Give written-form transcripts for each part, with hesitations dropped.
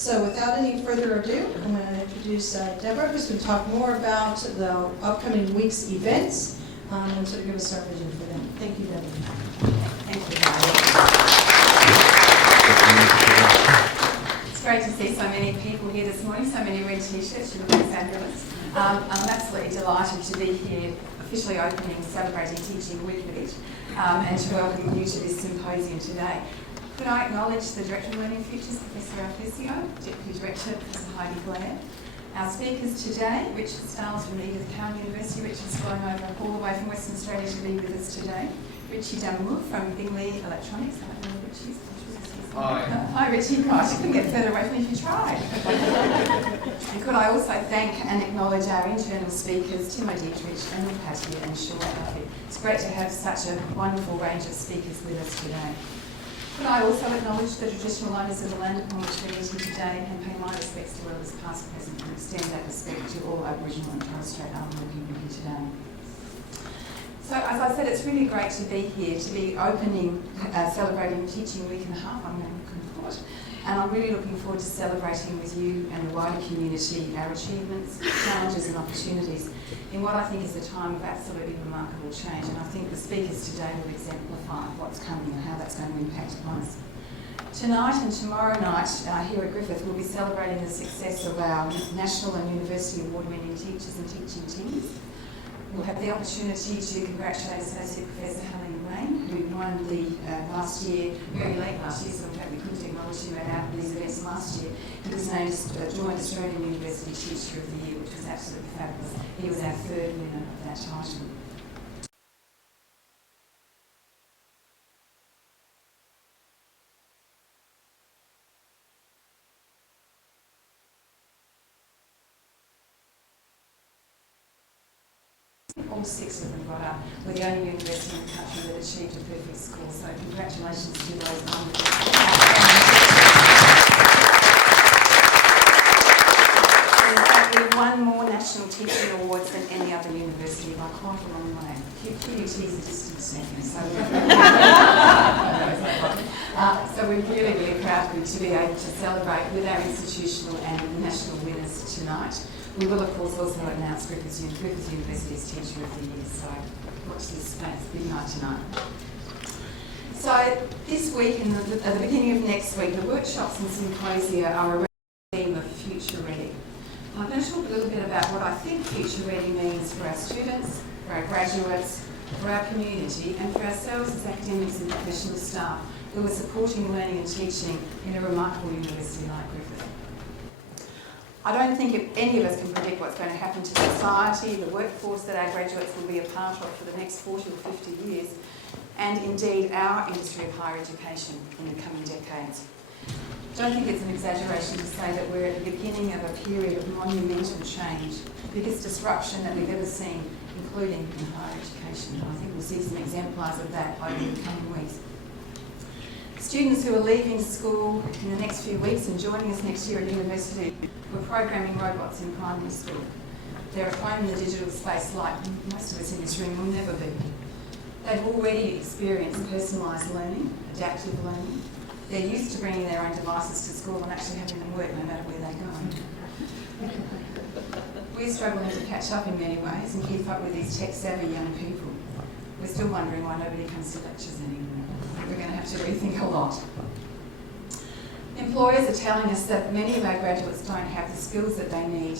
So without any further ado, I'm going to introduce Debra, who's going to talk more about the upcoming week's events and sort of give us our vision for them. Thank you, Debra. Thank you. It's great to see so many people here this morning, so many red t-shirts. You're looking fabulous. I'm absolutely delighted to be here, officially opening Celebrating Teaching Week of it, and to welcome you to this symposium today. Could I acknowledge the Director of Learning Futures, Professor Alfisio, Deputy Director, Professor Heidi Blair. Our speakers today, Richard Stiles from Edith Cowan University. Richard's flown over all the way from Western Australia to be with us today. Richie Damour from Bingley Electronics. I don't know Richie's. Hi. Hi Richie. Gosh, you couldn't get further away from me if you tried. And could I also thank and acknowledge our internal speakers, Timo Dietrich, Emily Patty and Sean Duffy. It's great to have such a wonderful range of speakers with us today. Could I also acknowledge the traditional owners of the land upon which we're meeting today and pay my respects to elders past, present, and extend that respect to all Aboriginal and Torres Strait Islander people here today. So, as I said, it's really great to be here, to be opening, celebrating Teaching Week and a Half, I'm going to call it. And I'm really looking forward to celebrating with you and the wider community our achievements, challenges and opportunities in what I think is a time of absolutely remarkable change. And I think the speakers today will exemplify what's coming and how that's going to impact upon us. Tonight and tomorrow night here at Griffith, we'll be celebrating the success of our national and university award-winning teachers and teaching teams. We'll have the opportunity to congratulate Associate Professor Helen Rain, who won the last year, very late last year, so in fact we couldn't acknowledge him at these events last year. He was named Joint Australian University Teacher of the Year, which was absolutely fabulous. He was our third winner of that title. All 6 of them got up. We're the only university in the country that achieved a perfect score, so congratulations to those wonderful. In fact, we've won more national teaching awards than any other university by quite a long way. QUT is a distant second, so so we're really, really proud to be able to celebrate with our institutional and national winners tonight. We will, of course, also announce Griffith University's Teacher of the Year, so watch this space. Big night tonight. So this week and at the beginning of next week, the workshops and symposia are around the theme of Future Ready. I'm going to talk a little bit about what I think Future Ready means for our students, for our graduates, for our community, and for ourselves as academics and professional staff who are supporting learning and teaching in a remarkable university like Griffith. I don't think any of us can predict what's going to happen to society, the workforce that our graduates will be a part of for the next 40 or 50 years, and indeed our industry of higher education in the coming decades. I don't think it's an exaggeration to say that we're at the beginning of a period of monumental change, the biggest disruption that we've ever seen, including in higher education. And I think we'll see some exemplars of that over the coming weeks. Students who are leaving school in the next few weeks and joining us next year at university were programming robots in primary school. They're at home in the digital space like most of us in this room will never be. They've already experienced personalised learning, adaptive learning. They're used to bringing their own devices to school and actually having them work no matter where they go. We're struggling to catch up in many ways and keep up with these tech-savvy young people. We're still wondering why nobody comes to lectures anymore. We're going to have to rethink a lot. Employers are telling us that many of our graduates don't have the skills that they need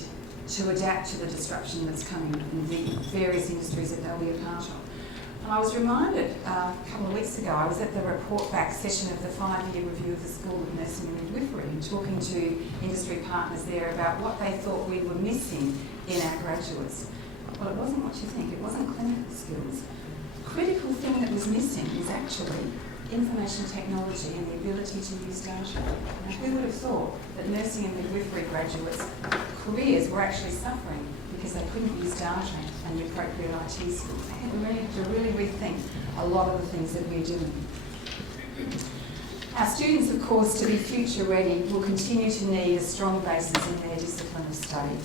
to adapt to the disruption that's coming in the various industries that they'll be a part of. And I was reminded a couple of weeks ago, I was at the report back session of the 5-year review of the School of Nursing and Midwifery and talking to industry partners there about what they thought we were missing in our graduates. Well, it wasn't what you think, it wasn't clinical skills. The critical thing that was missing was actually information technology and the ability to use data. Now, who would have thought that nursing and midwifery graduates' careers were actually suffering because they couldn't use data and the appropriate IT skills? I think we really have to really rethink a lot of the things that we're doing. Our students, of course, to be future ready, will continue to need a strong basis in their discipline of study.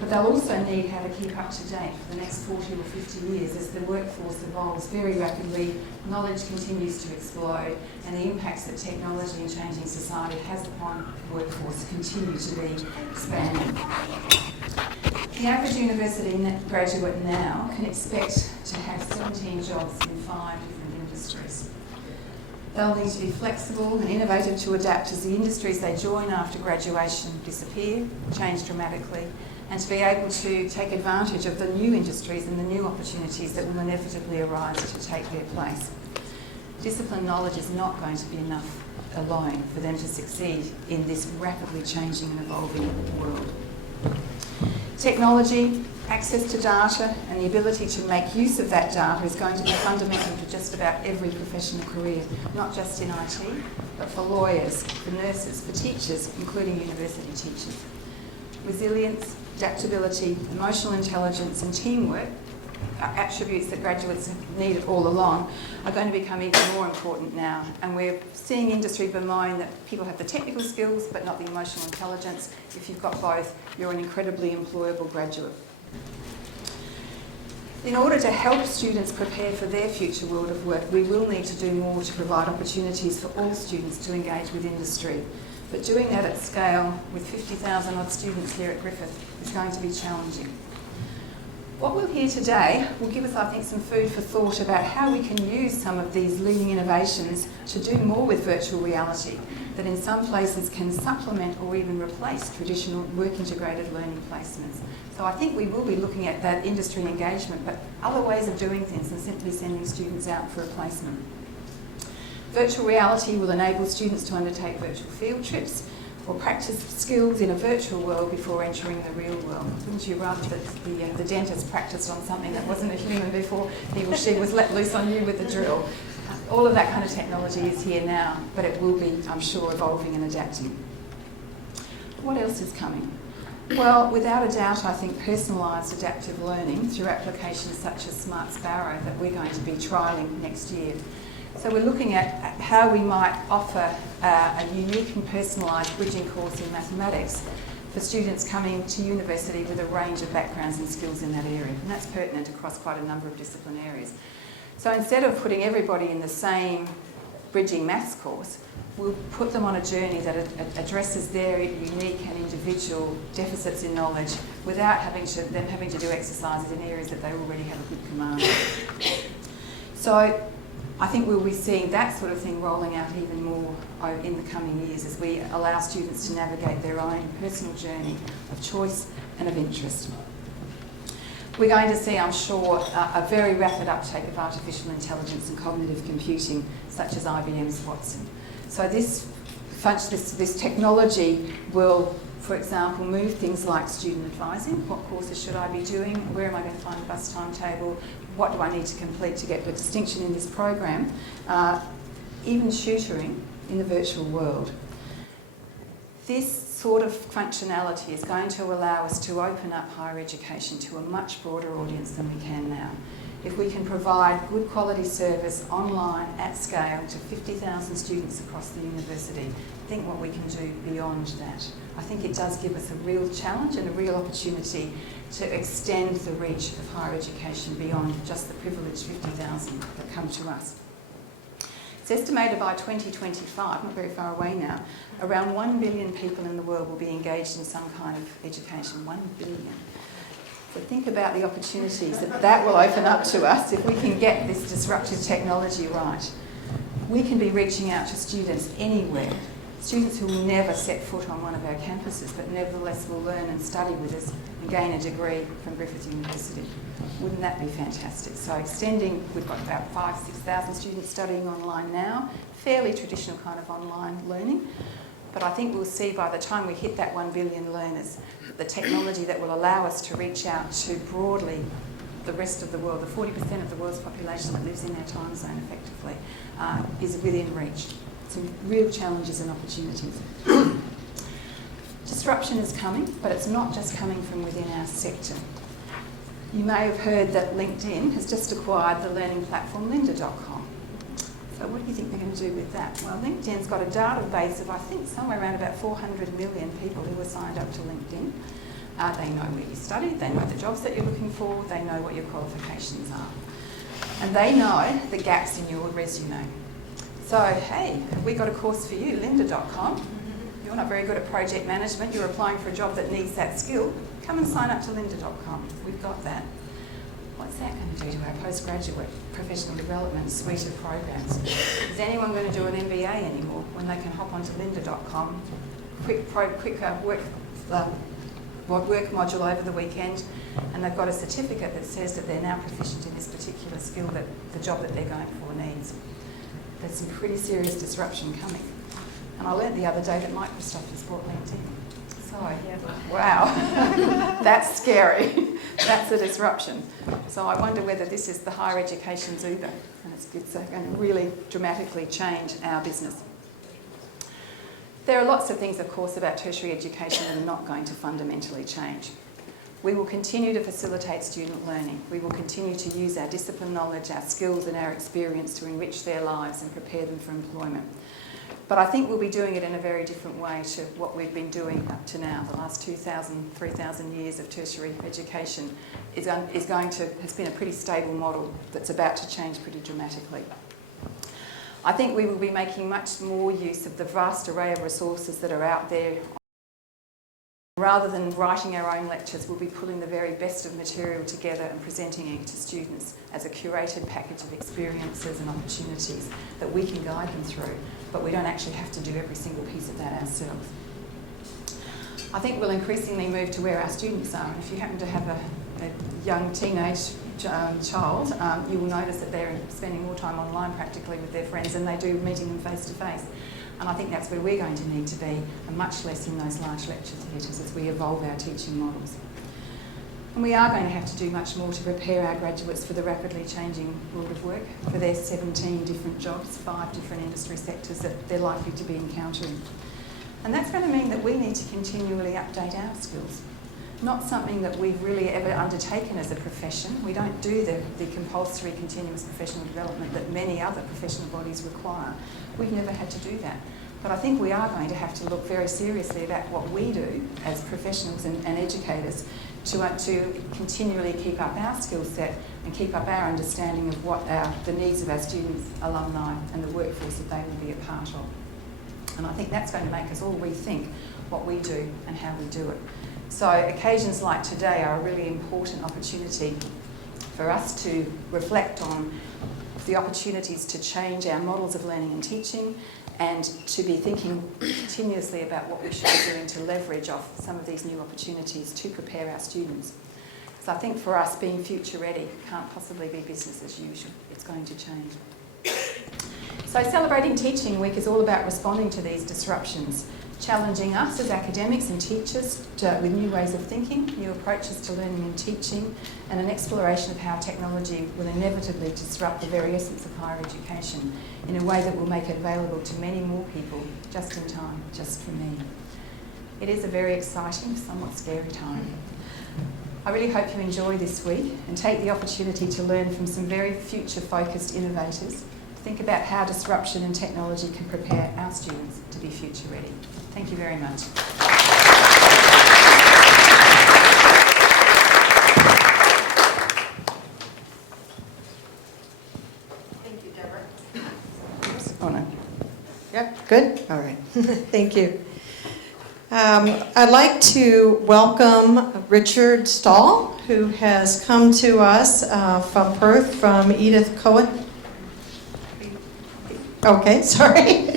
But they'll also need how to keep up to date for the next 40 or 50 years as the workforce evolves very rapidly, knowledge continues to explode, and the impacts that technology and changing society has upon the workforce continue to be expanding. The average university graduate now can expect to have 17 jobs in 5 different industries. They'll need to be flexible and innovative to adapt as the industries they join after graduation disappear, change dramatically, and to be able to take advantage of the new industries and the new opportunities that will inevitably arise to take their place. Discipline knowledge is not going to be enough alone for them to succeed in this rapidly changing and evolving world. Technology, access to data and the ability to make use of that data is going to be fundamental for just about every professional career, not just in IT, but for lawyers, for nurses, for teachers, including university teachers. Resilience, adaptability, emotional intelligence and teamwork, attributes that graduates have needed all along, are going to become even more important now. And we're seeing industry bemoan that people have the technical skills but not the emotional intelligence. If you've got both, you're an incredibly employable graduate. In order to help students prepare for their future world of work, we will need to do more to provide opportunities for all students to engage with industry. But doing that at scale with 50,000 odd students here at Griffith is going to be challenging. What we'll hear today will give us, I think, some food for thought about how we can use some of these leading innovations to do more with virtual reality that in some places can supplement or even replace traditional work-integrated learning placements. So I think we will be looking at that industry engagement, but other ways of doing things than simply sending students out for a placement. Virtual reality will enable students to undertake virtual field trips or practice skills in a virtual world before entering the real world. Wouldn't you rather that the dentist practiced on something that wasn't a human before he or she was let loose on you with the drill? All of that kind of technology is here now, but it will be, I'm sure, evolving and adapting. What else is coming? Well, without a doubt, I think personalised adaptive learning through applications such as Smart Sparrow that we're going to be trialling next year. So we're looking at how we might offer a unique and personalised bridging course in mathematics for students coming to university with a range of backgrounds and skills in that area. And that's pertinent across quite a number of discipline areas. So instead of putting everybody in the same bridging maths course, we'll put them on a journey that addresses their unique and individual deficits in knowledge without them having to do exercises in areas that they already have a good command of. So I think we'll be seeing that sort of thing rolling out even more in the coming years as we allow students to navigate their own personal journey of choice and of interest. We're going to see, I'm sure, a very rapid uptake of artificial intelligence and cognitive computing, such as IBM's Watson. So this technology will, for example, move things like student advising. What courses should I be doing? Where am I going to find the bus timetable? What do I need to complete to get the distinction in this program? Even tutoring in the virtual world. This sort of functionality is going to allow us to open up higher education to a much broader audience than we can now. If we can provide good quality service online at scale to 50,000 students across the university, think what we can do beyond that. I think it does give us a real challenge and a real opportunity to extend the reach of higher education beyond just the privileged 50,000 that come to us. It's estimated by 2025, not very far away now, around 1 billion people in the world will be engaged in some kind of education. 1 billion. So think about the opportunities that will open up to us if we can get this disruptive technology right. We can be reaching out to students anywhere, students who will never set foot on one of our campuses but nevertheless will learn and study with us and gain a degree from Griffith University. Wouldn't that be fantastic? So extending, we've got about 5,000-6,000 students studying online now, fairly traditional kind of online learning. But I think we'll see by the time we hit that 1 billion learners, the technology that will allow us to reach out to broadly the rest of the world, the 40% of the world's population that lives in our time zone effectively, is within reach. Some real challenges and opportunities. Disruption is coming, but it's not just coming from within our sector. You may have heard that LinkedIn has just acquired the learning platform lynda.com. So what do you think they're going to do with that? Well, LinkedIn's got a database of, I think, somewhere around about 400 million people who are signed up to LinkedIn. They know where you studied, they know the jobs that you're looking for, they know what your qualifications are. And they know the gaps in your resume. So, hey, have we got a course for you, lynda.com? You're not very good at project management, you're applying for a job that needs that skill, come and sign up to lynda.com. We've got that. What's that going to do to our postgraduate professional development suite of programs? Is anyone going to do an MBA anymore when they can hop onto lynda.com, quick work module over the weekend, and they've got a certificate that says that they're now proficient in this particular skill that the job that they're going for needs. There's some pretty serious disruption coming. And I learnt the other day that Microsoft has bought LinkedIn. So, wow, that's scary. That's a disruption. So I wonder whether this is the higher education's Uber, and it's going to really dramatically change our business. There are lots of things, of course, about tertiary education that are not going to fundamentally change. We will continue to facilitate student learning. We will continue to use our discipline knowledge, our skills and our experience to enrich their lives and prepare them for employment. But I think we'll be doing it in a very different way to what we've been doing up to now. The last 2,000, 3,000 years of tertiary education has been a pretty stable model that's about to change pretty dramatically. I think we will be making much more use of the vast array of resources that are out there. Rather than writing our own lectures, we'll be pulling the very best of material together and presenting it to students as a curated package of experiences and opportunities that we can guide them through, but we don't actually have to do every single piece of that ourselves. I think we'll increasingly move to where our students are. If you happen to have a young teenage child, you will notice that they're spending more time online practically with their friends than they do meeting them face to face. And I think that's where we're going to need to be, and much less in those large lecture theatres as we evolve our teaching models. And we are going to have to do much more to prepare our graduates for the rapidly changing world of work, for their 17 different jobs, 5 different industry sectors that they're likely to be encountering. And that's going to mean that we need to continually update our skills. Not something that we've really ever undertaken as a profession. We don't do the compulsory continuous professional development that many other professional bodies require. We've never had to do that. But I think we are going to have to look very seriously about what we do as professionals and educators to continually keep up our skill set and keep up our understanding of what the needs of our students, alumni and the workforce that they will be a part of. And I think that's going to make us all rethink what we do and how we do it. So occasions like today are a really important opportunity for us to reflect on the opportunities to change our models of learning and teaching, and to be thinking continuously about what we should be doing to leverage off some of these new opportunities to prepare our students. So I think for us, being future ready can't possibly be business as usual. It's going to change. So Celebrating Teaching Week is all about responding to these disruptions, challenging us as academics and teachers with new ways of thinking, new approaches to learning and teaching, and an exploration of how technology will inevitably disrupt the very essence of higher education in a way that will make it available to many more people just in time, just for me. It is a very exciting, somewhat scary time. I really hope you enjoy this week and take the opportunity to learn from some very future-focused innovators. Think about how disruption and technology can prepare our students to be future ready. Thank you very much. Thank you, Debra. Oh no. Yep, good? All right. Thank you. I'd like to welcome Richard Stahl, who has come to us from Perth, from Edith Cohen. Okay, sorry.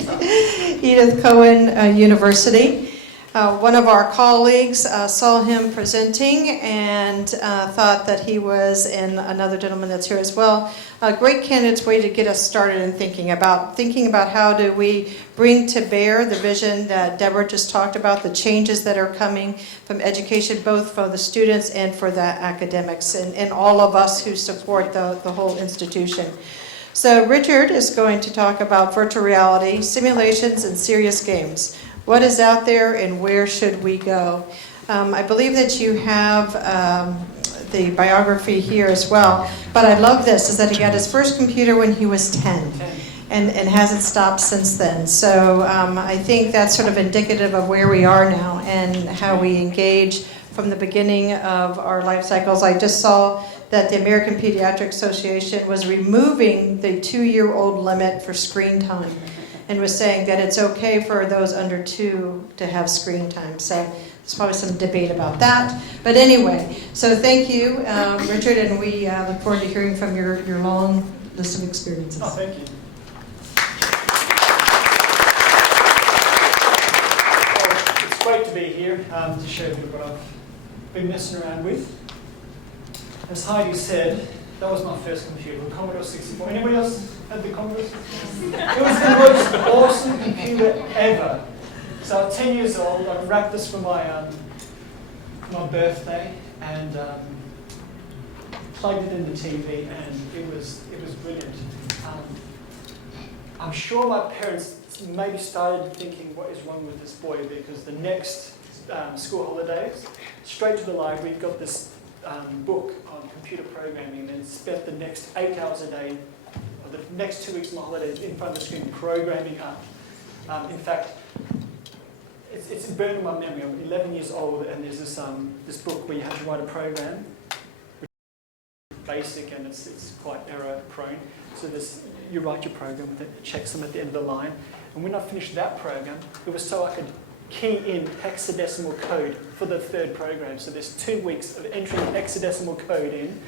Edith Cohen University. One of our colleagues saw him presenting and thought that he was, and another gentleman that's here as well, a great candidate's way to get us started in thinking about how do we bring to bear the vision that Debra just talked about, the changes that are coming from education, both for the students and for the academics, and all of us who support the whole institution. So Richard is going to talk about virtual reality, simulations, and serious games. What is out there and where should we go? I believe that you have the biography here as well, but I love this, is that he got his first computer when he was 10 and hasn't stopped since then. So I think that's sort of indicative of where we are now and how we engage from the beginning of our life cycles. I just saw that the American Pediatric Association was removing the 2-year-old limit for screen time and was saying that it's okay for those under 2 to have screen time. So there's probably some debate about that. But anyway, so thank you, Richard, and we look forward to hearing from your long list of experiences. Oh, thank you. Well, it's great to be here to show you what I've been messing around with. As Heidi said, that was my first computer, the Commodore 64. Anybody else had the Commodore 64? It was the most awesome computer ever. So at 10 years old, I wrapped this for my birthday and plugged it in the TV, and it was brilliant. I'm sure my parents maybe started thinking, what is wrong with this boy? Because the next school holidays, straight to the library, got this book on computer programming, and then spent the next 8 hours a day, or the next 2 weeks of my holidays, in front of the screen programming up. In fact, it's burned in my memory. I'm 11 years old, and there's this book where you have to write a program, which is basic and it's quite error prone. So you write your program, it checks them at the end of the line. And when I finished that program, it was so I could key in hexadecimal code for the third program. So there's 2 weeks of entering hexadecimal code in.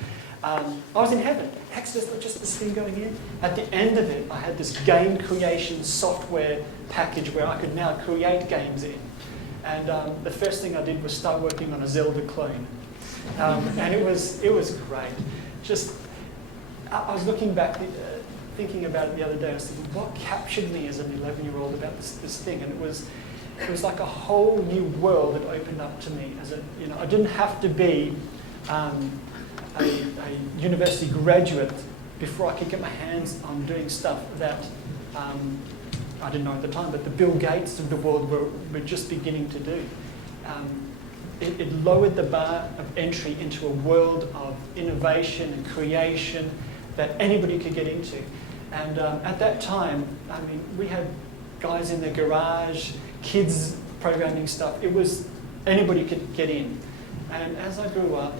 I was in heaven. Hexadecimal, just this thing going in. At the end of it, I had this game creation software package where I could now create games in. And the first thing I did was start working on a Zelda clone. And it was great. Just, I was looking back, thinking about it the other day. I was thinking, what captured me as an 11-year-old about this thing? And it was like a whole new world that opened up to me. I didn't have to be a university graduate before I could get my hands on doing stuff that I didn't know at the time, but the Bill Gates of the world were just beginning to do. It lowered the bar of entry into a world of innovation and creation that anybody could get into. And at that time, I mean, we had guys in the garage, kids programming stuff. It was anybody could get in. And as I grew up,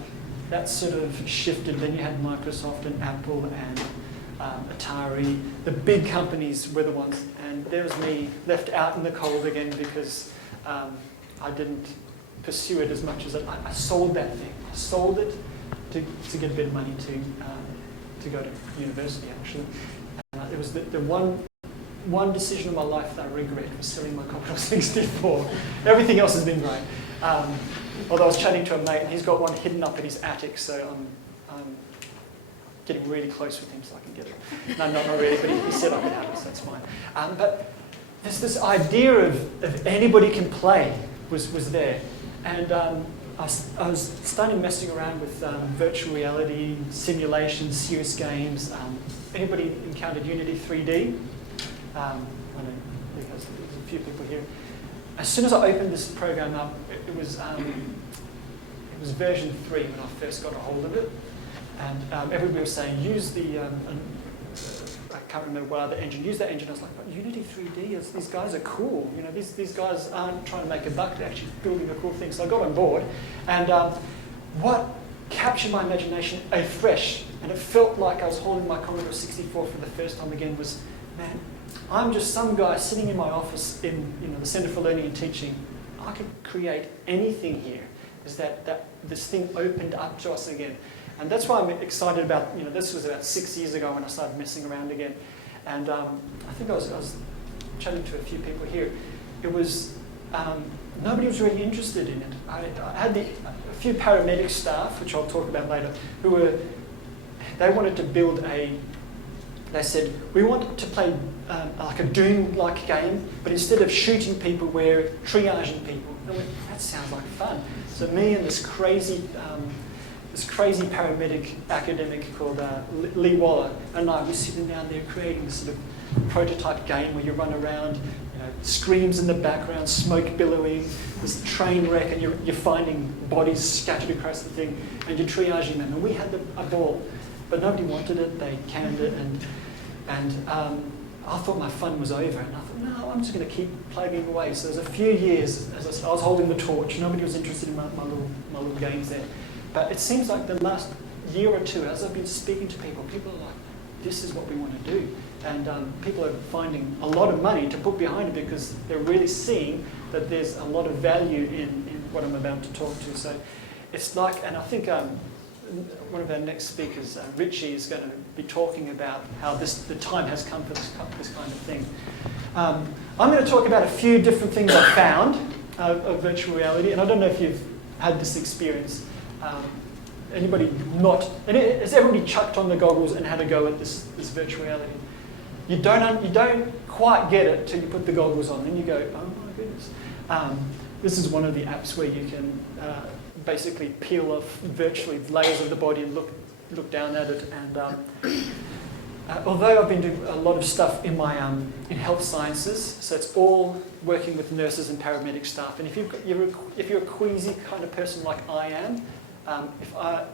that sort of shifted. Then you had Microsoft and Apple and Atari. The big companies were the ones. And there was me left out in the cold again because I didn't pursue it as much as I sold that thing. I sold it to get a bit of money to go to university, actually. It was the one decision in my life that I regret was selling my Commodore 64. Everything else has been great. Although I was chatting to a mate, and he's got one hidden up in his attic, so I'm getting really close with him so I can get it. No, not really, but he said I could have it, so that's fine. But there's this idea of anybody can play was there. And I was starting messing around with virtual reality, simulations, serious games. Anybody encountered Unity 3D? I know there's a few people here. As soon as I opened this program up, it was version 3 when I first got a hold of it, and everybody was saying use the I can't remember what other engine. Use that engine. I was like, but Unity 3D, these guys are cool. You know, these guys aren't trying to make a buck; they're actually building a cool thing. So I got on board, and what captured my imagination afresh, and it felt like I was holding my Commodore 64 for the first time again, was, man, I'm just some guy sitting in my office in the Centre for Learning and Teaching. I could create anything here. Is that this thing opened up to us again. And that's why I'm excited about, this was about 6 years ago when I started messing around again. And I think I was chatting to a few people here. It was, nobody was really interested in it. I had a few paramedic staff, which I'll talk about later, they wanted to build they said, we want to play like a Doom-like game, but instead of shooting people, we're triaging people. And I went, that sounds like fun. So me and this crazy paramedic academic called Lee Waller and I were sitting down there creating this sort of prototype game where you run around, screams in the background, smoke billowing, this train wreck, and you're finding bodies scattered across the thing, and you're triaging them. And we had a ball, but nobody wanted it. They canned it, and I thought my fun was over, and I thought, no, I'm just going to keep plugging away. So there's a few years, as I said, I was holding the torch. Nobody was interested in my little games there. But it seems like the last year or two, as I've been speaking to people, people are like, this is what we want to do. And people are finding a lot of money to put behind it because they're really seeing that there's a lot of value in what I'm about to talk to. So it's like, and I think one of our next speakers, Richie, is going to be talking about how the time has come for this kind of thing. I'm going to talk about a few different things I found of virtual reality, and I don't know if you've had this experience. Anybody not? Has everybody chucked on the goggles and had a go at this virtual reality? You don't quite get it till you put the goggles on, then you go, oh my goodness. This is one of the apps where you can basically peel off virtually layers of the body and look down at it. And although I've been doing a lot of stuff in my in health sciences, so it's all working with nurses and paramedic staff. And if you're a queasy kind of person like I am,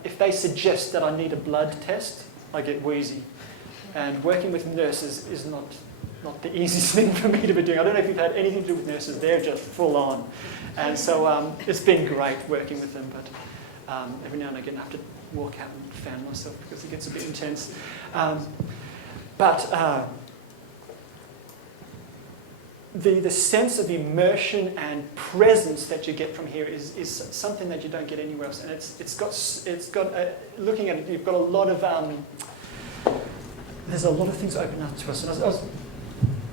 if they suggest that I need a blood test, I get wheezy. And working with nurses is not the easiest thing for me to be doing. I don't know if you've had anything to do with nurses, they're just full on. And so it's been great working with them, but every now and again I have to walk out and fan myself because it gets a bit intense. The sense of immersion and presence that you get from here is something that you don't get anywhere else. And it's got looking at it, you've got a lot of there's a lot of things open up to us. And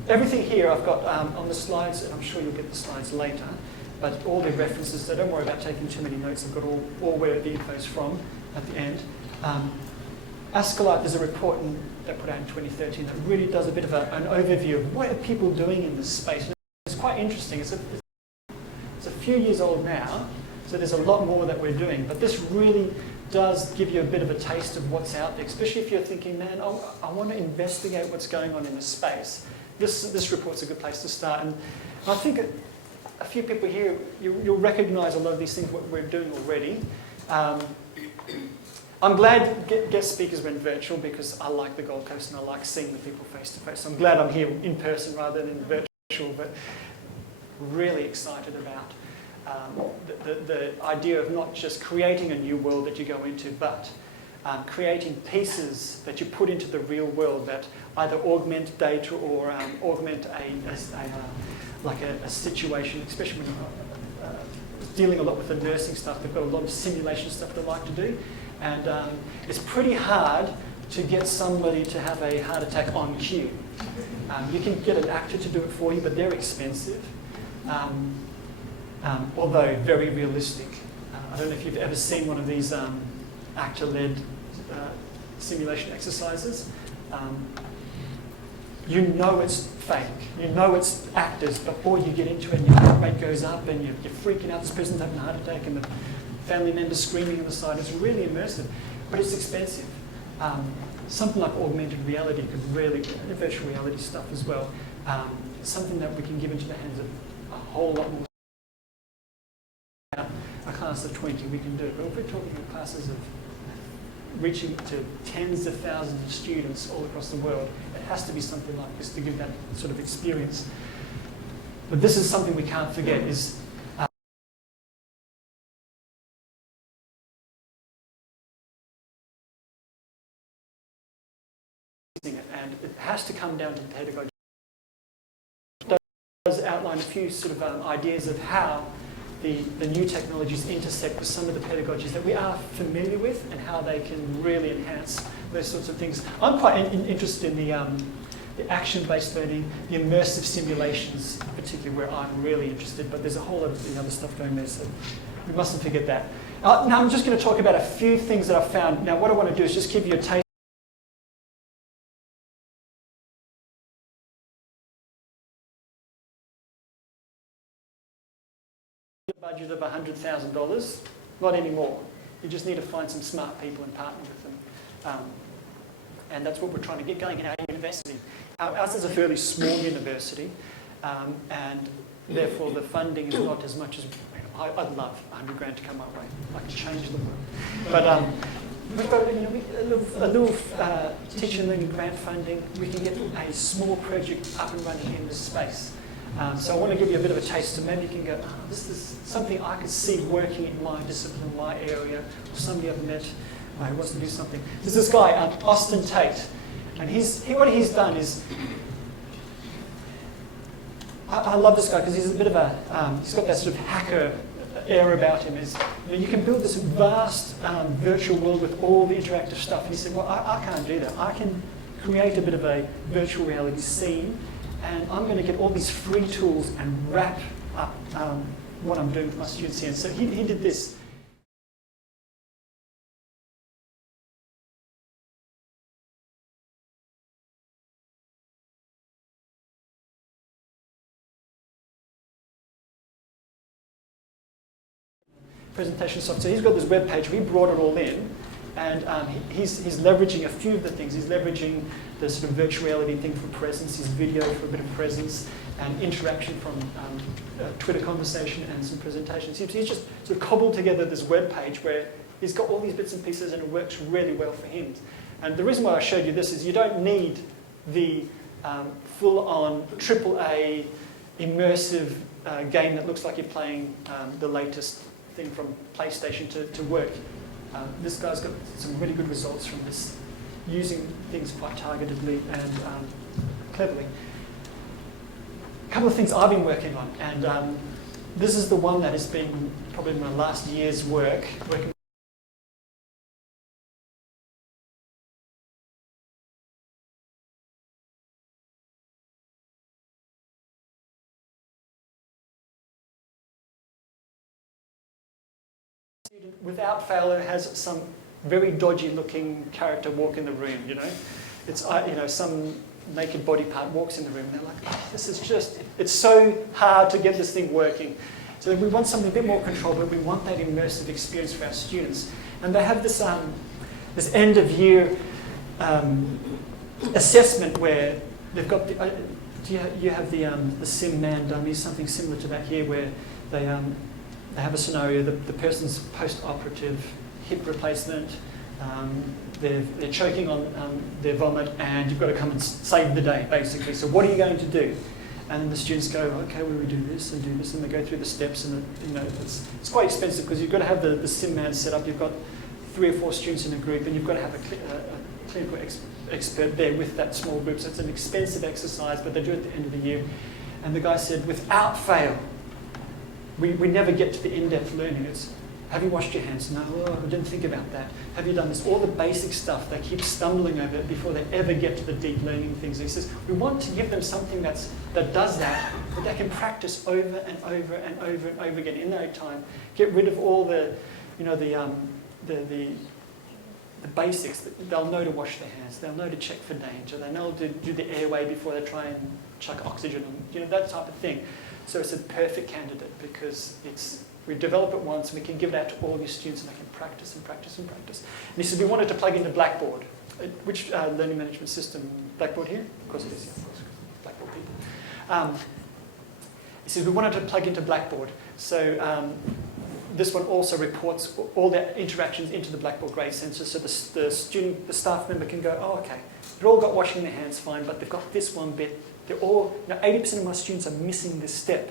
everything here I've got on the slides, and I'm sure you'll get the slides later, but all the references, so don't worry about taking too many notes. I've got all where the info's from at the end. Ascalite, there's a report they put out in 2013 that really does a bit of an overview of what are people doing in this space. And it's quite interesting. It's a few years old now, so there's a lot more that we're doing, but this really does give you a bit of a taste of what's out there, especially if you're thinking, man, I want to investigate what's going on in this space. This report's a good place to start. And I think a few people here, you'll recognise a lot of these things, what we're doing already. I'm glad guest speakers went virtual because I like the Gold Coast and I like seeing the people face to face. So I'm glad I'm here in person rather than virtual, but really excited about the idea of not just creating a new world that you go into, but creating pieces that you put into the real world that either augment data or augment a situation, especially when you're dealing a lot with the nursing stuff. They've got a lot of simulation stuff they like to do. And it's pretty hard to get somebody to have a heart attack on cue. You can get an actor to do it for you, but they're expensive. Although very realistic. I don't know if you've ever seen one of these actor-led simulation exercises. You know it's fake, you know it's actors, but boy, you get into it and your heart rate goes up and you're freaking out, this person's having a heart attack and the family member's screaming on the side. It's really immersive, but it's expensive. Something like augmented reality could really, virtual reality stuff as well, something that we can give into the hands of a whole lot more. A class of 20 we can do, but if we're talking about classes of reaching to tens of thousands of students all across the world, it has to be something like this to give that sort of experience. But this is something we can't forget, is and it has to come down to the pedagogy. It does outline a few sort of ideas of how the new technologies intersect with some of the pedagogies that we are familiar with and how they can really enhance those sorts of things. I'm quite interested in the action-based learning, the immersive simulations, particularly where I'm really interested, but there's a whole lot of the other stuff going there, so we mustn't forget that. Now I'm just going to talk about a few things that I've found. Now what I want to do is just give you a taste. Budget of $100,000, not anymore. You just need to find some smart people and partner with them. And that's what we're trying to get going in our university. Ours is a fairly small university, and therefore the funding is not as much as, I'd love $100,000 to come my way. I'd like to change the world. But we've got a little teacher learning grant funding. We can get a small project up and running in this space. So I want to give you a bit of a taste, so maybe you can go, this is something I could see working in my discipline, my area, or somebody I've met who wants to do something. There's this guy, Austin Tate, and what he's done is, I love this guy because he's a bit of a, he's got that sort of hacker air about him. You can build this vast virtual world with all the interactive stuff. And he said, well, I can't do that. I can create a bit of a virtual reality scene, and I'm going to get all these free tools and wrap up what I'm doing with my students here. And so he did this. Presentation software. So he's got this web page. We brought it all in, and he's leveraging a few of the things. He's leveraging the sort of virtual reality thing for presence, his video for a bit of presence, and interaction from Twitter conversation and some presentations. He's just sort of cobbled together this web page where he's got all these bits and pieces, and it works really well for him. And the reason why I showed you this is you don't need the full-on AAA immersive game that looks like you're playing the latest thing from PlayStation to work. This guy's got some really good results from this, using things quite targetedly and cleverly. A couple of things I've been working on, and this is the one that has been probably my last year's work. Working without fail, it has some very dodgy looking character walk in the room, you know. It's, some naked body part walks in the room, and they're like, oh, this is just, it's so hard to get this thing working. So we want something a bit more control, but we want that immersive experience for our students. And they have this, this end of year assessment where they've got the, you have the sim man dummies, something similar to that here, where they have a scenario, the person's post-operative hip replacement, they're choking on their vomit, and you've got to come and save the day, basically. So what are you going to do? And then the students go, okay, well, we do this, and they go through the steps, and it's quite expensive because you've got to have the sim man set up. You've got 3 or 4 students in a group, and you've got to have a clinical expert there with that small group. So it's an expensive exercise, but they do it at the end of the year. And the guy said, without fail, we never get to the in-depth learning. It's, have you washed your hands? No, I didn't think about that. Have you done this? All the basic stuff, they keep stumbling over it before they ever get to the deep learning things. He says, we want to give them something that does that, but they can practice over and over and over and over again in their own time. Get rid of all the basics. They'll know to wash their hands. They'll know to check for danger. They know to do the airway before they try and chuck oxygen, that type of thing. So it's a perfect candidate because we develop it once, and we can give it out to all your students, and they can practice and practice and practice. And he said, we wanted to plug into Blackboard. Which learning management system? Blackboard here? Of course it is, of course, Blackboard people. He said, we wanted to plug into Blackboard. So this one also reports all their interactions into the Blackboard grade sensor, so the staff member can go, oh, okay, they've all got washing their hands fine, but they've got this one bit. They're all, 80% of my students are missing this step.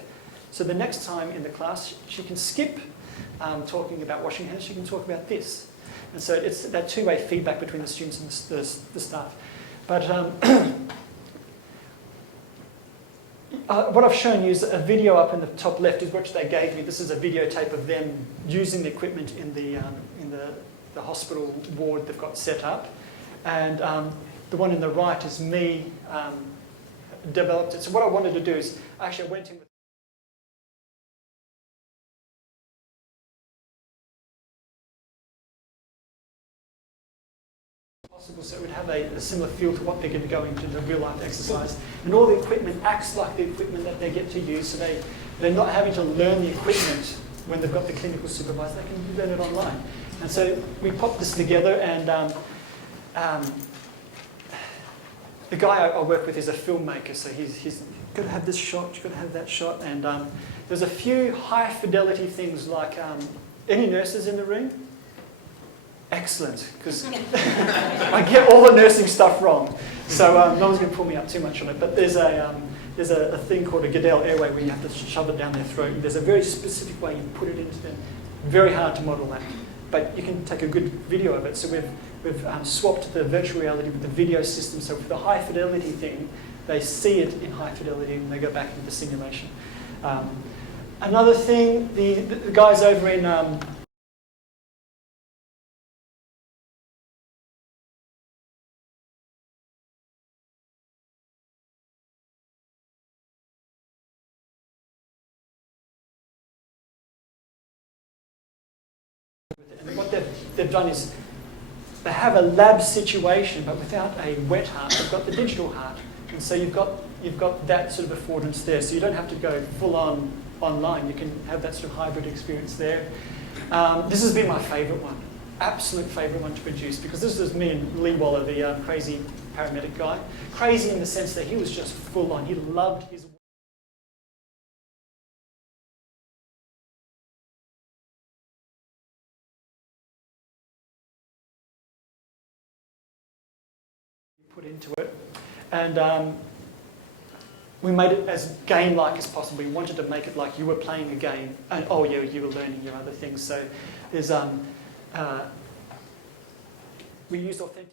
So the next time in the class, she can skip talking about washing hands, she can talk about this. And so it's that two-way feedback between the students and the staff. But what I've shown you is a video up in the top left is what they gave me. This is a videotape of them using the equipment in the hospital ward they've got set up. And the one in the right is me developed it. So what I wanted to do is, actually I went in with possible, so it would have a similar feel to what they're going to go into the real life exercise. And all the equipment acts like the equipment that they get to use, so they're not having to learn the equipment when they've got the clinical supervisor, they can learn it online. And so we popped this together, and the guy I work with is a filmmaker, so he's got to have this shot, you've got to have that shot, and there's a few high fidelity things like, any nurses in the room? excellent, because I get all the nursing stuff wrong. So no one's going to pull me up too much on it. But there's a thing called a Goodell airway where you have to shove it down their throat. There's a very specific way you put it into them. Very hard to model that. But you can take a good video of it. So we've swapped the virtual reality with the video system. So for the high fidelity thing, they see it in high fidelity and they go back into the simulation. Another thing, the guys over in and what they've done is they have a lab situation, but without a wet heart. They've got the digital heart, and so you've got that sort of affordance there. So you don't have to go full on online. You can have that sort of hybrid experience there. This has been my favourite one, absolute favourite one to produce, because this is me and Lee Waller, the crazy paramedic guy. Crazy in the sense that he was just full on. He loved his put into it, and we made it as game-like as possible. We wanted to make it like you were playing a game, and oh yeah, you were learning your other things. So there's we used authentic.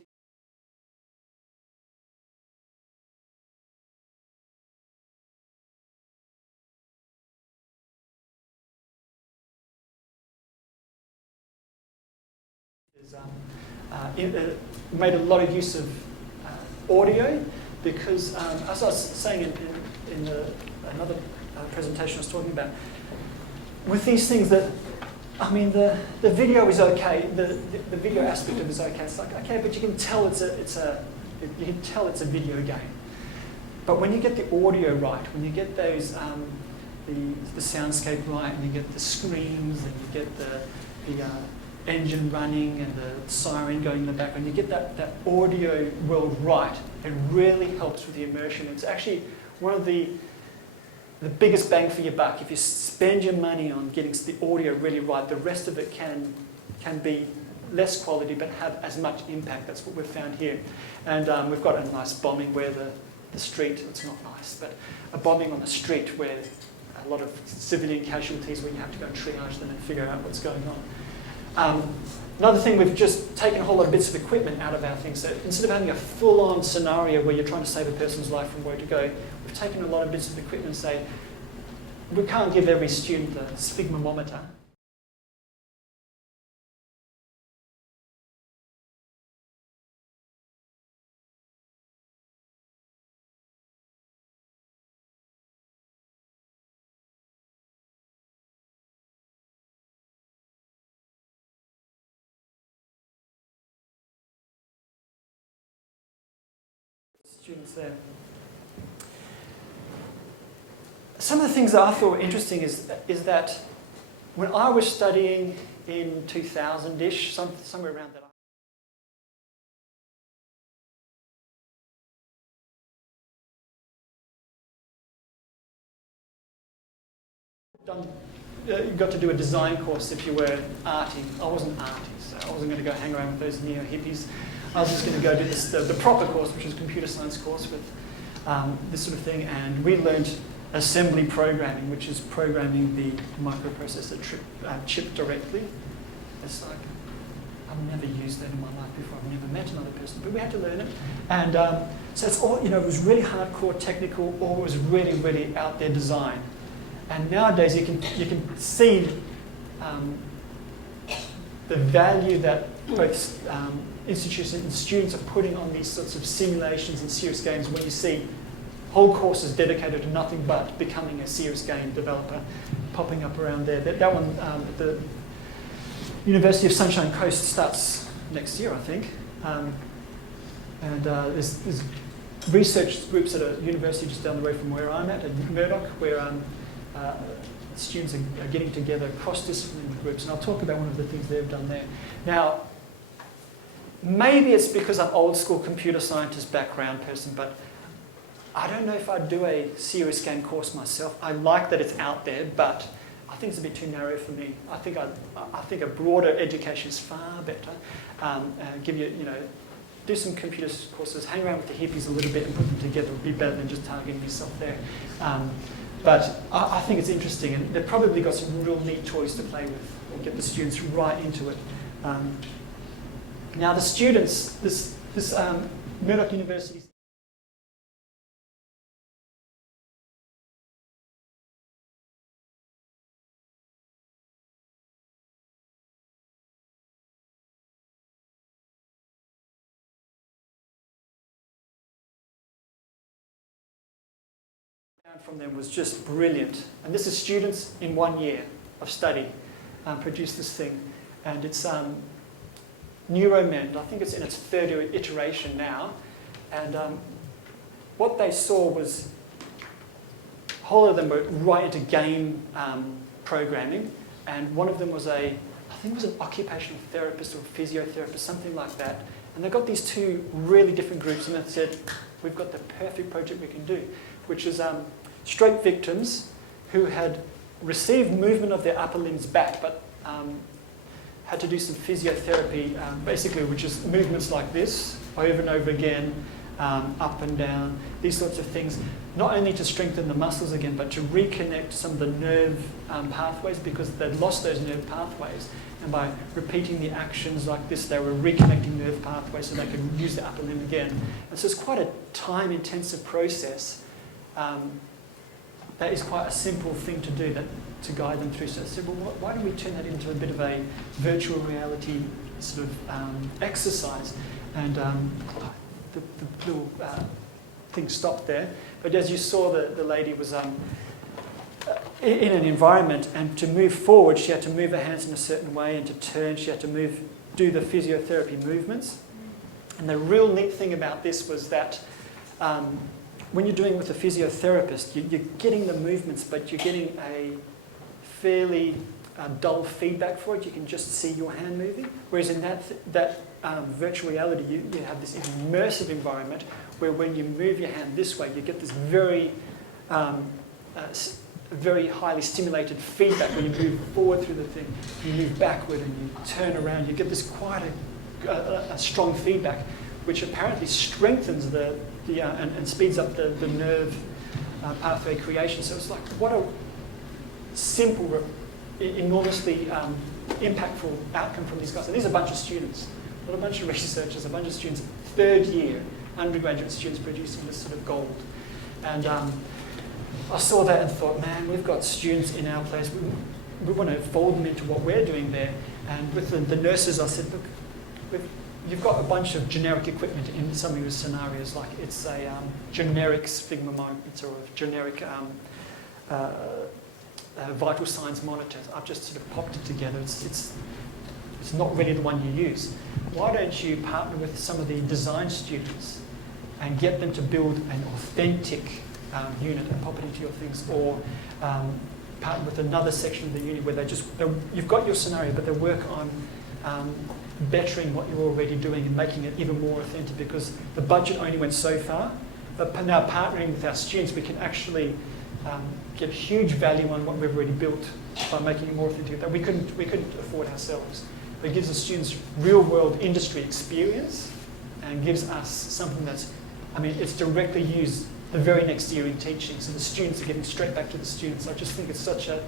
Made a lot of use of audio, because as I was saying in another presentation I was talking about, with these things that, I mean, the video is okay, the video aspect of it is okay. It's like, okay, but you can tell it's a video game. But when you get the audio right, when you get those the soundscape right, and you get the screams, and you get the engine running and the siren going in the background, you get that audio world right, it really helps with the immersion. It's actually one of the biggest bang for your buck. If you spend your money on getting the audio really right, the rest of it can be less quality but have as much impact. That's what we've found here. And we've got a nice bombing where the street, it's not nice, but a bombing on the street where a lot of civilian casualties, where you have to go and triage them and figure out what's going on. Another thing, we've just taken a whole lot of bits of equipment out of our thing. So instead of having a full-on scenario where you're trying to save a person's life from where to go, we've taken a lot of bits of equipment and say, we can't give every student a sphygmomanometer. Students there. Some of the things that I thought were interesting is that when I was studying in 2000-ish, somewhere around that, you got to do a design course if you were arty. I wasn't arty, so I wasn't going to go hang around with those neo-hippies. I was just going to go do the proper course, which is a computer science course with this sort of thing. And we learned assembly programming, which is programming the microprocessor chip directly. It's like, I've never used that in my life before. I've never met another person, but we had to learn it. And so it's all, it was really hardcore technical, or it was really, really out there design. And nowadays you can see the value that both institutions and students are putting on these sorts of simulations and serious games, when you see whole courses dedicated to nothing but becoming a serious game developer popping up around there. That one at the University of Sunshine Coast starts next year, I think. And there's research groups at a university just down the road from where I'm at Murdoch, where students are getting together, cross-disciplinary groups, and I'll talk about one of the things they've done there. Now, maybe it's because I'm old school computer scientist background person, but I don't know if I'd do a serious game course myself. I like that it's out there, but I think it's a bit too narrow for me. I think a broader education is far better. Give you, do some computer courses, hang around with the hippies a little bit and put them together would be better than just targeting yourself there. But I think it's interesting, and they've probably got some real neat toys to play with. We'll get the students right into it. Now the students, this Murdoch University. From them was just brilliant. And this is students in 1 year of study produced this thing. And it's Neuromend. I think it's in its third iteration now. And what they saw was a whole of them were right into game programming. And one of them was I think it was an occupational therapist or a physiotherapist, something like that. And they got these two really different groups and they said, we've got the perfect project we can do, which is stroke victims who had received movement of their upper limbs back, but had to do some physiotherapy, basically, which is movements like this, over and over again, up and down, these sorts of things, not only to strengthen the muscles again, but to reconnect some of the nerve pathways, because they'd lost those nerve pathways. And by repeating the actions like this, they were reconnecting nerve pathways so they could use the upper limb again. And so it's quite a time-intensive process. That is quite a simple thing to do to guide them through. So I said, well, why don't we turn that into a bit of a virtual reality sort of exercise? And the little thing stopped there. But as you saw, the lady was in an environment, and to move forward, she had to move her hands in a certain way, and to turn, she had to do the physiotherapy movements. And the real neat thing about this was that when you're doing it with a physiotherapist, you're getting the movements, but you're getting a fairly dull feedback for it. You can just see your hand moving. Whereas in that virtual reality, you have this immersive environment where when you move your hand this way, you get this very very highly stimulated feedback when you move forward through the thing, you move backward and you turn around. You get this quite a strong feedback, which apparently strengthens and speeds up the nerve pathway creation. So it's like, what a simple, enormously impactful outcome from these guys. And these are a bunch of students, not a bunch of researchers, a bunch of students, third year undergraduate students producing this sort of gold. And I saw that and thought, man, we've got students in our place. We want to fold them into what we're doing there. And with the nurses, I said, look, you've got a bunch of generic equipment in some of your scenarios, like it's a generic sphygmomanometer or a generic vital signs monitor. I've just sort of popped it together. It's not really the one you use. Why don't you partner with some of the design students and get them to build an authentic unit and pop it into your things, or partner with another section of the unit where you've got your scenario, but they work on bettering what you're already doing and making it even more authentic, because the budget only went so far. But now partnering with our students, we can actually get huge value on what we've already built by making it more authentic that we couldn't afford ourselves. It gives the students real-world industry experience and gives us something it's directly used the very next year in teaching, so the students are getting straight back to the students. I just think it's such a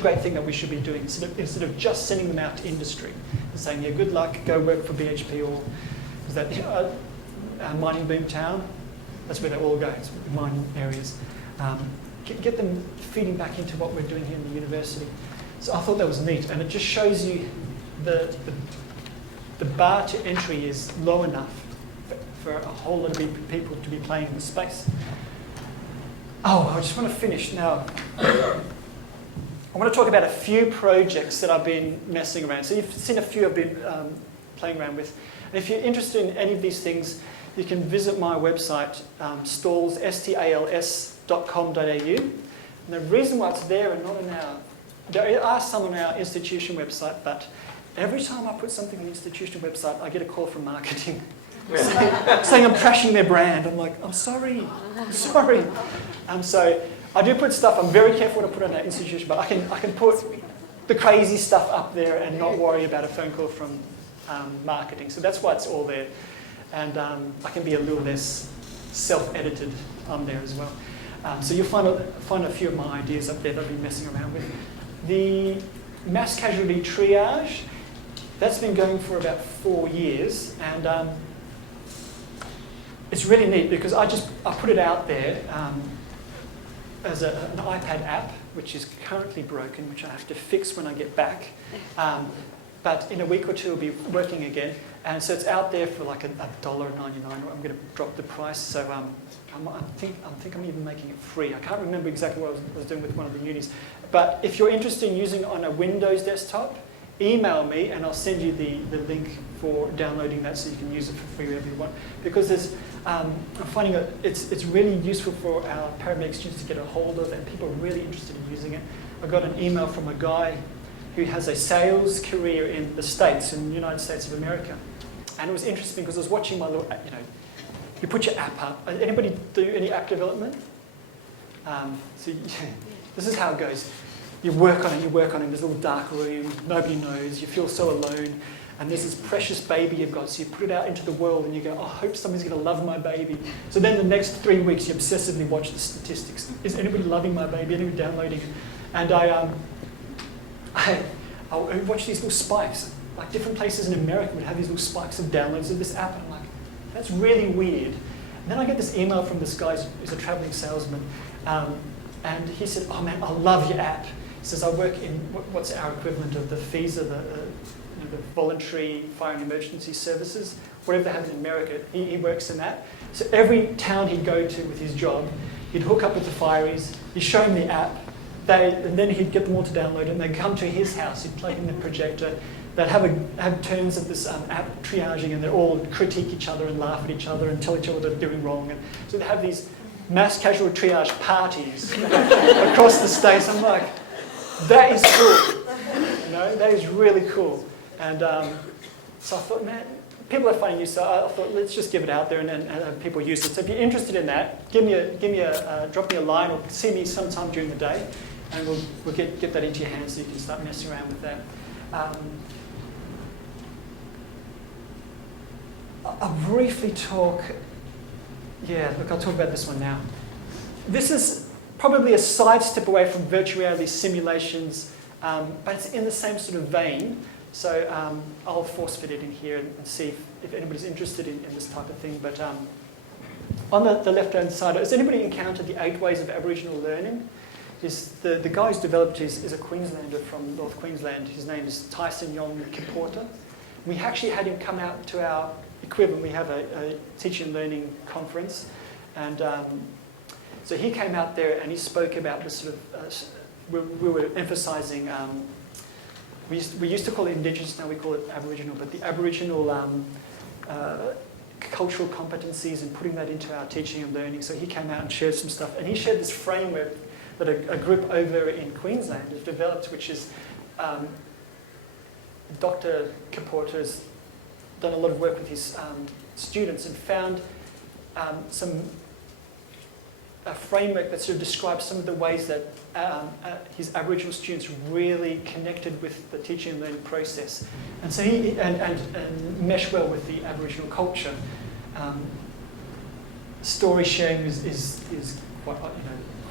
great thing that we should be doing, instead of just sending them out to industry and saying, yeah, good luck, go work for BHP, or is that mining boom town? That's where they all go, it's mining areas. Get them feeding back into what we're doing here in the university. So I thought that was neat, and it just shows you the bar to entry is low enough for a whole lot of people to be playing in the space. Oh, I just want to finish now. I want to talk about a few projects that I've been messing around. So you've seen a few I've been playing around with. And if you're interested in any of these things, you can visit my website, stals, stals.com.au. And the reason why it's there and not in there are some on our institution website, but every time I put something on the institution website, I get a call from marketing saying I'm trashing their brand. I'm like, I'm sorry. So I do put stuff, I'm very careful to put on that institution, but I can put the crazy stuff up there and not worry about a phone call from marketing. So that's why it's all there. And I can be a little less self-edited on there as well. So you'll find a few of my ideas up there that I've been messing around with. The mass casualty triage, that's been going for about 4 years. And it's really neat because I put it out there as an iPad app, which is currently broken, which I have to fix when I get back. But in a week or two, it'll be working again. And so it's out there for like $1.99. I'm going to drop the price. So I think I'm even making it free. I can't remember exactly what I was doing with one of the unis. But if you're interested in using it on a Windows desktop, email me and I'll send you the link for downloading that so you can use it for free wherever you want. Because I'm finding it's really useful for our paramedic students to get a hold of, and people are really interested in using it. I got an email from a guy who has a sales career in the States, in the United States of America. And it was interesting because I was watching my little, you put your app up. Anybody do any app development? This is how it goes. You work on it, there's a little dark room, nobody knows, you feel so alone, and there's this precious baby you've got, so you put it out into the world and you go, oh, I hope somebody's going to love my baby. So then the next 3 weeks you obsessively watch the statistics. Is anybody loving my baby? Anybody downloading it? And I watch these little spikes. Like different places in America would have these little spikes of downloads of this app, and I'm like, that's really weird. And then I get this email from this guy who's a traveling salesman, and he said, oh man, I love your app. He says, I work in what's our equivalent of the FISA, the Voluntary Fire and Emergency Services, whatever they have in America. He works in that. So every town he'd go to with his job, he'd hook up with the fireys, he'd show them the app, and then he'd get them all to download it, and they'd come to his house, he'd plug in the projector, they'd have turns of this app triaging, and they'd all critique each other and laugh at each other and tell each other what they're doing wrong. And so they'd have these mass casual triage parties across the States. I'm like, that is cool. That is really cool. And so I thought, man, people are finding use. So I thought, let's just give it out there and have people use it. So if you're interested in that, drop me a line or see me sometime during the day, and we'll get that into your hands so you can start messing around with that. I'll briefly talk. I'll talk about this one now. This is probably a sidestep away from virtual reality simulations, but it's in the same sort of vein. So I'll force fit it in here and see if anybody's interested in this type of thing. But on the left-hand side, has anybody encountered the 8 ways of Aboriginal learning? The guy who's developed is a Queenslander from North Queensland. His name is Tyson Yong Kiporta. We actually had him come out to our equivalent. We have a teaching and learning conference. And so he came out there and he spoke about the sort of, we were emphasising, we used to call it Indigenous, now we call it Aboriginal, but the Aboriginal cultural competencies and putting that into our teaching and learning. So he came out and shared some stuff. And he shared this framework that a group over in Queensland has developed, which is Dr. Kiporta has done a lot of work with his students and found a framework that sort of describes some of the ways that his Aboriginal students really connected with the teaching and learning process, and so and mesh well with the Aboriginal culture. Story sharing is quite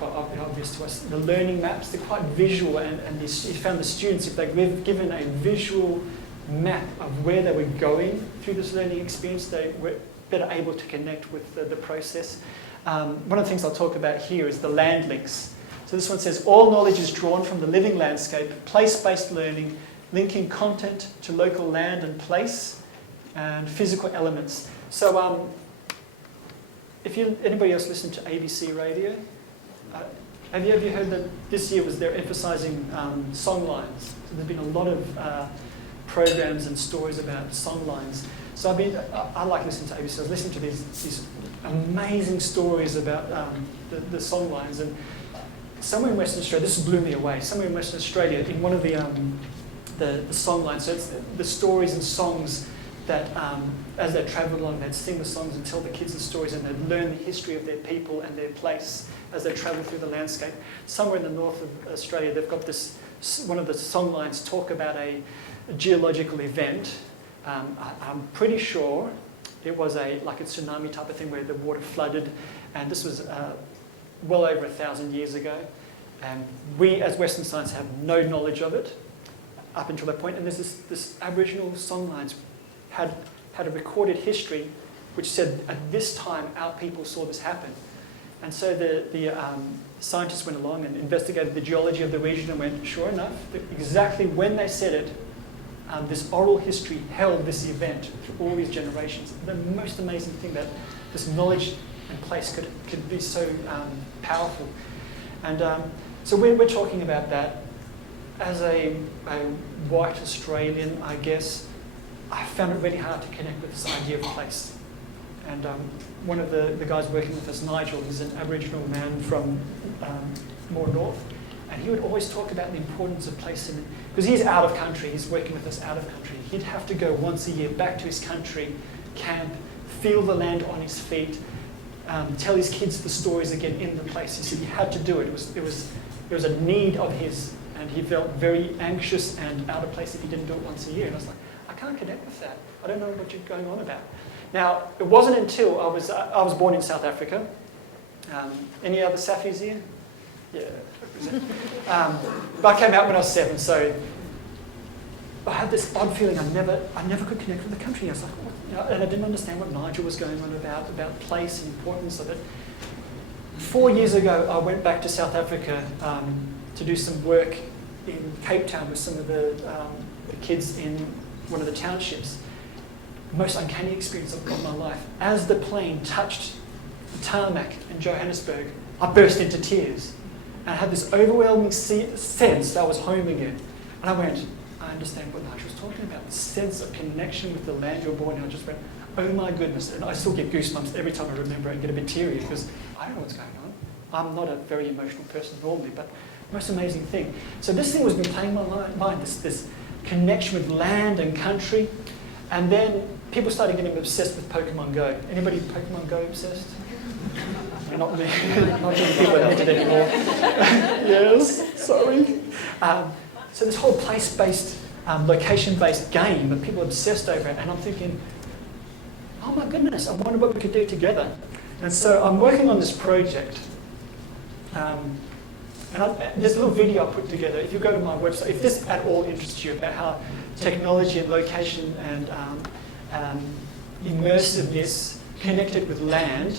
obvious to us. The learning maps, they're quite visual, and he found the students, if they're given a visual map of where they were going through this learning experience, they were better able to connect with the process. One of the things I'll talk about here is the land links. So this one says, all knowledge is drawn from the living landscape, place-based learning, linking content to local land and place, and physical elements. So anybody else listen to ABC radio? Have you heard that this year they're emphasising song lines? So there's been a lot of programs and stories about song lines. So I like listening to ABC. I was listening to these amazing stories about the song lines. And somewhere in Western Australia, this blew me away, somewhere in Western Australia, in one of the song lines, so it's the stories and songs that as they travelled along, they'd sing the songs and tell the kids the stories, and they'd learn the history of their people and their place as they travelled through the landscape. Somewhere in the north of Australia, they've got this, one of the song lines talk about a geological event. I'm pretty sure it was like a tsunami type of thing where the water flooded, and this was well over 1,000 years ago. And we, as Western science, have no knowledge of it up until that point. And there's this Aboriginal song lines had a recorded history which said at this time our people saw this happen. And so the scientists went along and investigated the geology of the region and went, sure enough, exactly when they said it, this oral history held this event through all these generations. The most amazing thing that this knowledge and place could be so powerful. And so we're talking about that. As a white Australian, I guess, I found it really hard to connect with this idea of place. And one of the guys working with us, Nigel, he's an Aboriginal man from more north, and he would always talk about the importance of place, because he's out of country, he's working with us out of country. He'd have to go once a year back to his country, camp, feel the land on his feet, tell his kids the stories again in the place. He said he had to do it. It was a need of his, and he felt very anxious and out of place if he didn't do it once a year. And I was like, I can't connect with that. I don't know what you're going on about. Now, it wasn't until I was born in South Africa. Any other Safis here? Yeah. But I came out when I was 7, so I had this odd feeling I never could connect with the country. I was like, what? You know, and I didn't understand what Nigel was going on about place and importance of it. 4 years ago, I went back to South Africa to do some work in Cape Town with some of the kids in one of the townships. The most uncanny experience of my life. As the plane touched the tarmac in Johannesburg, I burst into tears. And I had this overwhelming sense that I was home again. And I went, I understand what Nigel was talking about, the sense of connection with the land you're born in. I just went, oh my goodness. And I still get goosebumps every time I remember it and get a bit teary because I don't know what's going on. I'm not a very emotional person normally, but most amazing thing. So this thing was been playing in my mind, this connection with land and country. And then people started getting obsessed with Pokemon Go. Anybody Pokemon Go obsessed? Not me. Not many people on the internet anymore. Yes, sorry. So this whole place-based, location-based game that people are obsessed over, and I'm thinking, oh my goodness, I wonder what we could do together. And so I'm working on this project. There's a little video I put together. If you go to my website, if this at all interests you about how technology and location and immersiveness connected with land,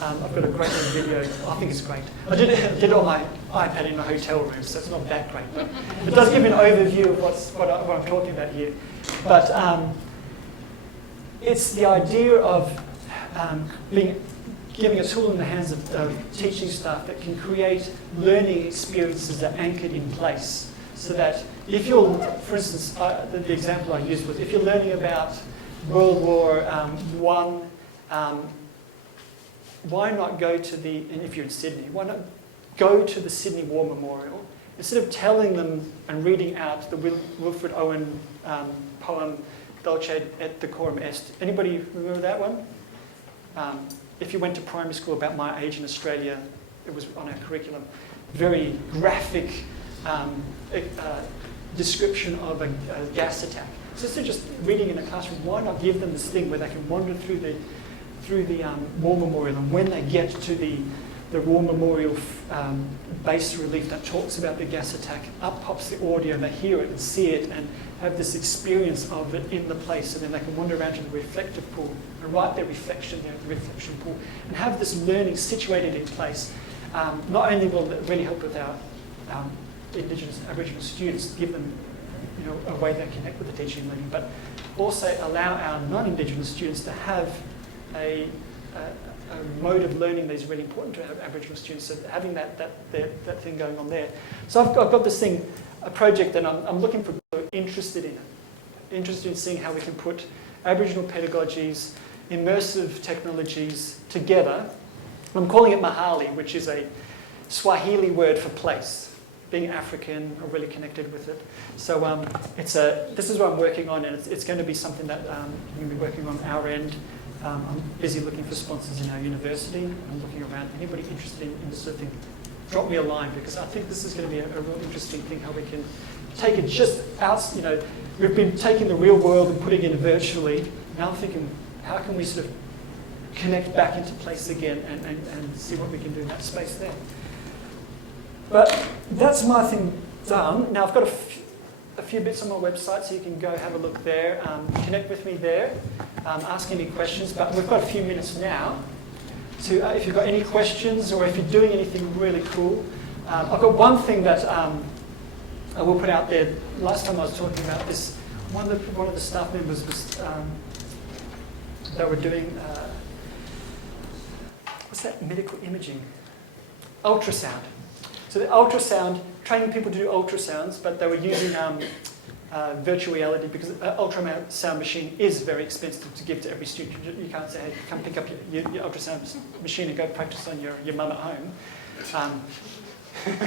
I've got a great little video. I think it's great. I did it on my iPad in a hotel room, so it's not that great. But it does give an overview of what I'm talking about here. But it's the idea of giving a tool in the hands of teaching staff that can create learning experiences that are anchored in place. So that if you're, for instance, the example I used was if you're learning about World War I, why not go to and if you're in Sydney, why not go to the Sydney War Memorial instead of telling them and reading out the Wilfred Owen poem Dulce et decorum est. Anybody remember that one? If you went to primary school about my age in Australia, it was on our curriculum. Very graphic description of a gas attack. So instead of just reading in a classroom, why not give them this thing where they can wander through the War Memorial, and when they get to the War Memorial bas relief that talks about the gas attack, up pops the audio, they hear it and see it and have this experience of it in the place, and then they can wander around to the reflective pool and write their reflection there at the reflection pool and have this learning situated in place. Not only will it really help with our Indigenous Aboriginal students, give them a way they connect with the teaching and learning, but also allow our non-Indigenous students to have a mode of learning that is really important to our Aboriginal students. So having that thing going on there. So I've got this thing, a project that I'm looking for people who are interested in it, interested in seeing how we can put Aboriginal pedagogies, immersive technologies together. I'm calling it Mahali, which is a Swahili word for place. being African, are really connected with it. So this is what I'm working on, and it's going to be something that I'm going to be working on our end. I'm busy looking for sponsors in our university. I'm looking around. Anybody interested in this sort of thing, drop me a line, because I think this is going to be a real interesting thing, how we can take it just out. We've been taking the real world and putting it in virtually. Now I'm thinking, how can we sort of connect back into place again and see what we can do in that space there. But that's my thing done. Now I've got a few bits on my website, so you can go have a look there. Connect with me there. Ask any questions. But we've got a few minutes now. So if you've got any questions or if you're doing anything really cool. I've got one thing that I will put out there. Last time I was talking about this, one of the staff members was, they were doing, what's that, medical imaging? Ultrasound. So the ultrasound, training people to do ultrasounds, but they were using virtual reality, because an ultrasound machine is very expensive to give to every student. You can't say, hey, come pick up your ultrasound machine and go practice on your mum at home.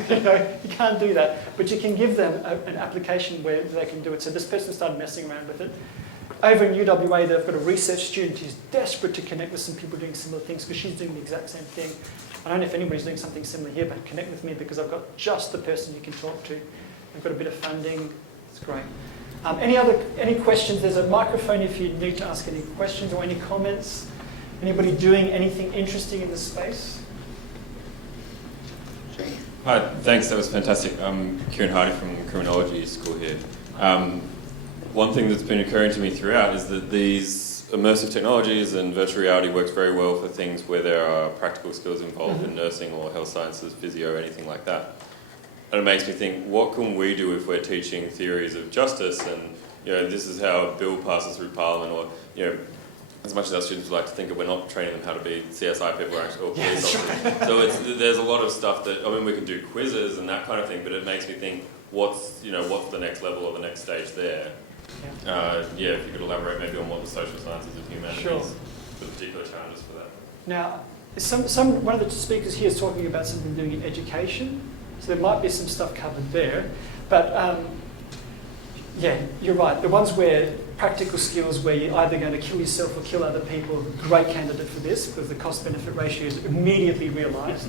You can't do that, but you can give them an application where they can do it. So this person started messing around with it. Over in UWA, they've got a research student who's desperate to connect with some people doing similar things, because she's doing the exact same thing. I don't know if anybody's doing something similar here, but connect with me, because I've got just the person you can talk to. I've got a bit of funding. It's great. Any questions? There's a microphone if you need to ask any questions or any comments. Anybody doing anything interesting in this space? Hi, thanks. That was fantastic. I'm Kieran Hardy from Criminology School here. One thing that's been occurring to me throughout is that these immersive technologies and virtual reality works very well for things where there are practical skills involved in nursing or health sciences, physio, anything like that. And it makes me think, what can we do if we're teaching theories of justice and, this is how a bill passes through Parliament, or, as much as our students would like to think that we're not training them how to be CSI people or police officers. So there's a lot of stuff that, we can do quizzes and that kind of thing, but it makes me think, what's the next level or the next stage there? If you could elaborate maybe on what the social sciences and humanities, the particular challenges for that. Now, one of the speakers here is talking about something doing in education, so there might be some stuff covered there. But you're right. The ones where practical skills, where you're either going to kill yourself or kill other people, great candidate for this, because the cost-benefit ratio is immediately realised.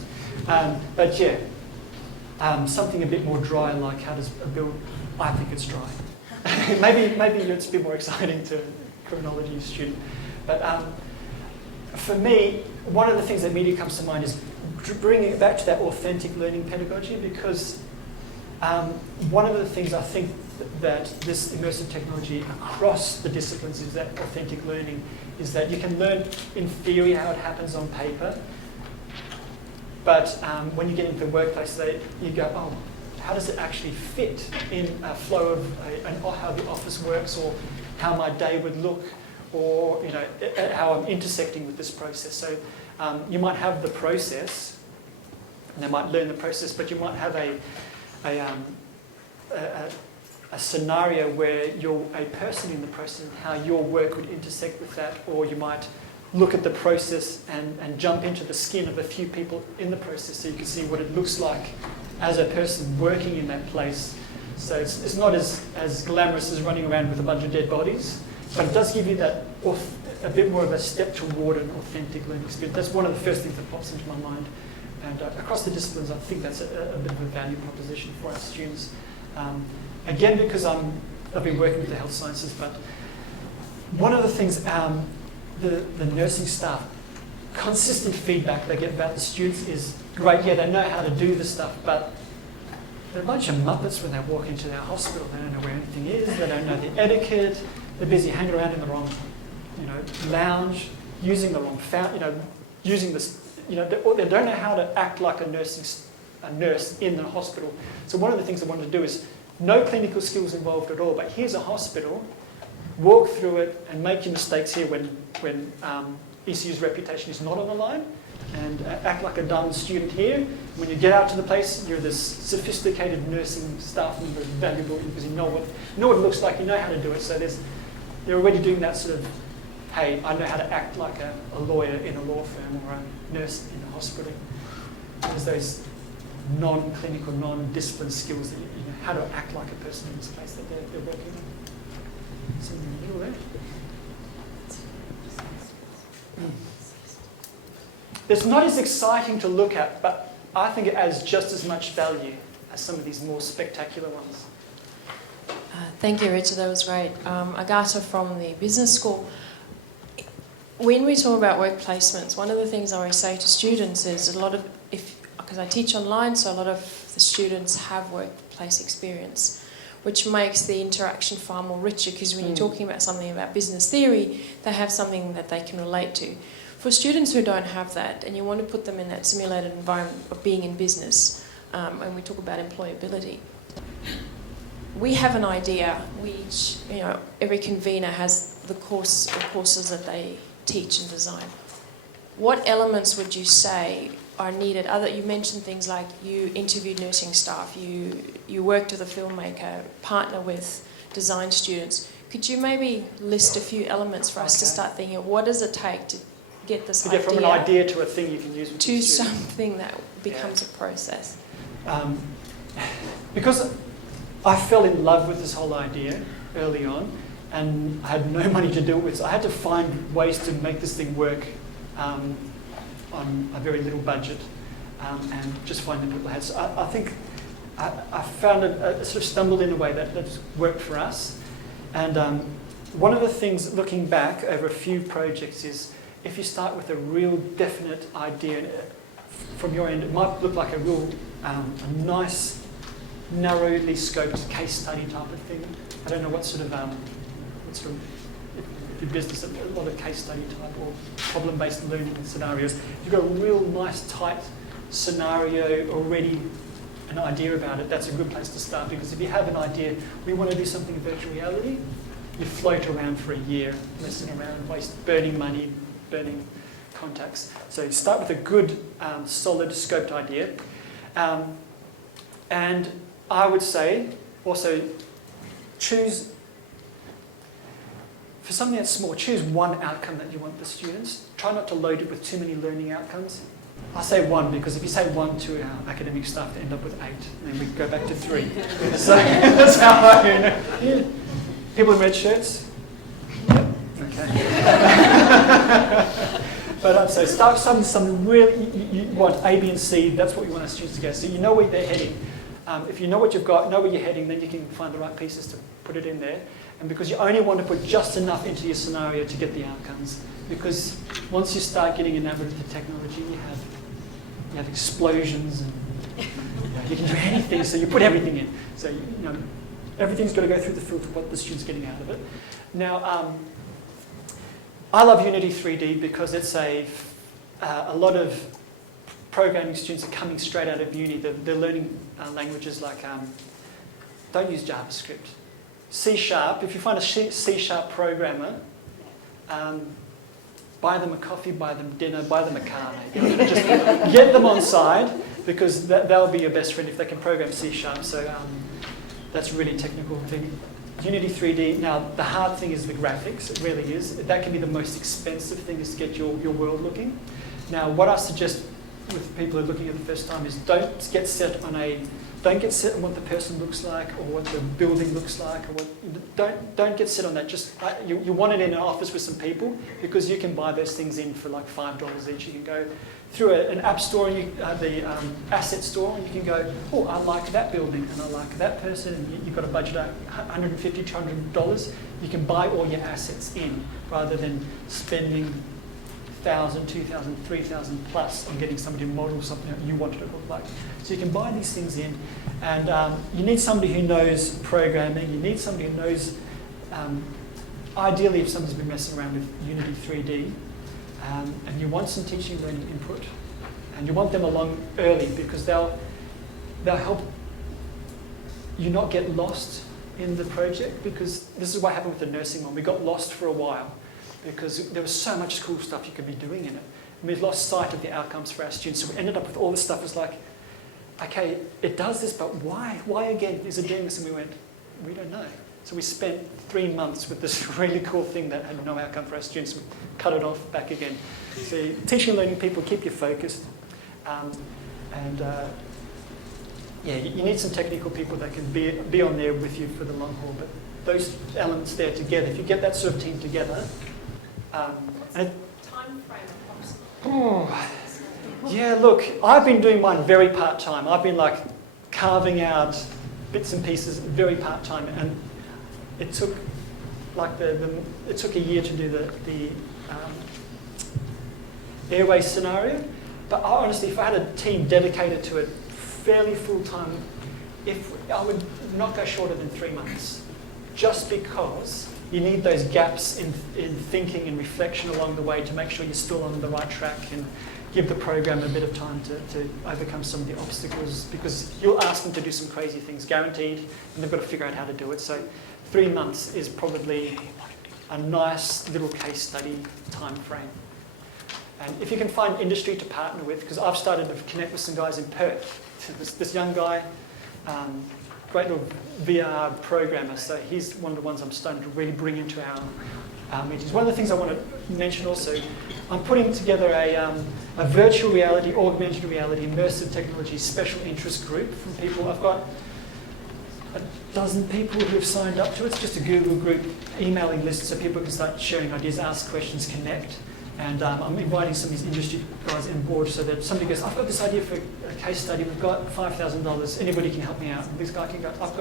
Something a bit more dry, like how does a bill? I think it's dry. maybe it's a bit more exciting to a criminology student. But for me, one of the things that immediately comes to mind is bringing it back to that authentic learning pedagogy, because one of the things I think that this immersive technology across the disciplines is that authentic learning, is that you can learn in theory how it happens on paper, but when you get into the workplace, you go, oh, how does it actually fit in a flow of how the office works, or how my day would look, or how I'm intersecting with this process. So you might have the process, and they might learn the process, but you might have a scenario where you're a person in the process and how your work would intersect with that, or you might look at the process and jump into the skin of a few people in the process, so you can see what it looks like as a person working in that place. So it's not as glamorous as running around with a bunch of dead bodies, but it does give you that a bit more of a step toward an authentic learning experience. That's one of the first things that pops into my mind. And across the disciplines, I think that's a bit of a value proposition for our students. Again, because I've been working with the health sciences, but one of the things, the nursing staff, consistent feedback they get about the students is great. Yeah, they know how to do the stuff, but they're a bunch of muppets when they walk into their hospital. They don't know where anything is. They don't know the etiquette. They're busy hanging around in the wrong, lounge, using the wrong fountain, using this, they don't know how to act like a nurse in the hospital. So one of the things I wanted to do is no clinical skills involved at all, but here's a hospital, walk through it and make your mistakes here when ECU's reputation is not on the line, and act like a dumb student here. When you get out to the place, you're this sophisticated nursing staff member, valuable because you know what it looks like, you know how to do it. So you're already doing that sort of, hey, I know how to act like a lawyer in a law firm or a nurse in a hospital. There's those non-clinical, non-discipline skills, that you know, how to act like a person in this place that they're working in. Something in the middle there. It's not as exciting to look at, but I think it adds just as much value as some of these more spectacular ones. Thank you, Richard. That was great. Agata from the business school. When we talk about work placements, one of the things I always say to students is because I teach online, so a lot of the students have workplace experience, which makes the interaction far more richer, because when you're talking about something about business theory, they have something that they can relate to. For students who don't have that, and you want to put them in that simulated environment of being in business, and we talk about employability, we have an idea, which, you know, every convener has the course or courses that they teach and design. What elements would you say are needed? You mentioned things like you interviewed nursing staff, you worked with a filmmaker, partner with design students. Could you maybe list a few elements for us to start thinking of what does it take to get this idea from an idea to a thing you can use with to your students? something that becomes a process? Because I fell in love with this whole idea early on, and I had no money to do it with, so I had to find ways to make this thing work on a very little budget, and just find the people I had. So I think I found sort of stumbled in a way that's worked for us. And one of the things, looking back over a few projects, is if you start with a real definite idea, from your end, it might look like a real a nice, narrowly scoped case study type of thing. I don't know what sort of if your business, a lot of case study type or problem-based learning scenarios. You've got a real nice tight scenario already, an idea about it, that's a good place to start, because if you have an idea, we want to do something in virtual reality, you float around for a year, messing around, burning money, burning contacts. So start with a good, solid, scoped idea. And I would say also choose, for something that's small, choose one outcome that you want the students. Try not to load it with too many learning outcomes. I say one because if you say one to our academic staff, they end up with 8, and then we go back to 3. So that's how I know. Yeah. People in red shirts? Yep. Okay. But so start something really, you want A, B, and C, that's what you want our students to get. So you know where they're heading. If you know what you've got, know where you're heading, then you can find the right pieces to put it in there. And because you only want to put just enough into your scenario to get the outcomes. Because once you start getting enamored with the technology, you have explosions, and you can do anything, so you put everything in. So everything's got to go through the filter of what the student's getting out of it. Now, I love Unity 3D because it's a lot of programming students are coming straight out of uni. They're learning languages like, don't use JavaScript. C#, if you find a C# programmer, buy them a coffee, buy them dinner, buy them a car, maybe. Just get them on side, because they'll be your best friend if they can program C#. So that's a really technical thing. Unity 3D, now the hard thing is the graphics, it really is. That can be the most expensive thing, is to get your world looking. Now what I suggest with people who are looking at the first time is don't get set on what the person looks like or what the building looks like, or don't get set on that. Just you want it in an office with some people, because you can buy those things in for like $5 each. You can go through an app store, and the asset store, and you can go, oh, I like that building and I like that person, and you've got a budget of $150, $200. You can buy all your assets in, rather than spending $1,000, $2,000, $3,000 plus on getting somebody to model something that you want it to look like. So you can buy these things in, and you need somebody who knows programming. You need somebody who knows, ideally if someone's been messing around with Unity 3D, and you want some teaching and learning input, and you want them along early, because they'll help you not get lost in the project, because this is what happened with the nursing one. We got lost for a while, because there was so much cool stuff you could be doing in it. And we lost sight of the outcomes for our students. So we ended up with all this stuff. It was like, okay, it does this, but why? Why again is it doing this? And we went, we don't know. So we spent 3 months with this really cool thing that had no outcome for our students. We cut it off, back again. So teaching and learning people, keep you focused. And yeah, you need some technical people that can be on there with you for the long haul. But those elements there together, if you get that sort of team together, and Time frame approximately. oh, yeah, look, I've been doing mine very part-time. I've been like carving out bits and pieces very part-time, and it took like it took a year to do the airway scenario. But honestly, if I had a team dedicated to it fairly full-time, I would not go shorter than 3 months, just because you need those gaps in thinking and reflection along the way to make sure you're still on the right track and give the program a bit of time to overcome some of the obstacles, because you'll ask them to do some crazy things, guaranteed, and they've got to figure out how to do it. So 3 months is probably a nice little case study time frame. And if you can find industry to partner with, because I've started to connect with some guys in Perth. This young guy, great little VR programmer, so he's one of the ones I'm starting to really bring into our meetings. One of the things I want to mention also, I'm putting together a virtual reality, augmented reality, immersive technology special interest group from people. I've got a dozen people who have signed up to it. It's just a Google group emailing list so people can start sharing ideas, ask questions, connect. And I'm inviting some of these industry guys on board so that somebody goes, I've got this idea for a case study, we've got $5,000, anybody can help me out. And this guy can go, I've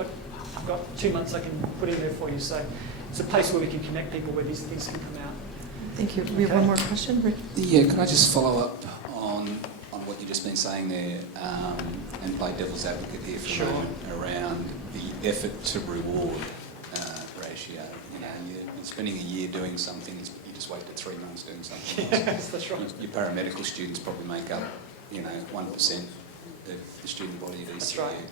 got 2 months I can put in there for you. So it's a place where we can connect people where these things can come out. Thank you. We have one more question, Rick? Yeah, can I just follow up on what you've just been saying there and play devil's advocate here for a moment around the effort to reward ratio. You know, you're spending a year doing something, you just wasted 3 months doing something else. Yes, that's right. Your paramedical students probably make up, 1% of the student body at ECU. That's right.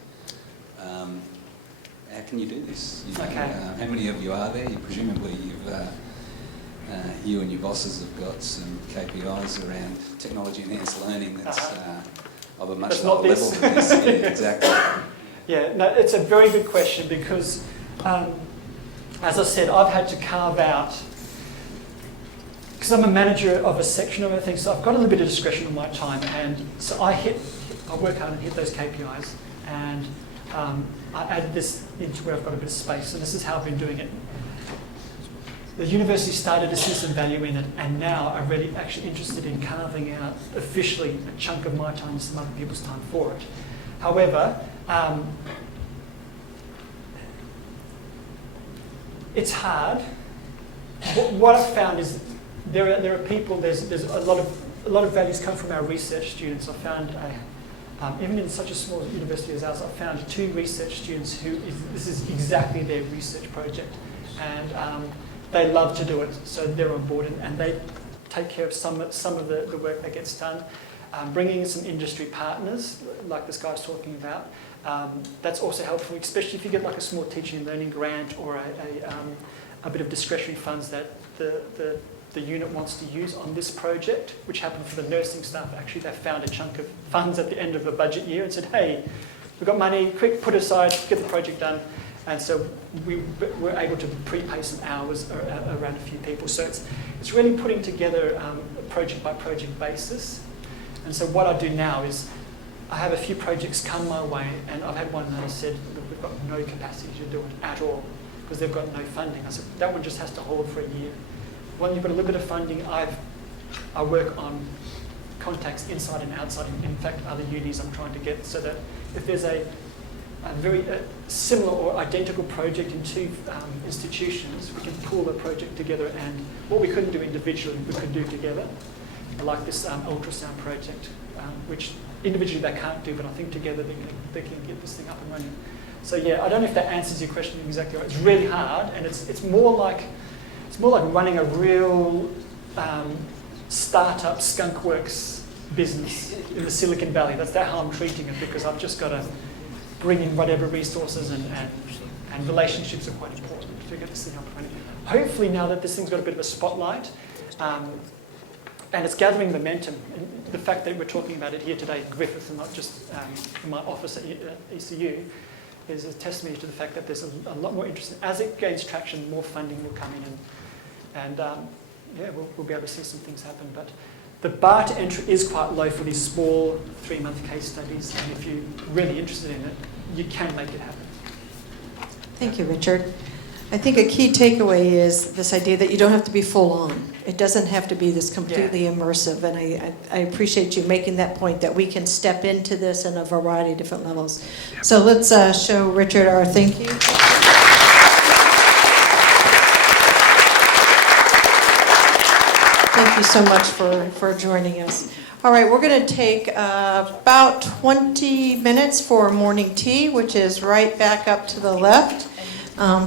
How can you do this? Okay. How many of you are there? Presumably you and your bosses have got some KPIs around technology enhanced learning that's of a much lower level than this. Yeah, exactly. Yeah, no, it's a very good question because, as I said, I've had to carve out, because I'm a manager of a section of things, so I've got a little bit of discretion on my time, and so I work hard and hit those KPIs, and I added this into where I've got a bit of space, and this is how I've been doing it. The university started to see some value in it, and now are really actually interested in carving out officially a chunk of my time and some other people's time for it. However, it's hard. What I've found is there are people. There's a lot of values come from our research students. I found even in such a small university as ours, I found 2 research students this is exactly their research project, and they love to do it, so they're on board, and they take care of some of the work that gets done. Bringing in some industry partners, like this guy's talking about, that's also helpful, especially if you get like a small teaching and learning grant or a bit of discretionary funds that the unit wants to use on this project, which happened for the nursing staff. Actually, they found a chunk of funds at the end of a budget year and said, hey, we've got money, quick, put aside, get the project done. And so we were able to prepay some hours around a few people. So it's really putting together a project by project basis. And so what I do now is I have a few projects come my way, and I've had one that I said, look, we've got no capacity to do it at all because they've got no funding. I said, that one just has to hold for a year. When you've got a little bit of funding, I work on contacts inside and outside. In fact, other unis I'm trying to get so that if there's a very similar or identical project in 2 institutions, we can pull the project together, and what we couldn't do individually, we could do together. Like this ultrasound project, which individually they can't do, but I think together they can get this thing up and running. So yeah, I don't know if that answers your question exactly right. It's really hard, and it's more like running a real startup skunkworks business in the Silicon Valley. That's how I'm treating it, because I've just got to bring in whatever resources, and relationships are quite important to get this thing up and running. Hopefully now that this thing's got a bit of a spotlight, and it's gathering momentum, and the fact that we're talking about it here today in Griffith and not just in my office at ECU is a testimony to the fact that there's a lot more interest. As it gains traction, more funding will come in, and we'll be able to see some things happen. But The bar to entry is quite low for these small 3-month case studies, and if you're really interested in it, you can make it happen. Thank you, Richard. I think a key takeaway is this idea that you don't have to be full on. It doesn't have to be this completely immersive, and I appreciate you making that point that we can step into this in a variety of different levels. So let's show Richard our thank you. Thank you so much for joining us. All right, we're going to take about 20 minutes for morning tea, which is right back up to the left.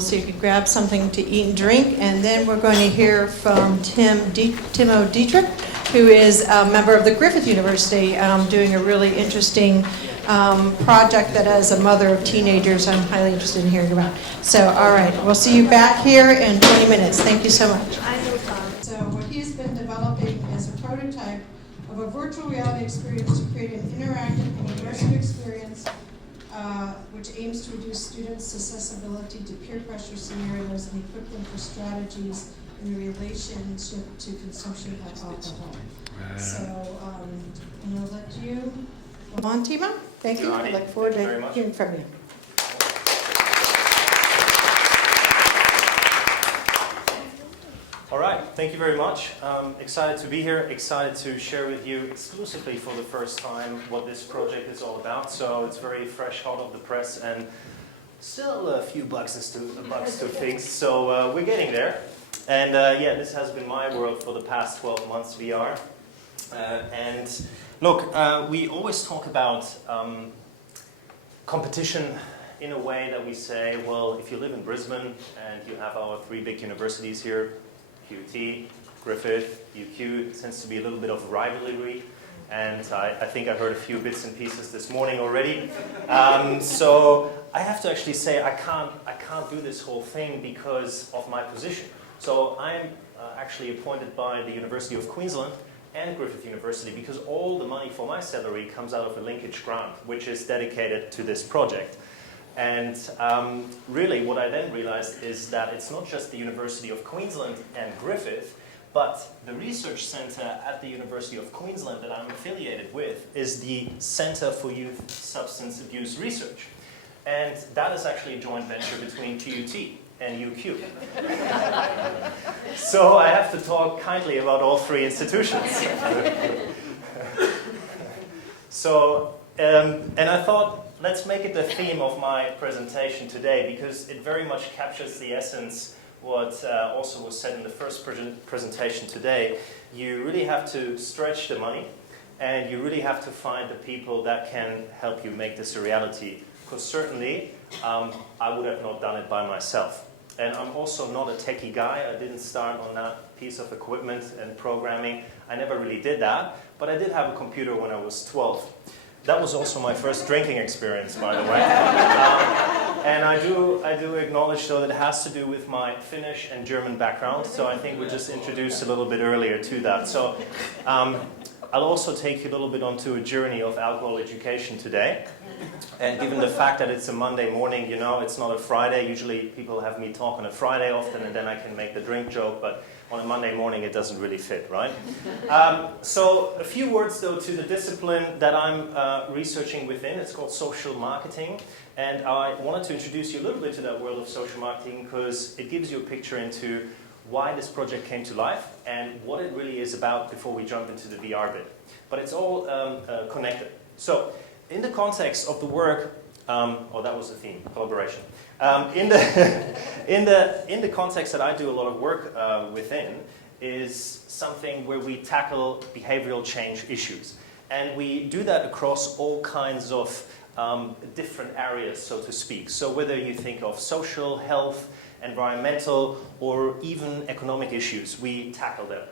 So you can grab something to eat and drink, and then we're going to hear from Timo Dietrich, who is a member of the Griffith University, doing a really interesting project that, as a mother of teenagers, I'm highly interested in hearing about. So, all right, we'll see you back here in 20 minutes. Thank you so much. So what he's been developing is a prototype of a virtual reality experience to create an interactive and immersive experience which aims to reduce students' susceptibility to peer pressure scenarios and equip them for strategies in relationship to consumption of alcohol. So I'm going to let you go on, Timo. Thank you. I look forward to hearing from you. All right, thank you very much. Excited to be here, excited to share with you exclusively for the first time what this project is all about. So it's very fresh, hot off the press, and still a few bugs to fix. So we're getting there. And yeah, this has been my world for the past 12 months, VR. And look, we always talk about competition in a way that we say, well, if you live in Brisbane and you have our 3 big universities here, QUT, Griffith, UQ, it tends to be a little bit of rivalry, and I think I heard a few bits and pieces this morning already. So I have to actually say I can't do this whole thing because of my position. So I'm actually appointed by the University of Queensland and Griffith University because all the money for my salary comes out of a linkage grant, which is dedicated to this project. And really what I then realized is that it's not just the University of Queensland and Griffith, but the research center at the University of Queensland that I'm affiliated with is the Center for Youth Substance Abuse Research. And that is actually a joint venture between QUT and UQ. So I have to talk kindly about all 3 institutions. So, and I thought, let's make it the theme of my presentation today because it very much captures the essence what also was said in the first presentation today. You really have to stretch the money and you really have to find the people that can help you make this a reality. Because certainly I would have not done it by myself. And I'm also not a techie guy. I didn't start on that piece of equipment and programming. I never really did that. But I did have a computer when I was 12. That was also my first drinking experience, by the way. And I do acknowledge, though, that it has to do with my Finnish and German background. So I think we're just introduced a little bit earlier to that. So I'll also take you a little bit onto a journey of alcohol education today. And given the fact that it's a Monday morning, you know, it's not a Friday. Usually people have me talk on a Friday often, and then I can make the drink joke. But on a Monday morning, it doesn't really fit, right? So a few words, though, to the discipline that I'm researching within. It's called social marketing. And I wanted to introduce you a little bit to that world of social marketing because it gives you a picture into why this project came to life and what it really is about before we jump into the VR bit. But it's all connected. So in the context of the work, oh, that was the theme, collaboration. In the context that I do a lot of work within is something where we tackle behavioral change issues. And we do that across all kinds of different areas, so to speak. So whether you think of social, health, environmental, or even economic issues, we tackle them.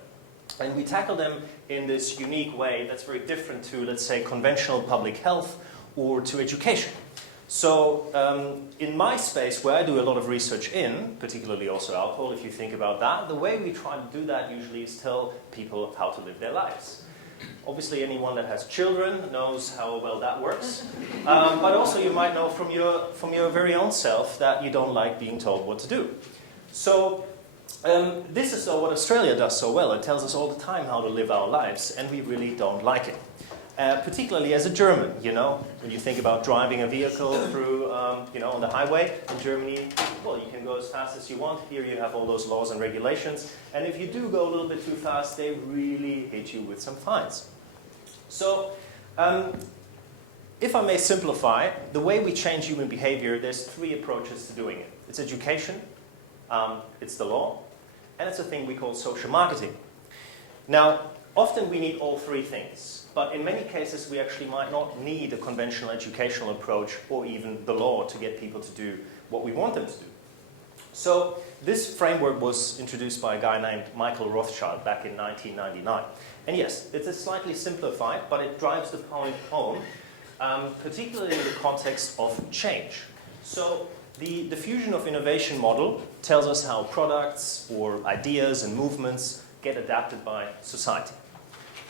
And we tackle them in this unique way that's very different to, let's say, conventional public health or to education. So in my space, where I do a lot of research in, particularly also alcohol, if you think about that, the way we try to do that usually is tell people how to live their lives. Obviously, anyone that has children knows how well that works. But also you might know from your very own self that you don't like being told what to do. So This is what Australia does so well. It tells us all the time how to live our lives, and we really don't like it. Particularly as a German, you know, when you think about driving a vehicle through, you know, on the highway in Germany, well, you can go as fast as you want. Here you have all those laws and regulations, and if you do go a little bit too fast, they really hit you with some fines. So, if I may simplify, the way we change human behavior, there's 3 approaches to doing it. It's education, it's the law, and it's a thing we call social marketing. Now, often we need all 3 things, but in many cases we actually might not need a conventional educational approach or even the law to get people to do what we want them to do. So this framework was introduced by a guy named Michael Rothschild back in 1999. And yes, it is slightly simplified, but it drives the point home, particularly in the context of change. So the diffusion of innovation model tells us how products or ideas and movements get adapted by society.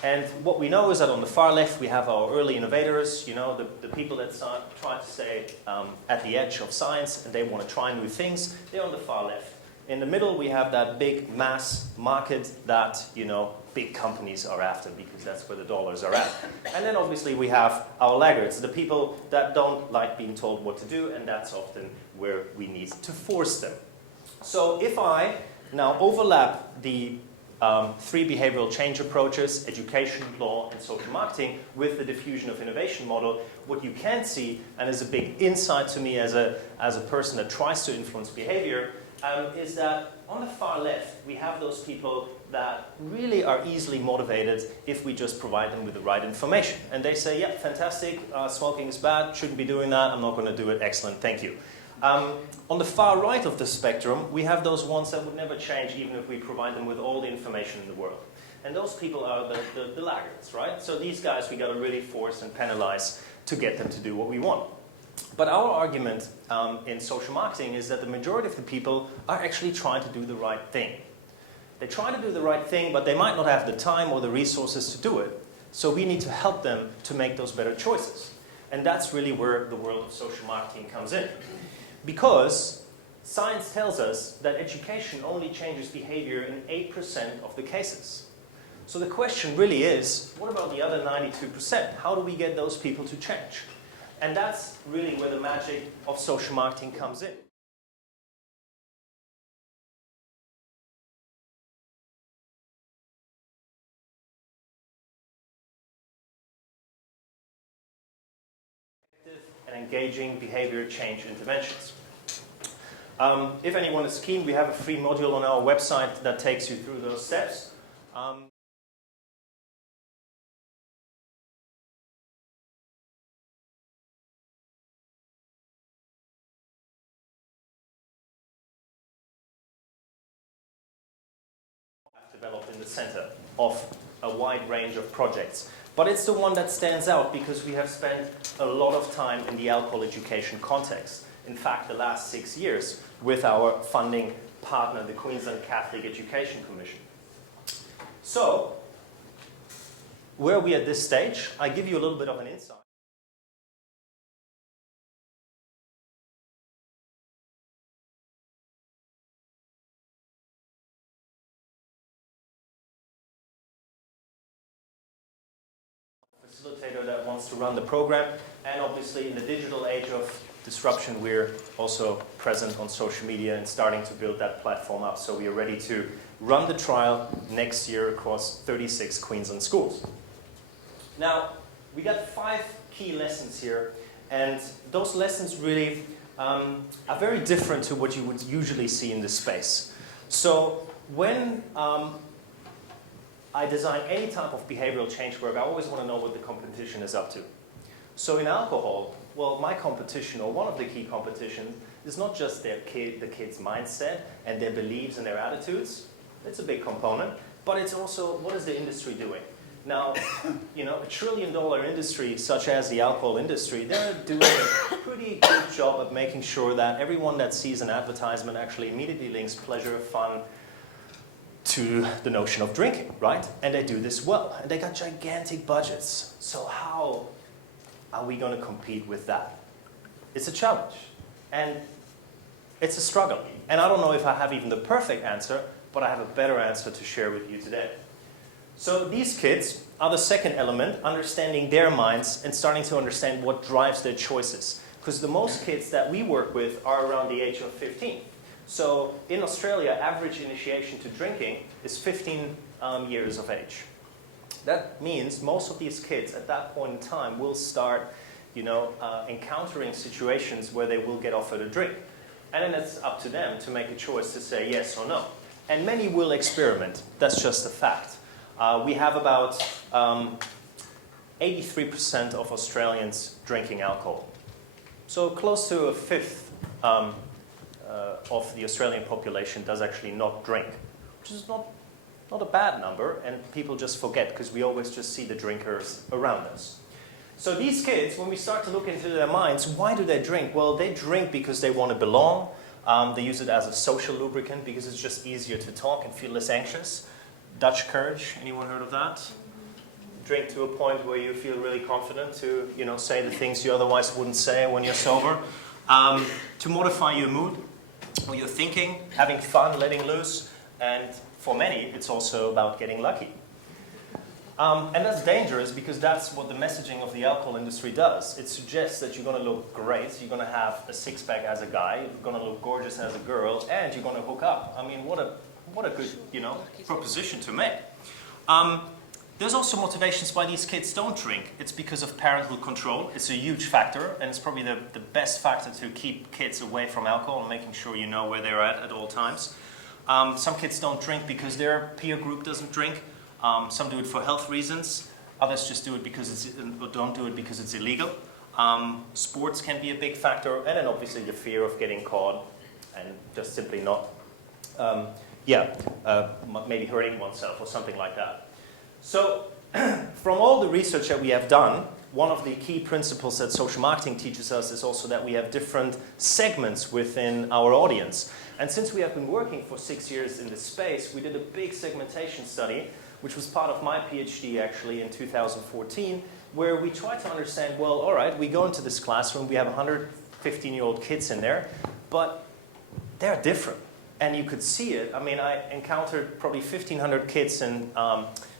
And what we know is that on the far left we have our early innovators, you know, the people that try to stay at the edge of science and they want to try new things. They're on the far left. In the middle we have that big mass market that, you know, big companies are after because that's where the dollars are at. And then obviously we have our laggards, the people that don't like being told what to do, and that's often where we need to force them. So if I now overlap the 3 behavioral change approaches, education, law, and social marketing, with the diffusion of innovation model, what you can see, and is a big insight to me as a person that tries to influence behavior, is that on the far left, we have those people that really are easily motivated if we just provide them with the right information. And they say, yeah, fantastic, smoking is bad, shouldn't be doing that, I'm not going to do it, excellent, thank you. On the far right of the spectrum, we have those ones that would never change even if we provide them with all the information in the world. And those people are the laggards, right? So these guys we got to really force and penalize to get them to do what we want. But our argument in social marketing is that the majority of the people are actually trying to do the right thing. They try to do the right thing, but they might not have the time or the resources to do it. So we need to help them to make those better choices. And that's really where the world of social marketing comes in. Because science tells us that education only changes behavior in 8% of the cases. So the question really is, what about the other 92%? How do we get those people to change? And that's really where the magic of social marketing comes in. And engaging behavior change interventions. If anyone is keen, we have a free module on our website that takes you through those steps. Developed in the center of a wide range of projects. But it's the one that stands out because we have spent a lot of time in the alcohol education context. In fact, the last 6 years with our funding partner, the Queensland Catholic Education Commission. So, where are we at this stage? I give you a little bit of an insight. Facilitator that wants to run the program, and obviously in the digital age of disruption we're also present on social media and starting to build that platform up, so we are ready to run the trial next year across 36 Queensland schools. Now we got 5 key lessons here, and those lessons really are very different to what you would usually see in this space. So when I design any type of behavioral change work, I always want to know what the competition is up to. So in alcohol, well, my competition, or one of the key competitions, is not just the kid's mindset and their beliefs and their attitudes. It's a big component, but it's also what is the industry doing? Now, you know, $1 trillion industry such as the alcohol industry, they're doing a pretty good job of making sure that everyone that sees an advertisement actually immediately links pleasure, fun, to the notion of drinking, right? And they do this well. And they got gigantic budgets. So how are we going to compete with that? It's a challenge. And It's a struggle. And I don't know if I have even the perfect answer, but I have a better answer to share with you today. So these kids are the second element, understanding their minds and starting to understand what drives their choices. Because the most kids that we work with are around the age of 15. So in Australia, average initiation to drinking is 15 years of age. That means most of these kids at that point in time will start, encountering situations where they will get offered a drink. And then it's up to them to make a choice to say yes or no. And many will experiment. That's just a fact. We have about 83% of Australians drinking alcohol. So close to a fifth of the Australian population does actually not drink, which is not a bad number, and people just forget because we always just see the drinkers around us. So these kids, when we start to look into their minds, why do they drink? Well, they drink because they want to belong. They use it as a social lubricant because it's just easier to talk and feel less anxious. Dutch courage, anyone heard of that? Drink to a point where you feel really confident to, say the things you otherwise wouldn't say when you're sober. To modify your mood, or your thinking, having fun, letting loose, and for many, it's also about getting lucky. And that's dangerous because that's what the messaging of the alcohol industry does. It suggests that you're going to look great, you're going to have a six-pack as a guy, you're going to look gorgeous as a girl, and you're going to hook up. I mean, what a good, proposition to make. There's also motivations why these kids don't drink. It's because of parental control. It's a huge factor, and it's probably the best factor to keep kids away from alcohol and making sure you know where they're at all times. Some kids don't drink because their peer group doesn't drink. Some do it for health reasons. Others just do it don't do it because it's illegal. Sports can be a big factor, and then obviously the fear of getting caught and just simply not, maybe hurting oneself or something like that. So from all the research that we have done, one of the key principles that social marketing teaches us is also that we have different segments within our audience. And since we have been working for 6 years in this space, we did a big segmentation study, which was part of my PhD actually in 2014, where we tried to understand, well, all right, we go into this classroom, we have 115-year-old kids in there, but they're different. And you could see it. I mean, I encountered probably 1,500 kids in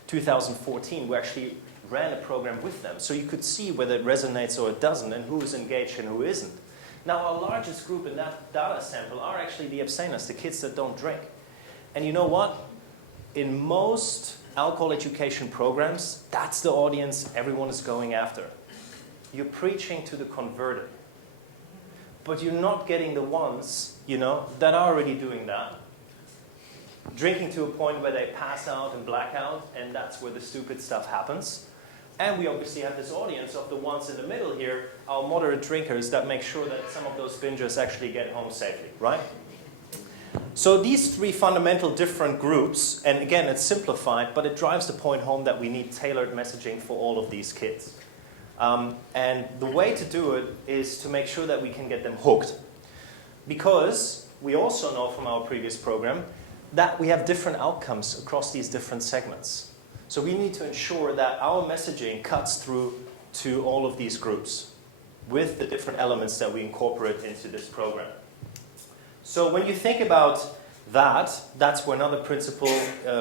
2014. We actually ran a program with them. So you could see whether it resonates or it doesn't, and who is engaged and who isn't. Now, our largest group in that data sample are actually the abstainers, the kids that don't drink. And you know what? In most alcohol education programs, that's the audience everyone is going after. You're preaching to the converted. But you're not getting the ones, that are already doing that. Drinking to a point where they pass out and black out, and that's where the stupid stuff happens. And we obviously have this audience of the ones in the middle here, our moderate drinkers that make sure that some of those bingers actually get home safely, right? So these three fundamental different groups, and again, it's simplified, but it drives the point home that we need tailored messaging for all of these kids. And the way to do it is to make sure that we can get them hooked. Because we also know from our previous program that we have different outcomes across these different segments. So we need to ensure that our messaging cuts through to all of these groups with the different elements that we incorporate into this program. So when you think about that, that's where another principle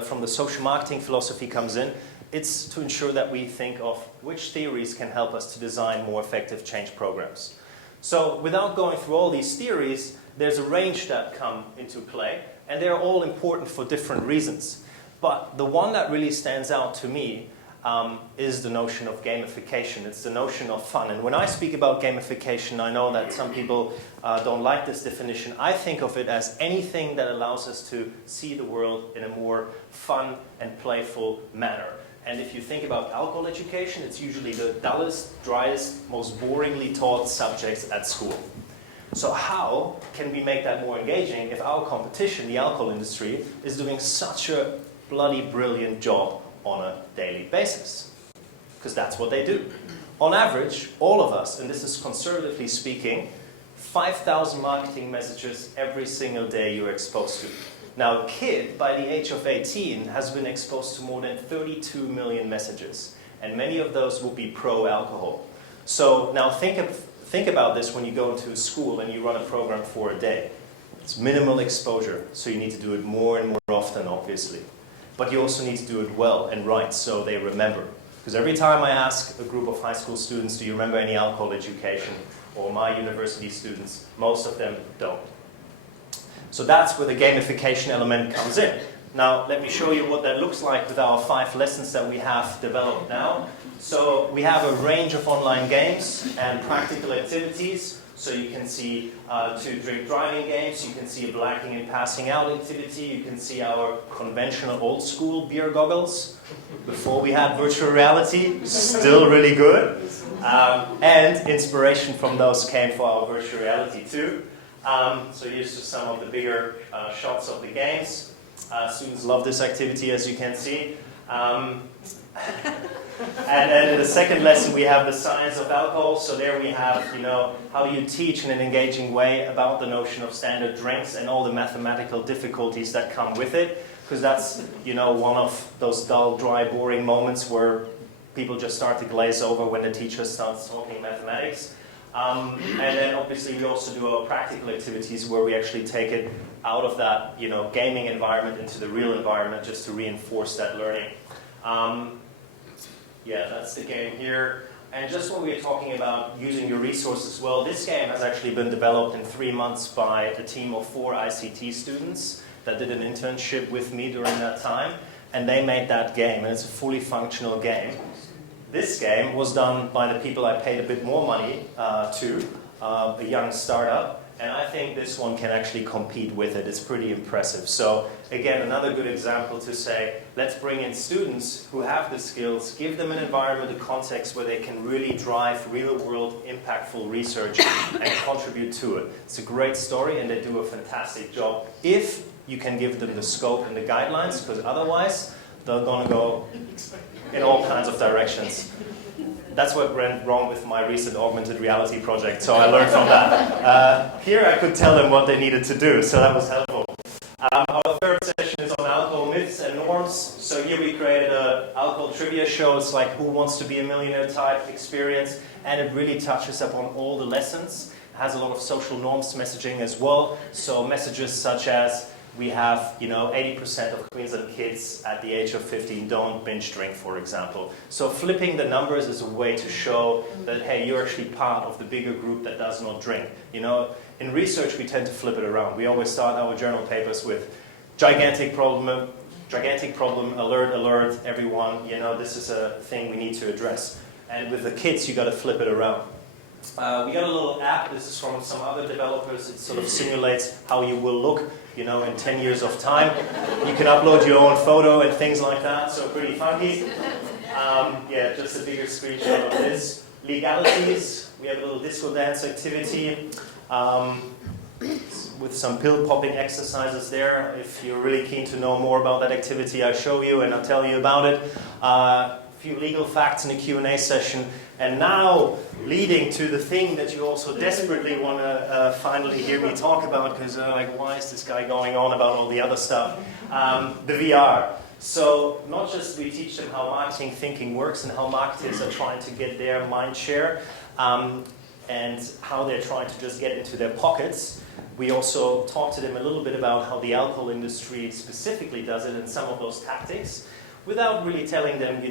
from the social marketing philosophy comes in. It's to ensure that we think of which theories can help us to design more effective change programs. So without going through all these theories, there's a range that come into play, and they're all important for different reasons. But the one that really stands out to me is the notion of gamification. It's the notion of fun. And when I speak about gamification, I know that some people don't like this definition. I think of it as anything that allows us to see the world in a more fun and playful manner. And if you think about alcohol education, it's usually the dullest, driest, most boringly taught subjects at school. So how can we make that more engaging if our competition, the alcohol industry, is doing such a bloody brilliant job on a daily basis? Because that's what they do. On average, all of us, and this is conservatively speaking, 5,000 marketing messages every single day you're exposed to. Now, a kid, by the age of 18, has been exposed to more than 32 million messages, and many of those will be pro-alcohol. So now think about this when you go into a school and you run a program for a day. It's minimal exposure, so you need to do it more and more often, obviously. But you also need to do it well and right, so they remember. Because every time I ask a group of high school students, do you remember any alcohol education, or my university students, most of them don't. So that's where the gamification element comes in. Now, let me show you what that looks like with our 5 lessons that we have developed now. So we have a range of online games and practical activities. So you can see 2 drink driving games, you can see a blacking and passing out activity, you can see our conventional old school beer goggles before we had virtual reality, still really good. And inspiration from those came for our virtual reality too. So here's just some of the bigger shots of the games. Students love this activity, as you can see. And then in the second lesson we have the science of alcohol. So there we have, how do you teach in an engaging way about the notion of standard drinks and all the mathematical difficulties that come with it. Because that's, one of those dull, dry, boring moments where people just start to glaze over when the teacher starts talking mathematics. And then obviously we also do our practical activities where we actually take it out of that, gaming environment into the real environment just to reinforce that learning. Yeah, that's the game here. And just when we were talking about using your resources well, this game has actually been developed in 3 months by a team of 4 ICT students that did an internship with me during that time. And they made that game, and it's a fully functional game. This game was done by the people I paid a bit more money to, a young startup. And I think this one can actually compete with it. It's pretty impressive. So again, another good example to say, let's bring in students who have the skills, give them an environment, a context where they can really drive real-world, impactful research and contribute to it. It's a great story, and they do a fantastic job if you can give them the scope and the guidelines, because otherwise they're going to go in all kinds of directions. That's what went wrong with my recent augmented reality project, so I learned from that. Here I could tell them what they needed to do, so that was helpful. Our third session is on alcohol myths and norms. So here we created an alcohol trivia show. It's like Who Wants to Be a Millionaire type experience, and it really touches upon all the lessons. It has a lot of social norms messaging as well. So messages such as, we have, 80% of Queensland kids at the age of 15 don't binge drink, for example. So flipping the numbers is a way to show that, hey, you're actually part of the bigger group that does not drink. In research, we tend to flip it around. We always start our journal papers with gigantic problem, alert, everyone, this is a thing we need to address. And with the kids, you got to flip it around. We got a little app. This is from some other developers. It sort of simulates how you will look, in 10 years of time. You can upload your own photo and things like that, so pretty funky. Yeah, just a bigger screenshot of this. Legalities. We have a little disco dance activity with some pill-popping exercises there. If you're really keen to know more about that activity, I'll show you and I'll tell you about it. A few legal facts in a Q&A session. And now, leading to the thing that you also desperately want to finally hear me talk about, because why is this guy going on about all the other stuff? The VR. So not just we teach them how marketing thinking works and how marketers are trying to get their mind share and how they're trying to just get into their pockets. We also talk to them a little bit about how the alcohol industry specifically does it and some of those tactics, without really telling them,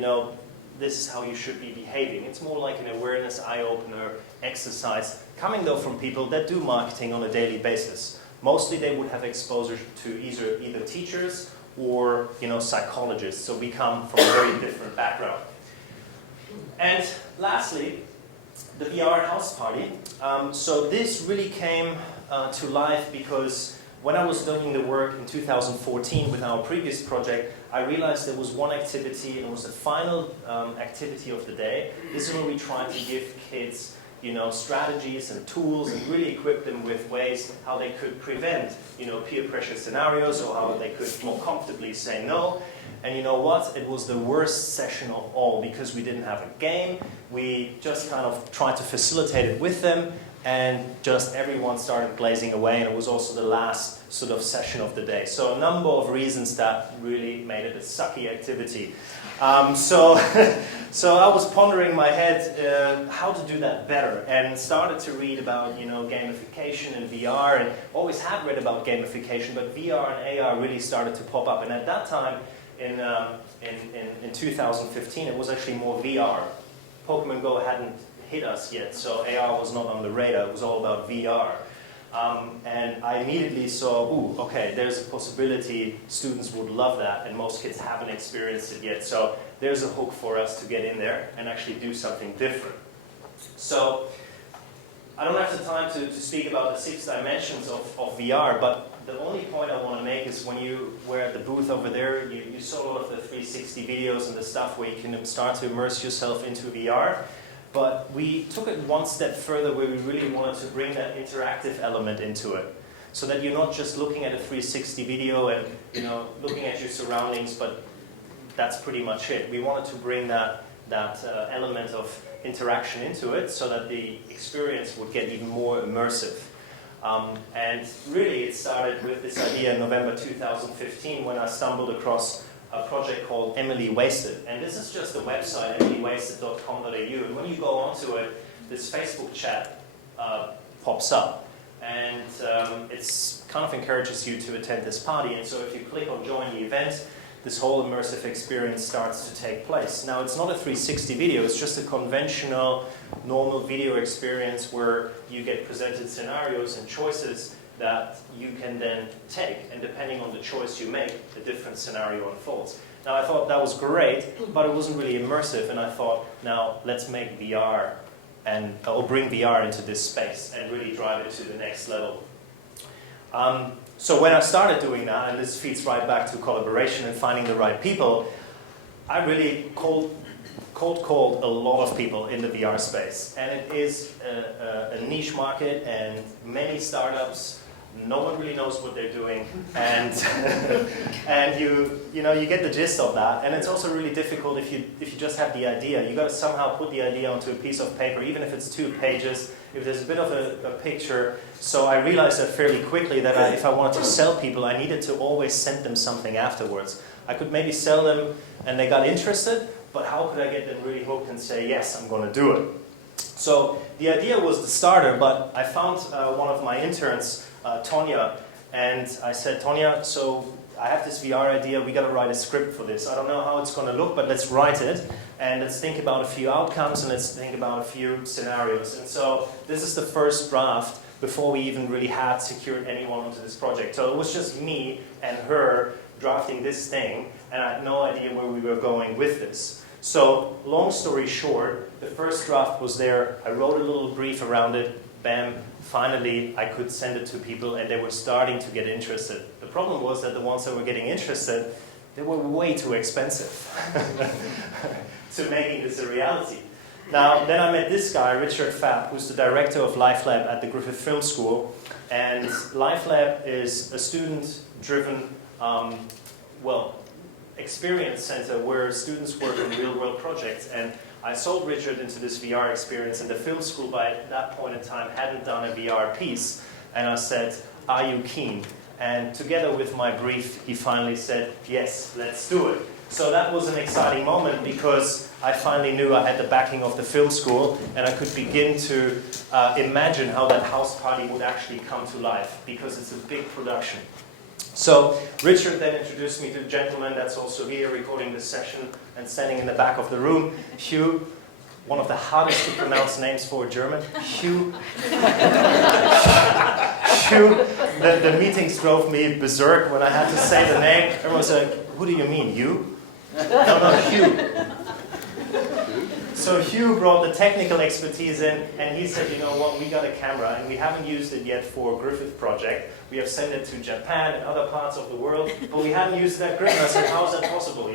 this is how you should be behaving. It's more like an awareness eye-opener exercise, coming though from people that do marketing on a daily basis. Mostly they would have exposure to either teachers or psychologists, so we come from a very different background. And lastly, the VR house party. So this really came to life because when I was doing the work in 2014 with our previous project, I realized there was one activity, and it was the final activity of the day. This is where we try to give kids, strategies and tools and really equip them with ways how they could prevent, peer pressure scenarios or how they could more comfortably say no. And you know what? It was the worst session of all because we didn't have a game. We just kind of tried to facilitate it with them. and just everyone started glazing away, and it was also the last sort of session of the day. So a number of reasons that really made it a sucky activity. So I was pondering in my head how to do that better, and started to read about gamification and VR, and always had read about gamification, but VR and AR really started to pop up. And at that time, in 2015, it was actually more VR. Pokemon Go hadn't hit us yet, so AR was not on the radar. It was all about VR. And I immediately saw, ooh, okay, there's a possibility students would love that, and most kids haven't experienced it yet. So there's a hook for us to get in there and actually do something different. So I don't have the time to speak about the 6 dimensions of VR, but the only point I want to make is when you were at the booth over there, you saw a lot of the 360 videos and the stuff where you can start to immerse yourself into VR. But we took it one step further, where we really wanted to bring that interactive element into it. So that you're not just looking at a 360 video and looking at your surroundings, but that's pretty much it. We wanted to bring that element of interaction into it, so that the experience would get even more immersive. And really it started with this idea in November 2015, when I stumbled across a project called Emily Wasted. And this is just a website, emilywasted.com.au. And when you go onto it, this Facebook chat pops up. And it kind of encourages you to attend this party. And so if you click on join the event, this whole immersive experience starts to take place. Now, it's not a 360 video, it's just a conventional, normal video experience where you get presented scenarios and choices that you can then take, and depending on the choice you make, a different scenario unfolds. Now, I thought that was great, but it wasn't really immersive, and I thought, now let's make VR, or bring VR into this space and really drive it to the next level. So when I started doing that, and this feeds right back to collaboration and finding the right people, I really cold called a lot of people in the VR space. And it is a niche market, and many startups, no one really knows what they're doing, and and you get the gist of that. And it's also really difficult if you just have the idea. You got to somehow put the idea onto a piece of paper, even if it's 2 pages, if there's a bit of a picture. So I realized that fairly quickly, that if I wanted to sell people, I needed to always send them something afterwards. I could maybe sell them and they got interested, but how could I get them really hooked and say, yes, I'm going to do it? So the idea was the starter, but I found one of my interns, Tonya, and I said, Tonya, so I have this VR idea, we got to write a script for this. I don't know how it's going to look, but let's write it, and let's think about a few outcomes, and let's think about a few scenarios. And so this is the first draft before we even really had secured anyone onto this project. So it was just me and her drafting this thing, and I had no idea where we were going with this. So long story short, the first draft was there, I wrote a little brief around it, bam, finally I could send it to people, and they were starting to get interested. The problem was that the ones that were getting interested, they were way too expensive to making this a reality. Now, then I met this guy, Richard Fapp, who's the director of LifeLab at the Griffith Film School. And LifeLab is a student-driven, experience center where students work on real-world projects. And I sold Richard into this VR experience, and the film school by that point in time hadn't done a VR piece. And I said, are you keen? And together with my brief, he finally said, yes, let's do it. So that was an exciting moment, because I finally knew I had the backing of the film school, and I could begin to imagine how that house party would actually come to life, because it's a big production. So Richard then introduced me to the gentleman that's also here recording this session and standing in the back of the room, Hugh, one of the hardest to pronounce names for a German, Hugh. Hugh, the meetings drove me berserk when I had to say the name. Everyone was like, who do you mean, you? No, Hugh. So Hugh brought the technical expertise in, and he said, you know what, we got a camera, and we haven't used it yet for a Griffith project. We have sent it to Japan and other parts of the world, but we hadn't used that Griffith. I said, how is that possible,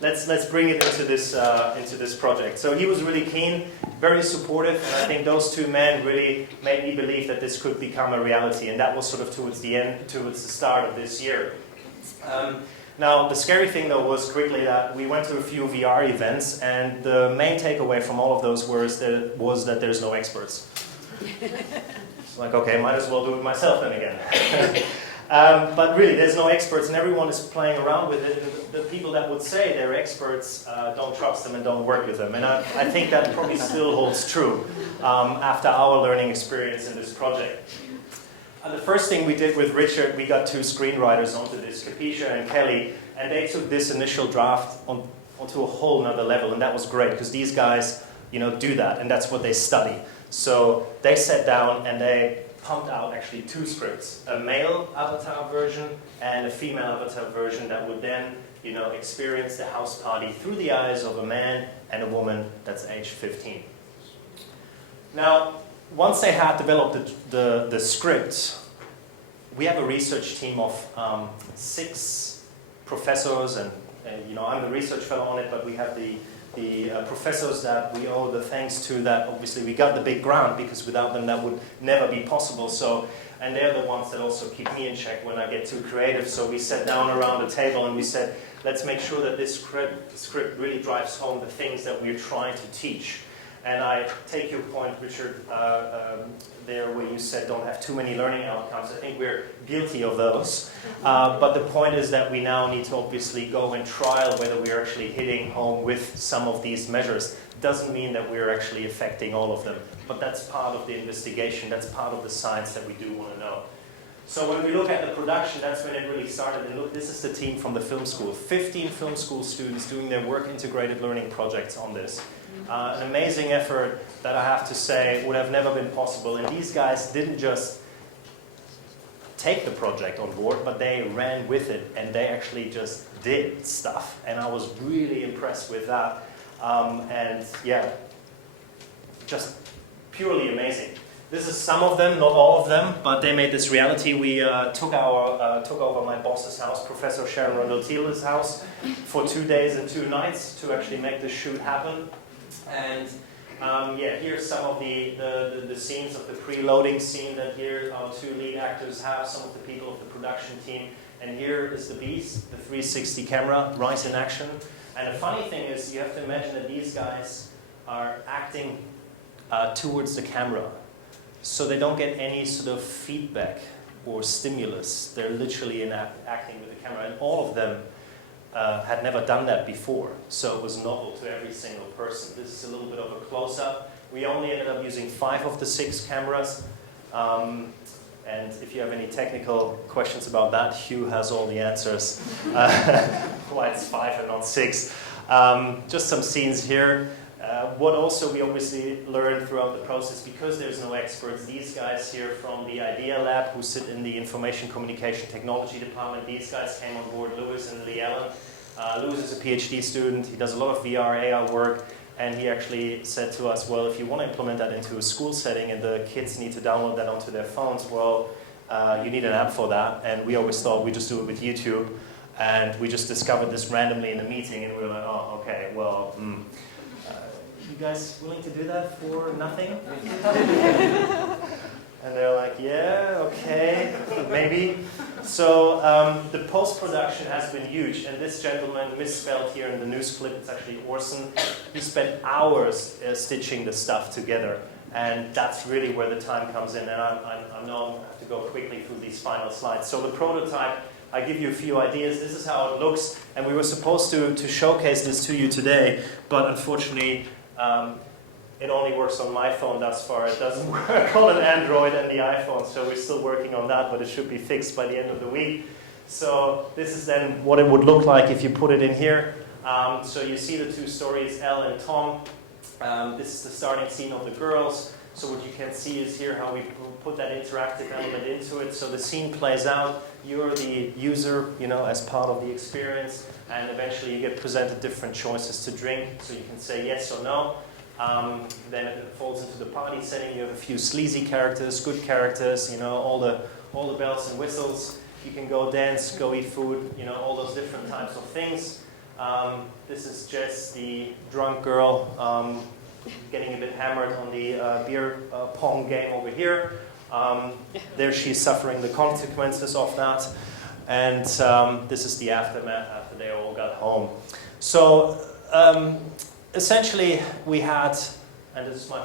Let's bring it into this project. So he was really keen, very supportive, and I think those 2 men really made me believe that this could become a reality, and that was sort of towards the start of this year. Now, the scary thing, though, was quickly that we went to a few VR events, and the main takeaway from all of those was that there's no experts. It's like, okay, might as well do it myself then again. But really, there's no experts, and everyone is playing around with it. And the people that would say they're experts don't trust them and don't work with them. And I think that probably still holds true after our learning experience in this project. The first thing we did with Richard, we got 2 screenwriters onto this, Kapisha and Kelly, and they took this initial draft onto a whole nother level, and that was great because these guys, do that, and that's what they study. So they sat down and they pumped out actually 2 scripts, a male avatar version and a female avatar version that would then, experience the house party through the eyes of a man and a woman that's age 15. Now, once they had developed the scripts, we have a research team of 6 professors, and I'm the research fellow on it, but we have the professors that we owe the thanks to, that obviously we got the big grant, because without them that would never be possible. So, and they're the ones that also keep me in check when I get too creative. So we sat down around the table and we said, let's make sure that this script really drives home the things that we're trying to teach. And I take your point, Richard, there where you said don't have too many learning outcomes. I think we're guilty of those. But the point is that we now need to obviously go and trial whether we're actually hitting home with some of these measures. Doesn't mean that we're actually affecting all of them. But that's part of the investigation. That's part of the science that we do want to know. So when we look at the production, that's when it really started. And look, this is the team from the film school. 15 film school students doing their work-integrated learning projects on this. An amazing effort that I have to say would have never been possible. And these guys didn't just take the project on board, but they ran with it and they actually just did stuff. And I was really impressed with that. And yeah, just purely amazing. This is some of them, not all of them, but they made this reality. We took over my boss's house, Professor Sharon Rundle-Thiele's house, for 2 days and 2 nights to actually make this shoot happen. And yeah, here's some of the scenes of the preloading scene that here our 2 lead actors have, some of the people of the production team. And here is the beast, the 360 camera, right in action. And the funny thing is, you have to imagine that these guys are acting towards the camera. So they don't get any sort of feedback or stimulus. They're literally acting with the camera. And all of them had never done that before. So it was novel to every single person. This is a little bit of a close-up. We only ended up using 5 of the 6 cameras. And if you have any technical questions about that, Hugh has all the answers. Why it's 5 and not 6. Just some scenes here. What also we obviously learned throughout the process, because there's no experts, these guys here from the IDEA Lab who sit in the Information Communication Technology Department, these guys came on board, Lewis and Lee Allen. Lewis is a PhD student, he does a lot of VR, AR work, and he actually said to us, well, if you want to implement that into a school setting and the kids need to download that onto their phones, well, you need an app for that. And we always thought we'd just do it with YouTube. And we just discovered this randomly in a meeting, and we were like, oh, okay, well, you guys willing to do that for nothing? And they're like, yeah, okay, maybe. So the post-production has been huge, and this gentleman misspelled here in the news clip, it's actually Orson. He spent hours stitching the stuff together, and that's really where the time comes in. And I know I have to go quickly through these final slides. So the prototype, I give you a few ideas. This is how it looks, and we were supposed to showcase this to you today, but unfortunately, it only works on my phone thus far. It doesn't work on an Android and the iPhone, so we're still working on that, but it should be fixed by the end of the week. So this is then what it would look like if you put it in here. So you see the 2 stories, Elle and Tom. This is the starting scene of the girls. So what you can see is here how we put that interactive element into it. So the scene plays out. You're the user, as part of the experience, and eventually you get presented different choices to drink. So you can say yes or no. Then it falls into the party setting. You have a few sleazy characters, good characters, all the bells and whistles. You can go dance, go eat food, all those different types of things. This is Jess, the drunk girl, getting a bit hammered on the beer pong game over here. There she's suffering the consequences of that. And this is the aftermath after they all got home. So essentially we had And this is my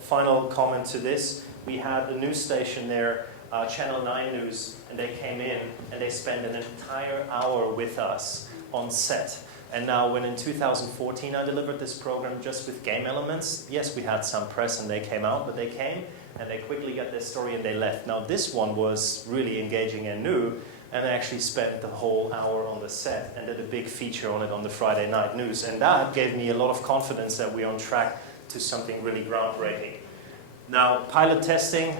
final comment to this. We had a news station there, Channel 9 News, and they came in and they spent an entire hour with us on set. And now when in 2014 I delivered this program just with game elements, yes, we had some press and they came out, but they came and they quickly got their story and they left. Now this one was really engaging and new, and I actually spent the whole hour on the set and did a big feature on it on the Friday night news. And that gave me a lot of confidence that we're on track to something really groundbreaking. Now, pilot testing,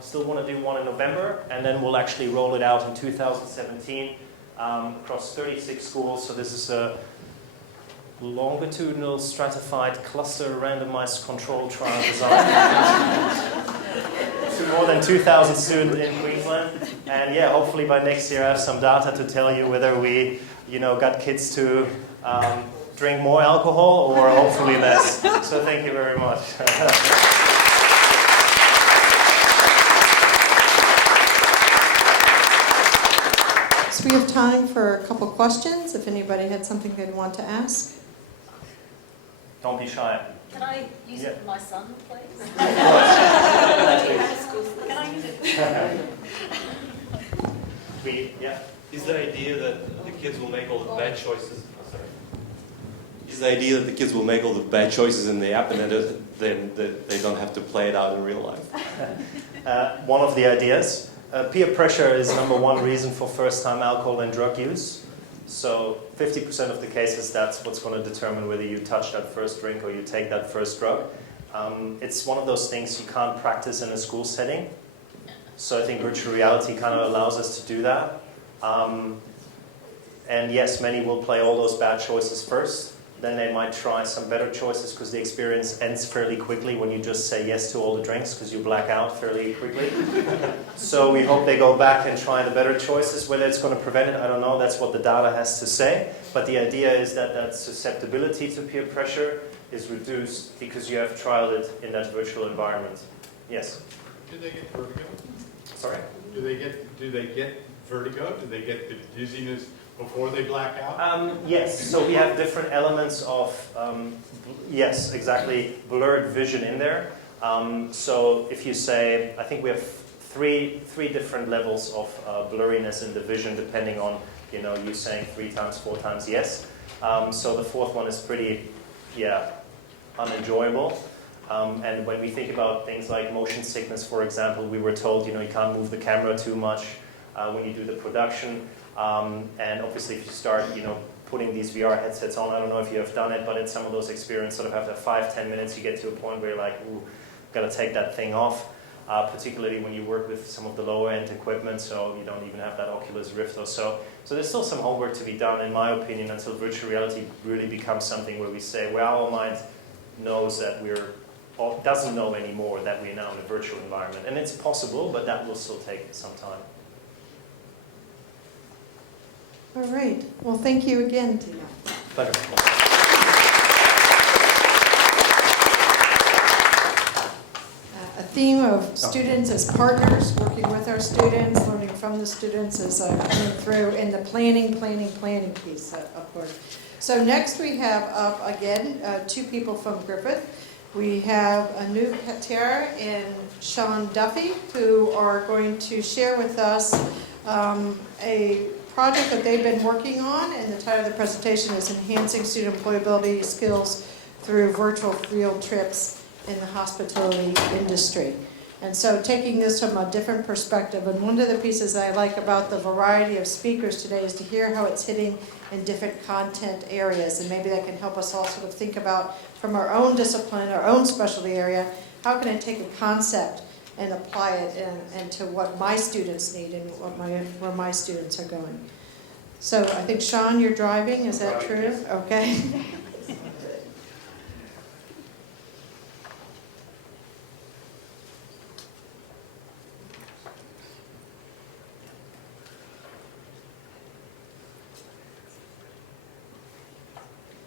still want to do one in November, and then we'll actually roll it out in 2017 across 36 schools. So this is a longitudinal stratified cluster randomized control trial design to more than 2,000 students in Queensland. And yeah, hopefully by next year I have some data to tell you whether we, got kids to drink more alcohol or hopefully less. So thank you very much. So we have time for a couple questions, if anybody had something they'd want to ask. Don't be shy. Can I use it for my son, please? Of Can I use it? Is the idea that the kids will make all the bad choices? Is the idea that the kids will make all the bad choices in the app and then they don't have to play it out in real life? One of the ideas. Peer pressure is number one reason for first-time alcohol and drug use. So 50% of the cases, that's what's going to determine whether you touch that first drink or you take that first drug. It's one of those things you can't practice in a school setting. So I think virtual reality kind of allows us to do that. And yes, many will play all those bad choices first. Then they might try some better choices because the experience ends fairly quickly when you just say yes to all the drinks because you black out fairly quickly. So we hope they go back and try the better choices. Whether it's going to prevent it, I don't know. That's what the data has to say. But the idea is that that susceptibility to peer pressure is reduced because you have trialed it in that virtual environment. Yes? Do they get vertigo? Sorry? Do they get vertigo? Do they get the dizziness before they black out? Yes, so we have different elements of, yes, exactly, blurred vision in there. So if you say, I think we have three different levels of blurriness in the vision depending on, you saying 3 times, 4 times yes. So the fourth one is pretty, unenjoyable. And when we think about things like motion sickness, for example, we were told, you can't move the camera too much when you do the production. And obviously if you start, putting these VR headsets on, I don't know if you have done it, but in some of those experiences, sort of after 5-10 minutes, you get to a point where you're like, ooh, got to take that thing off. Particularly when you work with some of the lower end equipment, so you don't even have that Oculus Rift or so. So there's still some homework to be done, in my opinion, until virtual reality really becomes something where we say, well, our mind knows that or doesn't know anymore that we're now in a virtual environment. And it's possible, but that will still take some time. All right. Well, thank you again, Tina. Pleasure. A theme of students as partners, working with our students, learning from the students is coming through in the planning piece, of course. So next we have up again 2 people from Griffith. We have Anoop Katyar and Sean Duffy, who are going to share with us a project that they've been working on, and the title of the presentation is Enhancing Student Employability Skills Through Virtual Field Trips in the Hospitality Industry. And so taking this from a different perspective, and one of the pieces I like about the variety of speakers today is to hear how it's hitting in different content areas, and maybe that can help us all sort of think about from our own discipline, our own specialty area, how can I take a concept and apply it and to what my students need and where my students are going. So I think, Sean, you're driving, is that true? Yes. Okay.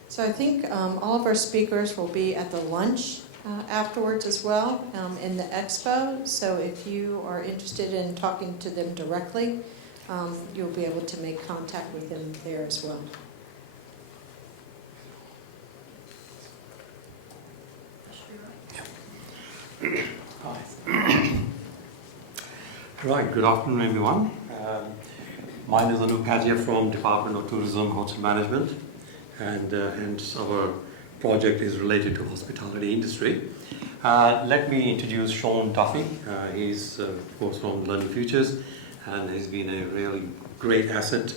So I think all of our speakers will be at the lunch afterwards as well in the expo. So if you are interested in talking to them directly, you'll be able to make contact with them there as well. Right, good afternoon everyone. My name is Anup Bhatia from Department of Tourism Hotel Management, and hence our project is related to hospitality industry. Let me introduce Sean Duffy. He's of course from Learning Futures, and he's been a really great asset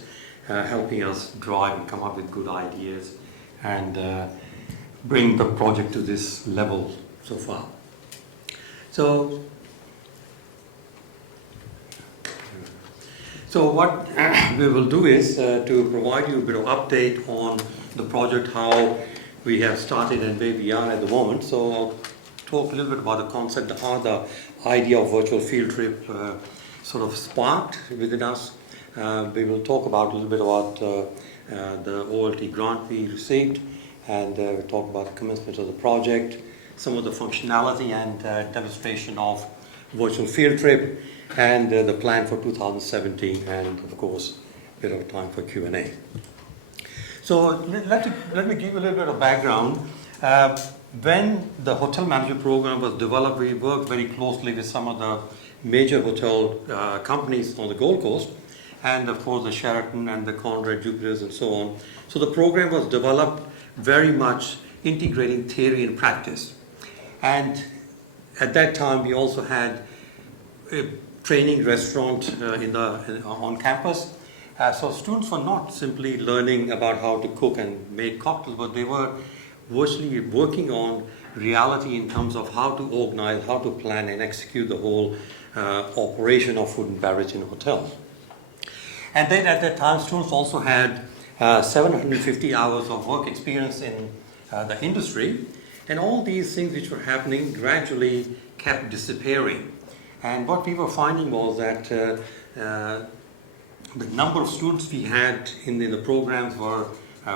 helping us drive and come up with good ideas and bring the project to this level so far. So what we will do is to provide you a bit of update on the project, how we have started and where we are at the moment. So I'll talk a little bit about the concept, how the idea of virtual field trip sort of sparked within us. We will talk about a little bit about the OLT grant we received, and we'll talk about the commencement of the project, some of the functionality and demonstration of virtual field trip, and the plan for 2017, and of course a bit of time for Q&A. So let me give you a little bit of background. When the hotel management program was developed, we worked very closely with some of the major hotel companies on the Gold Coast, and of course the Sheraton and the Conrad Jupiters and so on. So the program was developed very much integrating theory and practice. And at that time we also had a training restaurant on campus. So students were not simply learning about how to cook and make cocktails, but they were virtually working on reality in terms of how to organize, how to plan and execute the whole operation of food and beverage in hotels. And then at that time, students also had 750 hours of work experience in the industry, and all these things which were happening gradually kept disappearing. And what we were finding was that the number of students we had in the programs were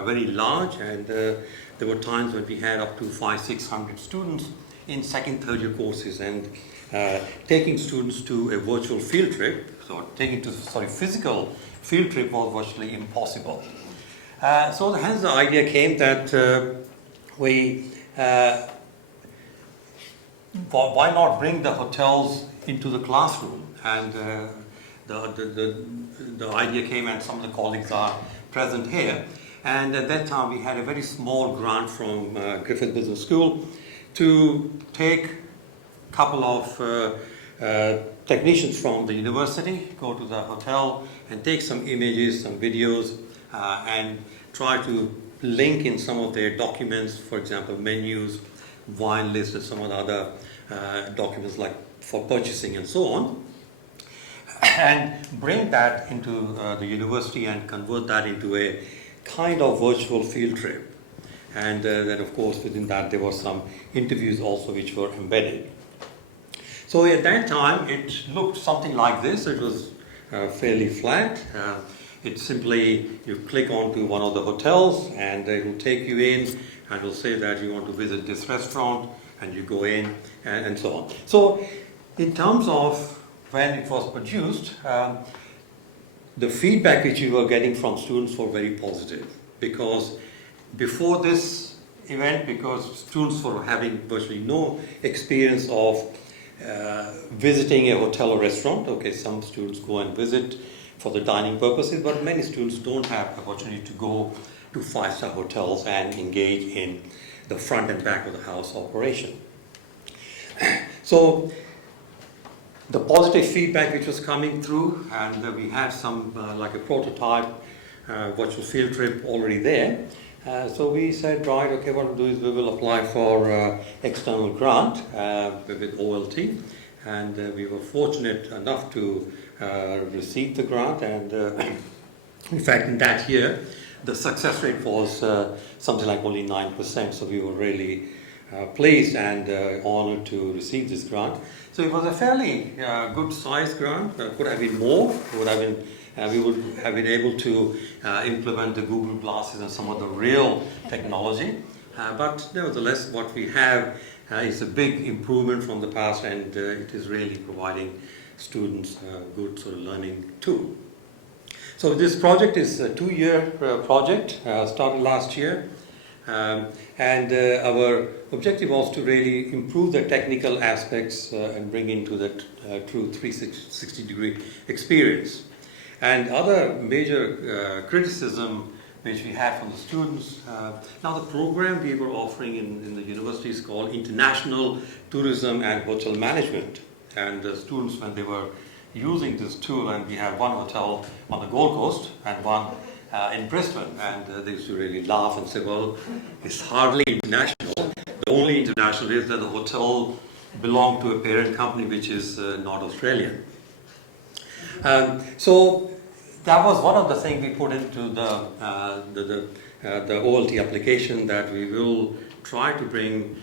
very large, and there were times when we had up to 500-600 students in second, third year courses, and taking students to a virtual field trip, physical field trip was virtually impossible. So hence the idea came that why not bring the hotels into the classroom? And the idea came, and some of the colleagues are present here. And at that time we had a very small grant from Griffith Business School to take a couple of technicians from the university, go to the hotel and take some images, some videos, and try to link in some of their documents, for example menus, wine lists, and some of the other documents like for purchasing and so on, and bring that into the university and convert that into a kind of virtual field trip. And then of course within that there were some interviews also which were embedded. So at that time it looked something like this. It was fairly flat. It's simply you click onto one of the hotels and it will take you in and will say that you want to visit this restaurant, and you go in and so on. So in terms of when it was produced, the feedback which we were getting from students were very positive, because before this event, because students were having virtually no experience of visiting a hotel or restaurant. Okay, some students go and visit for the dining purposes, but many students don't have the opportunity to go to 5-star hotels and engage in the front and back of the house operation. So the positive feedback which was coming through, and we had some like a prototype virtual field trip already there. So we said, right, okay, what we'll do is we will apply for external grant with OLT, and we were fortunate enough to receive the grant, and in fact in that year the success rate was something like only 9%, so we were really pleased and honored to receive this grant. So it was a fairly good size grant. Could have been more. We would have been able to implement the Google Glasses and some of the real technology. But nevertheless, what we have is a big improvement from the past, and it is really providing students a good sort of learning tool. So this project is a 2-year project, started last year. And our objective was to really improve the technical aspects and bring into that true 360-degree experience. And other major criticism which we had from the students, now the program we were offering in the university is called International Tourism and Hotel Management. And the students, when they were using this tool, and we have one hotel on the Gold Coast and one in Brisbane, and they used to really laugh and say, well, it's hardly international. The only international is that the hotel belonged to a parent company which is not Australian. So that was one of the things we put into the OLT application, that we will try to bring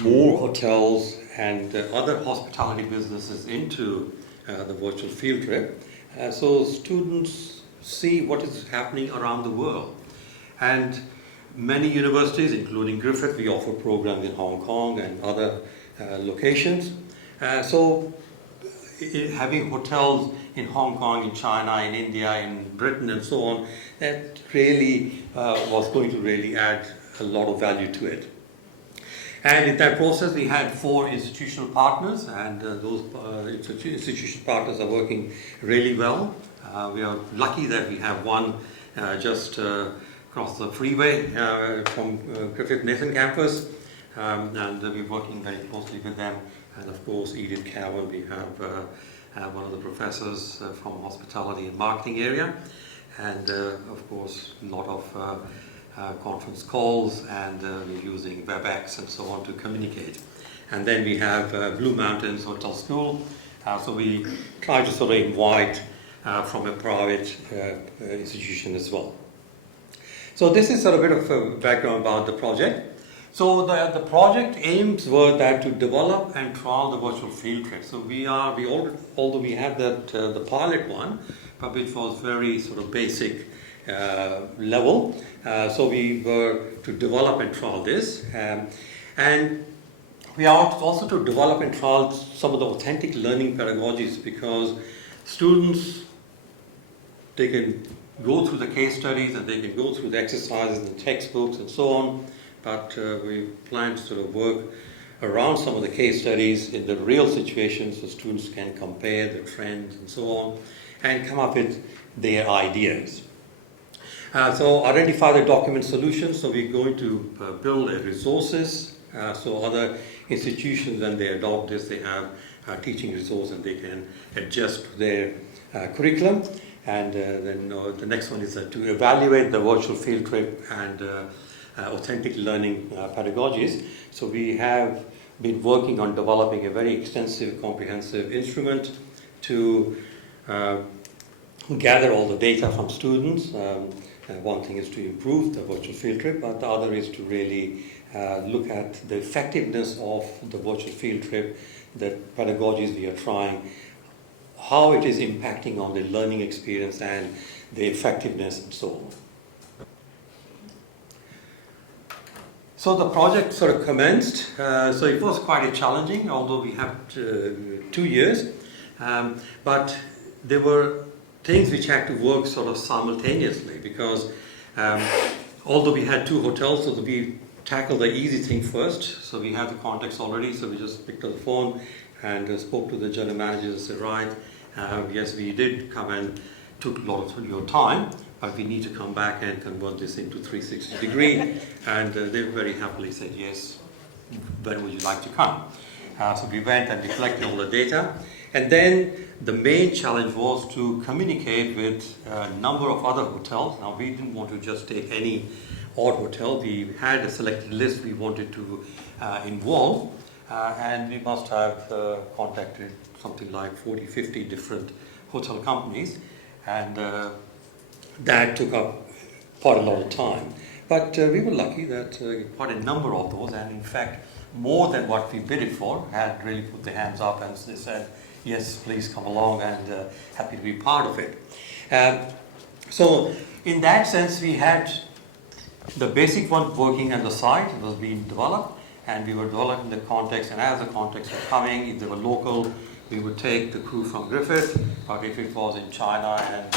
more hotels and other hospitality businesses into the virtual field trip, so students see what is happening around the world. And many universities, including Griffith, we offer programs in Hong Kong and other locations. So having hotels in Hong Kong, in China, in India, in Britain and so on, that really was going to really add a lot of value to it. And in that process, we had 4 institutional partners, and those institutional partners are working really well. We are lucky that we have one just across the freeway from Griffith Nathan campus, and we're working very closely with them. And of course, Edith Cowan, we have one of the professors from hospitality and marketing area, and of course, a lot of conference calls, and we're using WebEx and so on to communicate. And then we have Blue Mountains Hotel School, so we try to sort of invite from a private institution as well. So this is sort of a bit of a background about the project. So the project aims were that to develop and trial the virtual field trip. So although we had that the pilot one, but which was very sort of basic level. So we were to develop and trial this, and we are also to develop and trial some of the authentic learning pedagogies, because students, they can go through the case studies and they can go through the exercises and textbooks and so on, but we plan to sort of work around some of the case studies in the real situations, so students can compare the trends and so on and come up with their ideas. So identify the document solutions. So we're going to build resources. So other institutions, when they adopt this, they have teaching resource and they can adjust to their curriculum. And then the next one is to evaluate the virtual field trip and authentic learning pedagogies. So we have been working on developing a very extensive, comprehensive instrument to gather all the data from students. One thing is to improve the virtual field trip, but the other is to really look at the effectiveness of the virtual field trip, the pedagogies we are trying, how it is impacting on the learning experience and the effectiveness and so on. So the project sort of commenced. So it was quite challenging, although we have 2 years, but there were things which had to work sort of simultaneously, because although we had 2 hotels, so we tackled the easy thing first. So we had the contacts already, so we just picked up the phone and spoke to the general managers and said, right, yes, we did come and took a lot of your time, but we need to come back and convert this into 360 degree. And they very happily said, yes, when would you like to come? So we went and we collected all the data. And then the main challenge was to communicate with a number of other hotels. Now, we didn't want to just take any odd hotel. We had a selected list we wanted to involve, and we must have contacted something like 40, 50 different hotel companies, and that took up quite a lot of time. But we were lucky that quite a number of those, and in fact, more than what we bid it for, had really put their hands up and they said, yes, please come along, and happy to be part of it. So in that sense, we had the basic one working on the site. It was being developed, and we were developing the context, and as the context was coming, if there were local we would take the crew from Griffith, but if it was in China and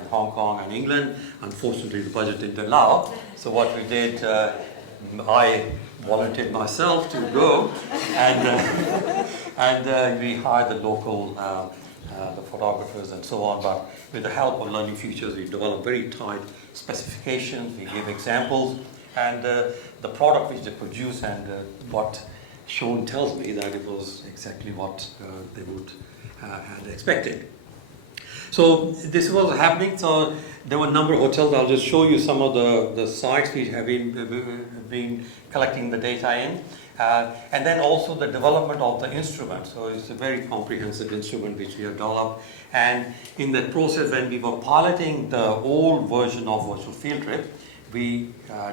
in Hong Kong and England, unfortunately the budget didn't allow. So what we did, I volunteered myself to go, and we hired the local the photographers and so on. But with the help of Learning Futures, we developed very tight specifications. We gave examples, and the product which they produced and what Sean tells me that it was exactly what they would had expected. So this was happening. So there were a number of hotels. I'll just show you some of the sites we have been collecting the data in. And then also the development of the instrument. So it's a very comprehensive instrument which we have developed. And in that process, when we were piloting the old version of Virtual Field Trip, we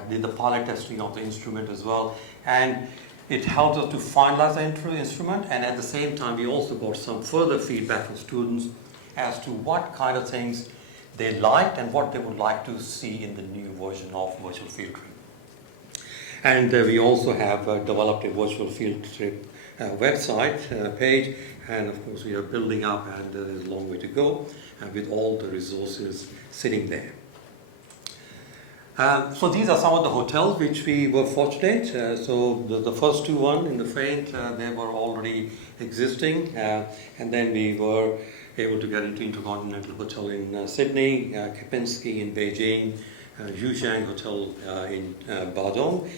did the pilot testing of the instrument as well. And it helped us to finalize the instrument. And at the same time, we also got some further feedback from students as to what kind of things they liked and what they would like to see in the new version of Virtual Field Trip. And we also have developed a Virtual Field Trip website page, and of course we are building up, and there's a long way to go with all the resources sitting there. So these are some of the hotels which we were fortunate. So the first two one in the front, they were already existing, and then we were able to get into Intercontinental Hotel in Sydney, Kempinski in Beijing, Yuzhang Hotel in Badong,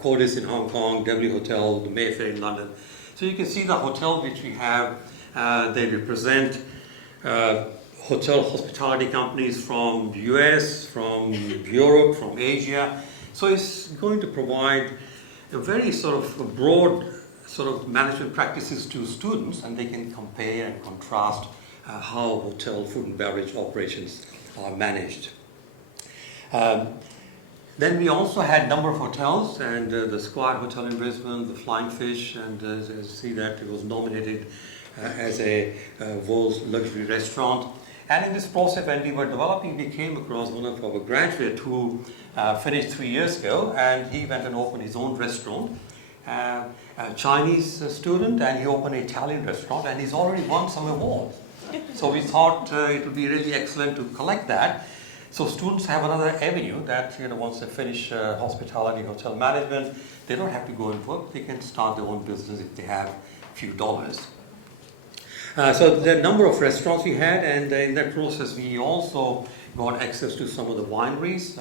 Cordis in Hong Kong, W Hotel, the Mayfair in London. So you can see the hotel which we have, they represent hotel hospitality companies from the US, from Europe, from Asia. So it's going to provide a very sort of a broad sort of management practices to students, and they can compare and contrast how hotel food and beverage operations are managed. Then we also had a number of hotels, and the Square Hotel in Brisbane, the Flying Fish, and as you see that it was nominated as a world's luxury restaurant. And in this process, when we were developing, we came across one of our graduates who finished 3 years ago, and he went and opened his own restaurant. A Chinese student, and he opened an Italian restaurant, and he's already won some awards. So we thought it would be really excellent to collect that. So students have another avenue that, once they finish hospitality, hotel management, they don't have to go and work. They can start their own business if they have a few dollars. So there are a number of restaurants we had, and in that process we also got access to some of the wineries.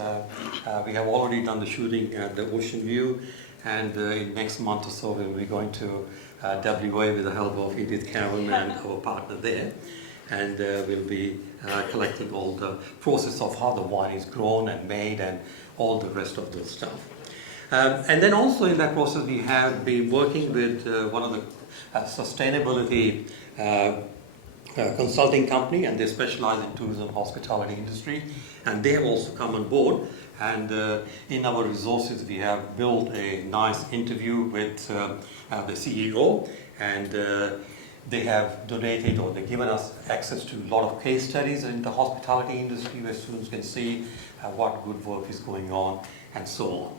We have already done the shooting at the Ocean View, and in next month or so we'll be going to WA with the help of Edith Cameron and our partner there. And we'll be collecting all the process of how the wine is grown and made and all the rest of those stuff. And then also in that process we have been working with one of the sustainability consulting company, and they specialize in tourism hospitality industry, and they have also come on board. And in our resources we have built a nice interview with the CEO, and they have donated, or they've given us access to a lot of case studies in the hospitality industry where students can see what good work is going on and so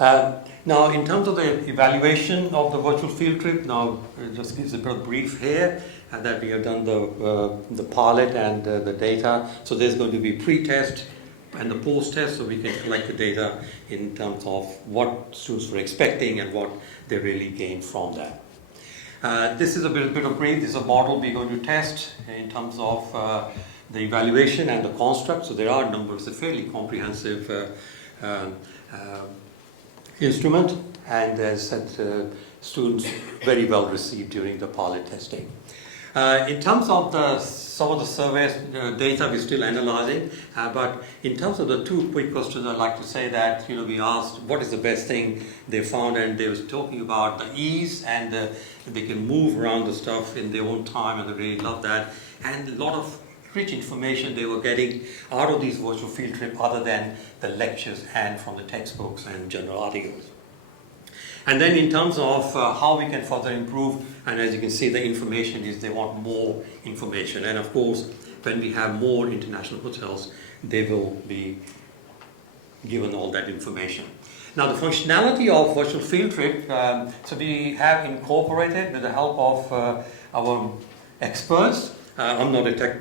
on. Now, in terms of the evaluation of the virtual field trip, now it just gives a bit of brief here that we have done the pilot and the data. So there's going to be pre-test and the post-test, so we can collect the data in terms of what students were expecting and what they really gained from that. This is a bit of brief. This is a model we're going to test in terms of the evaluation and the construct. So there are numbers, a fairly comprehensive instrument, and as said, students very well received during the pilot testing. In terms of some of the surveys data we're still analyzing, but in terms of the two quick questions, I'd like to say that we asked what is the best thing they found, and they was talking about the ease and they can move around the stuff in their own time, and they really love that, and a lot of rich information they were getting out of these virtual field trips other than the lectures and from the textbooks and journal articles. And then in terms of how we can further improve, and as you can see, the information is they want more information. And of course, when we have more international hotels, they will be given all that information. Now the functionality of virtual field trip, so we have incorporated with the help of our experts. I'm not a tech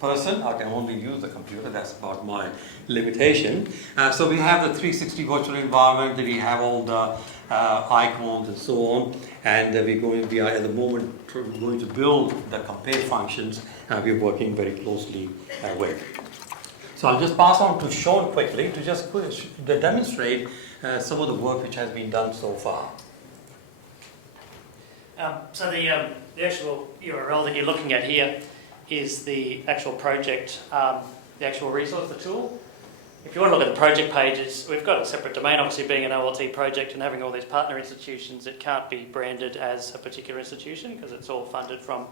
person, I can only use the computer, that's about my limitation. So we have the 360 virtual environment, we have all the icons and so on, and we are at the moment going to build the compare functions we're working very closely with. So I'll just pass on to Sean quickly to just demonstrate some of the work which has been done so far. So the actual URL that you're looking at here is the actual project, the actual resource, the tool. If you want to look at the project pages, we've got a separate domain, obviously being an OLT project and having all these partner institutions, it can't be branded as a particular institution because it's all funded from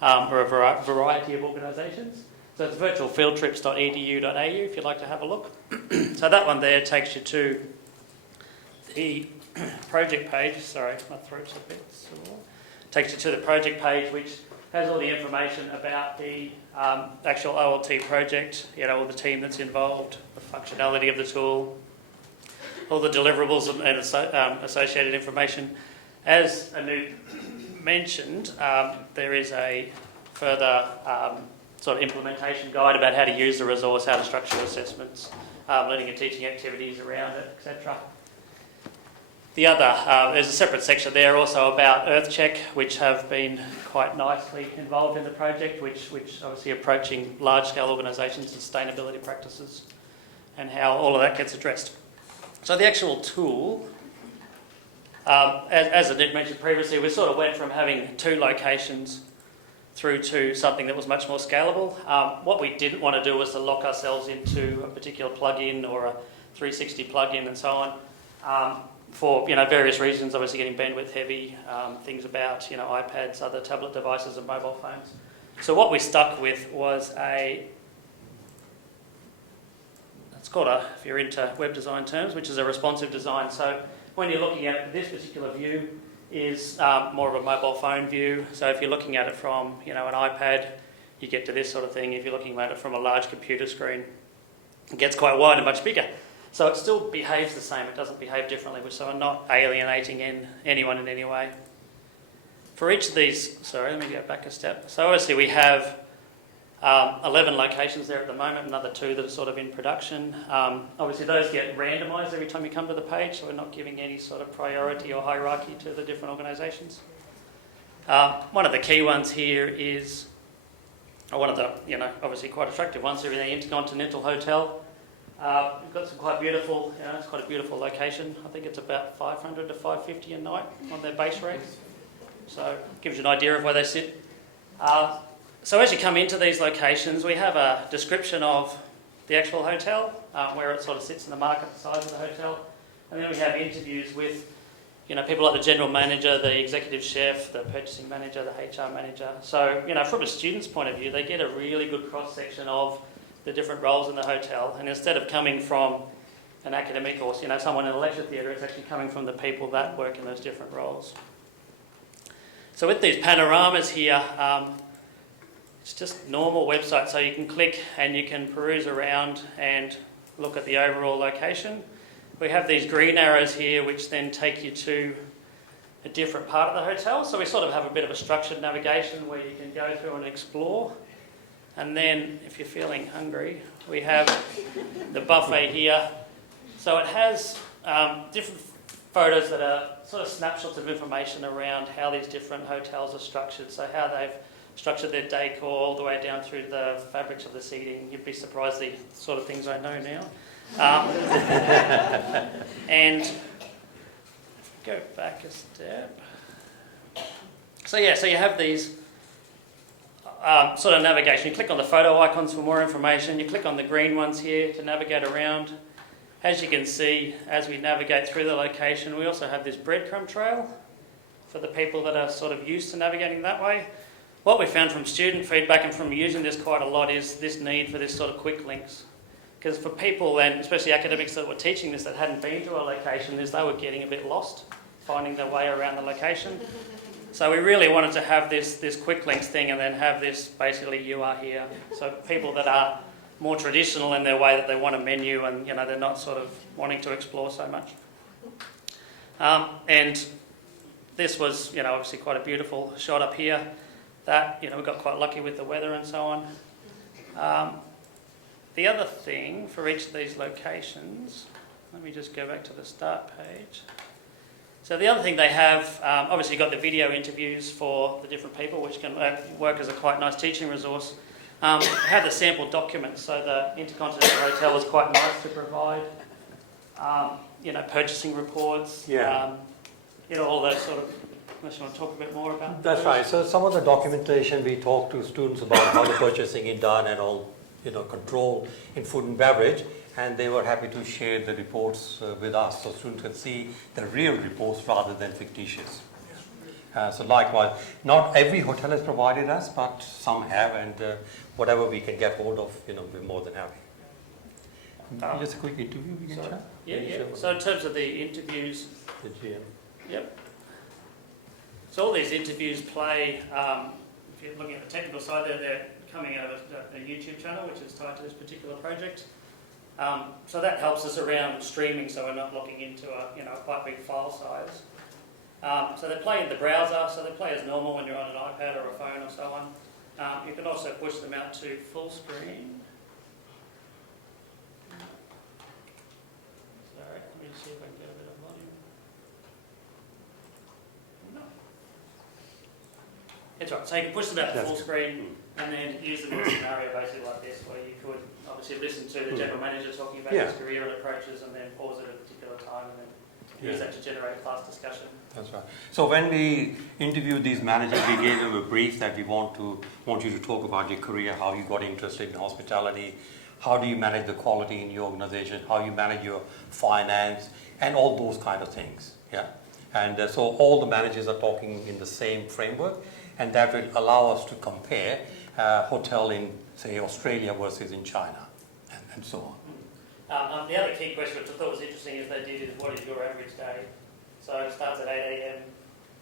a variety of organisations. So it's virtualfieldtrips.edu.au if you'd like to have a look. So that one there takes you to the project page, sorry, my throat's a bit sore. Takes you to the project page which has all the information about the actual OLT project, all the team that's involved, the functionality of the tool, all the deliverables and associated information. As Anoop mentioned, there is a further sort of implementation guide about how to use the resource, how to structure assessments, learning and teaching activities around it, etc. The other, there's a separate section there also about EarthCheck, which have been quite nicely involved in the project, which obviously approaching large-scale organisations' sustainability practices and how all of that gets addressed. So the actual tool, as I did mention previously, we sort of went from having 2 locations through to something that was much more scalable. What we didn't want to do was to lock ourselves into a particular plugin or a 360 plugin and so on. For various reasons, obviously getting bandwidth heavy, things about iPads, other tablet devices and mobile phones. So what we stuck with was it's called if you're into web design terms, which is a responsive design. So when you're looking at it, this particular view is more of a mobile phone view. So if you're looking at it from an iPad, you get to this sort of thing. If you're looking at it from a large computer screen, it gets quite wide and much bigger. So it still behaves the same, it doesn't behave differently, so we're not alienating anyone in any way. For each of these, sorry, let me go back a step. So obviously we have 11 locations there at the moment, another 2 that are sort of in production. Obviously those get randomised every time you come to the page, so we're not giving any sort of priority or hierarchy to the different organisations. One of the key ones here is, one of the, obviously quite attractive ones, the Intercontinental Hotel. We've got some quite beautiful, it's quite a beautiful location. I think it's about 500 to 550 a night on their base rates. So it gives you an idea of where they sit. So as you come into these locations, we have a description of the actual hotel, where it sort of sits in the market, the size of the hotel. And then we have interviews with people like the general manager, the executive chef, the purchasing manager, the HR manager. So, from a student's point of view, they get a really good cross-section of the different roles in the hotel, and instead of coming from an academic or someone in a lecture theatre, it's actually coming from the people that work in those different roles. So with these panoramas here, it's just normal websites, so you can click and you can peruse around and look at the overall location. We have these green arrows here which then take you to a different part of the hotel, so we sort of have a bit of a structured navigation where you can go through and explore. And then, if you're feeling hungry, we have the buffet here. So it has different photos that are sort of snapshots of information around how these different hotels are structured. So how they've structured their decor all the way down through to the fabrics of the seating. You'd be surprised the sort of things I know now. And go back a step. So you have these sort of navigation. You click on the photo icons for more information. You click on the green ones here to navigate around. As you can see, as we navigate through the location, we also have this breadcrumb trail for the people that are sort of used to navigating that way. What we found from student feedback and from using this quite a lot is this need for this sort of quick links. Because for people, and especially academics that were teaching this that hadn't been to a location, is they were getting a bit lost, finding their way around the location. So we really wanted to have this quick links thing and then have this basically you are here. So people that are more traditional in their way that they want a menu and they're not sort of wanting to explore so much. And this was, obviously quite a beautiful shot up here. That, we got quite lucky with the weather and so on. The other thing for each of these locations, let me just go back to the start page. So the other thing they have, obviously got the video interviews for the different people, which can work as a quite nice teaching resource. Have the sample documents, so the Intercontinental Hotel is quite nice to provide. Purchasing reports. Yeah. All those sort of. Unless you want to talk a bit more about. That's right. So some of the documentation we talk to students about how the purchasing is done and all, control in food and beverage, and they were happy to share the reports with us, so students can see the real reports rather than fictitious. So likewise, not every hotel has provided us, but some have, and whatever we can get hold of, we're more than happy. Just a quick interview we can chat? Yeah. So in terms of the interviews, The GM. Yep. So all these interviews play, if you're looking at the technical side, they're coming out of a YouTube channel which is tied to this particular project. So that helps us around streaming, so we're not looking into a quite big file size. So they play in the browser, so they play as normal when you're on an iPad or a phone or so on. You can also push them out to full screen. Sorry, let me see if I can get a bit of volume. No. It's right, so you can push them out to full screen and then use them in a scenario basically like this, where you could obviously listen to the general manager talking about his career and approaches, and then pause it at a particular time and then use that to generate a class discussion. That's right. So when we interviewed these managers, we gave them a brief that we want you to talk about your career, how you got interested in hospitality, how do you manage the quality in your organization, how you manage your finance, and all those kind of things. Yeah. And so all the managers are talking in the same framework, and that will allow us to compare hotel in, say, Australia versus in China, and so on. The other key question which I thought was interesting is they did what is your average day? So it starts at 8 a.m.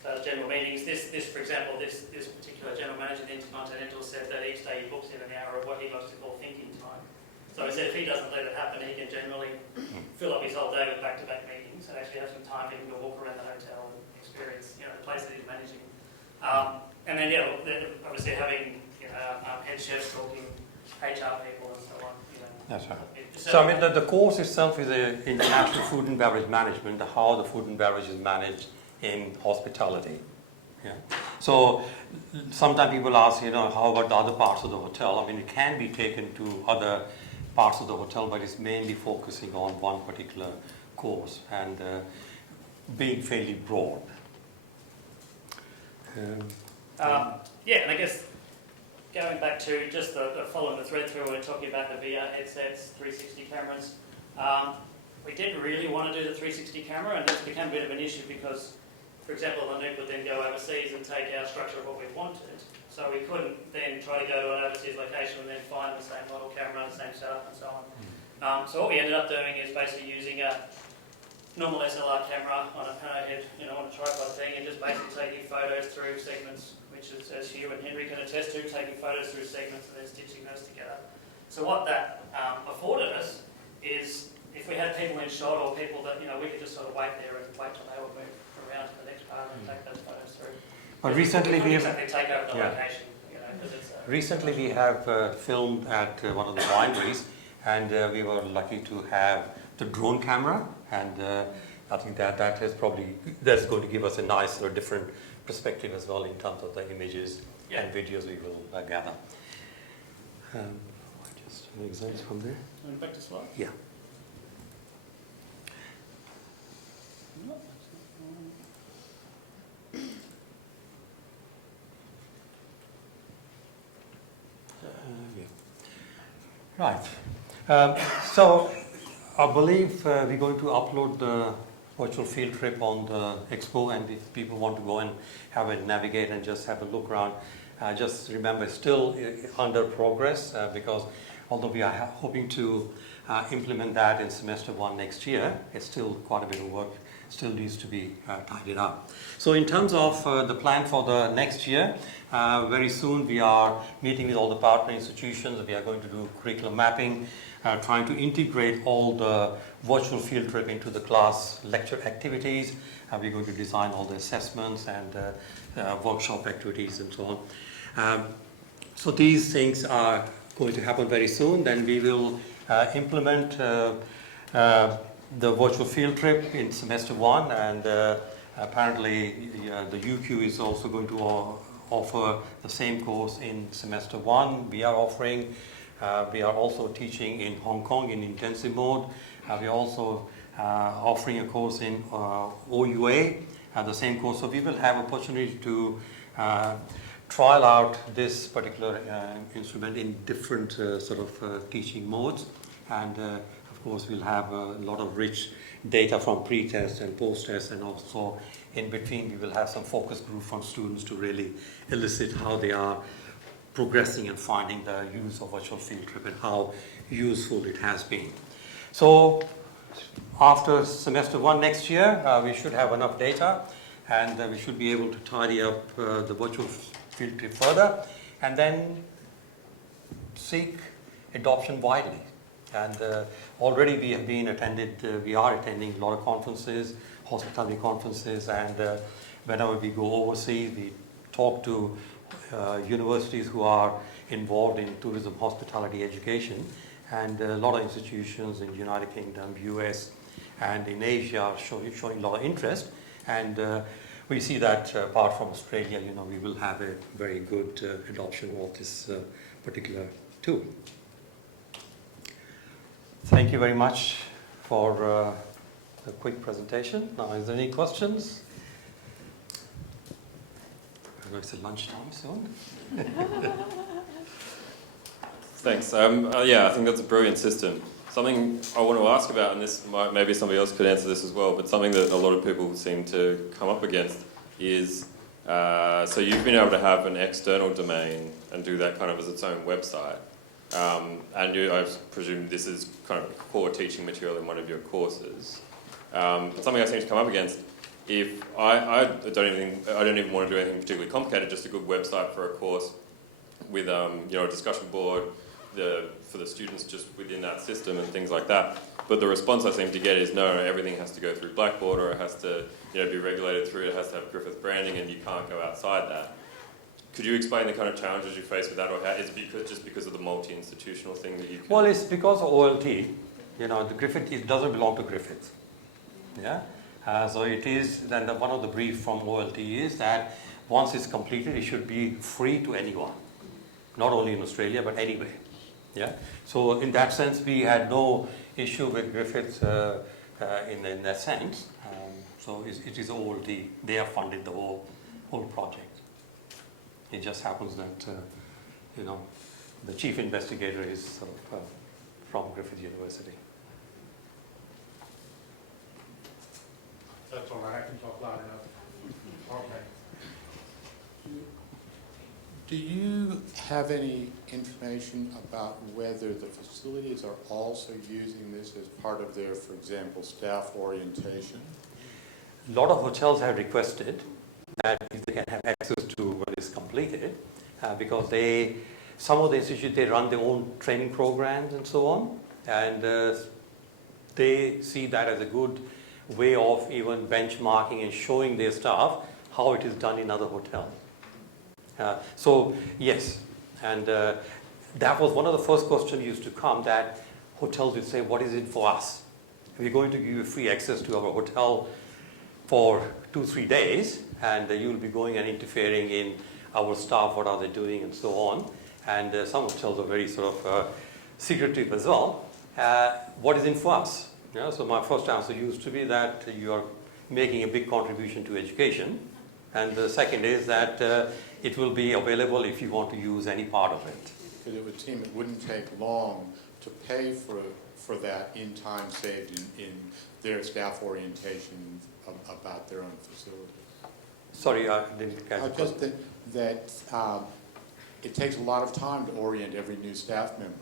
So general meetings. This for example, this particular general manager of the Intercontinental said that each day he books in an hour of what he likes to call thinking time. So he said if he doesn't let it happen, he can generally fill up his whole day with back-to-back meetings and actually have some time for him to walk around the hotel and experience, the place that he's managing. And then obviously having head chefs talking, HR people and so on. That's right. So I mean, the course itself is International Food and Beverage Management, how the food and beverage is managed in hospitality. Yeah. So sometimes people ask, how about the other parts of the hotel? I mean, it can be taken to other parts of the hotel, but it's mainly focusing on one particular course and being fairly broad. And I guess going back to just the following the thread through, we're talking about the VR headsets, 360 cameras. We didn't really want to do the 360 camera, and that's become a bit of an issue because, for example, Anoop would then go overseas and take our structure of what we wanted. So we couldn't then try to go to an overseas location and then find the same model camera, the same setup and so on. So what we ended up doing is basically using a normal SLR camera on a head, on a tripod thing, and just basically taking photos through segments, which is, as Hugh and Henry can attest to, taking photos through segments and then stitching those together. So what that afforded us is, if we had people in shot or people that, we could just sort of wait there and wait till they would move around to the next part and take those photos through. But recently we have take over the location, recently we have filmed at one of the wineries, and we were lucky to have the drone camera, and I think that's going to give us a nice or different perspective as well in terms of the images and videos we will gather. Just examples from there. Back to slide. Yeah. Right. So I believe we're going to upload the virtual field trip on the expo, and if people want to go and have a navigate and just have a look around, just remember it's still under progress because although we are hoping to implement that in semester 1 next year, it's still quite a bit of work still needs to be tidied up. So in terms of the plan for the next year, very soon we are meeting with all the partner institutions. We are going to do curriculum mapping. trying to integrate all the virtual field trip into the class lecture activities. We're going to design all the assessments and workshop activities and so on. So these things are going to happen very soon. Then we will implement the virtual field trip in semester 1, and apparently the UQ is also going to offer the same course in semester 1. We are offering. We are also teaching in Hong Kong in intensive mode. We are also offering a course in OUA, the same course. So we will have opportunity to trial out this particular instrument in different teaching modes. And of course, we'll have a lot of rich data from pre-test and post-test, and also in between we will have some focus group from students to really elicit how they are progressing and finding the use of virtual field trip and how useful it has been. So after semester 1 next year, we should have enough data, and we should be able to tidy up the virtual field trip further, and then seek adoption widely. And already we have been we are attending a lot of conferences, hospitality conferences, and whenever we go overseas, we talk to universities who are involved in tourism, hospitality, education, and a lot of institutions in the United Kingdom, US, and in Asia are showing a lot of interest. And we see that apart from Australia, we will have a very good adoption of this particular tool. Thank you very much for the quick presentation. Now, is there any questions? I know it's lunchtime soon. Thanks. Yeah, I think that's a brilliant system. Something I want to ask about, and maybe somebody else could answer this as well, but something that a lot of people seem to come up against is, so you've been able to have an external domain and do that kind of as its own website. And I presume this is kind of core teaching material in one of your courses. But something I seem to come up against, if I don't even want to do anything particularly complicated, just a good website for a course with a discussion board for the students just within that system and things like that. But the response I seem to get is no, everything has to go through Blackboard, or it has to be regulated through it, has to have Griffith branding, and you can't go outside that. Could you explain the kind of challenges you face with that, or is it just because of the multi-institutional thing that you can... Well, it's because of OLT. The Griffith, it doesn't belong to Griffith. Yeah? So it is, then one of the briefs from OLT is that once it's completed, it should be free to anyone. Not only in Australia, but anywhere. Yeah? So in that sense, we had no issue with Griffith in that sense. So it is OLT. They have funded the whole project. It just happens that, the chief investigator is from Griffith University. That's all right, I can talk loud enough. Okay. Do you have any information about whether the facilities are also using this as part of their, for example, staff orientation? A lot of hotels have requested that if they can have access to when it's completed, because some of the institutes, they run their own training programs and so on, and they see that as a good way of even benchmarking and showing their staff how it is done in other hotels. So yes, and that was one of the first questions used to come, that hotels would say, what is it for us? We're going to give you free access to our hotel for 2-3 days, and you'll be going and interfering in our staff, what are they doing, and so on. And some hotels are very secretive as well. What is in for us? So my first answer used to be that you are making a big contribution to education, and the second is that it will be available if you want to use any part of it. Because it would seem it wouldn't take long to pay for that in time saved in their staff orientation about their own facility. Sorry, I didn't catch I it. just think that it takes a lot of time to orient every new staff member,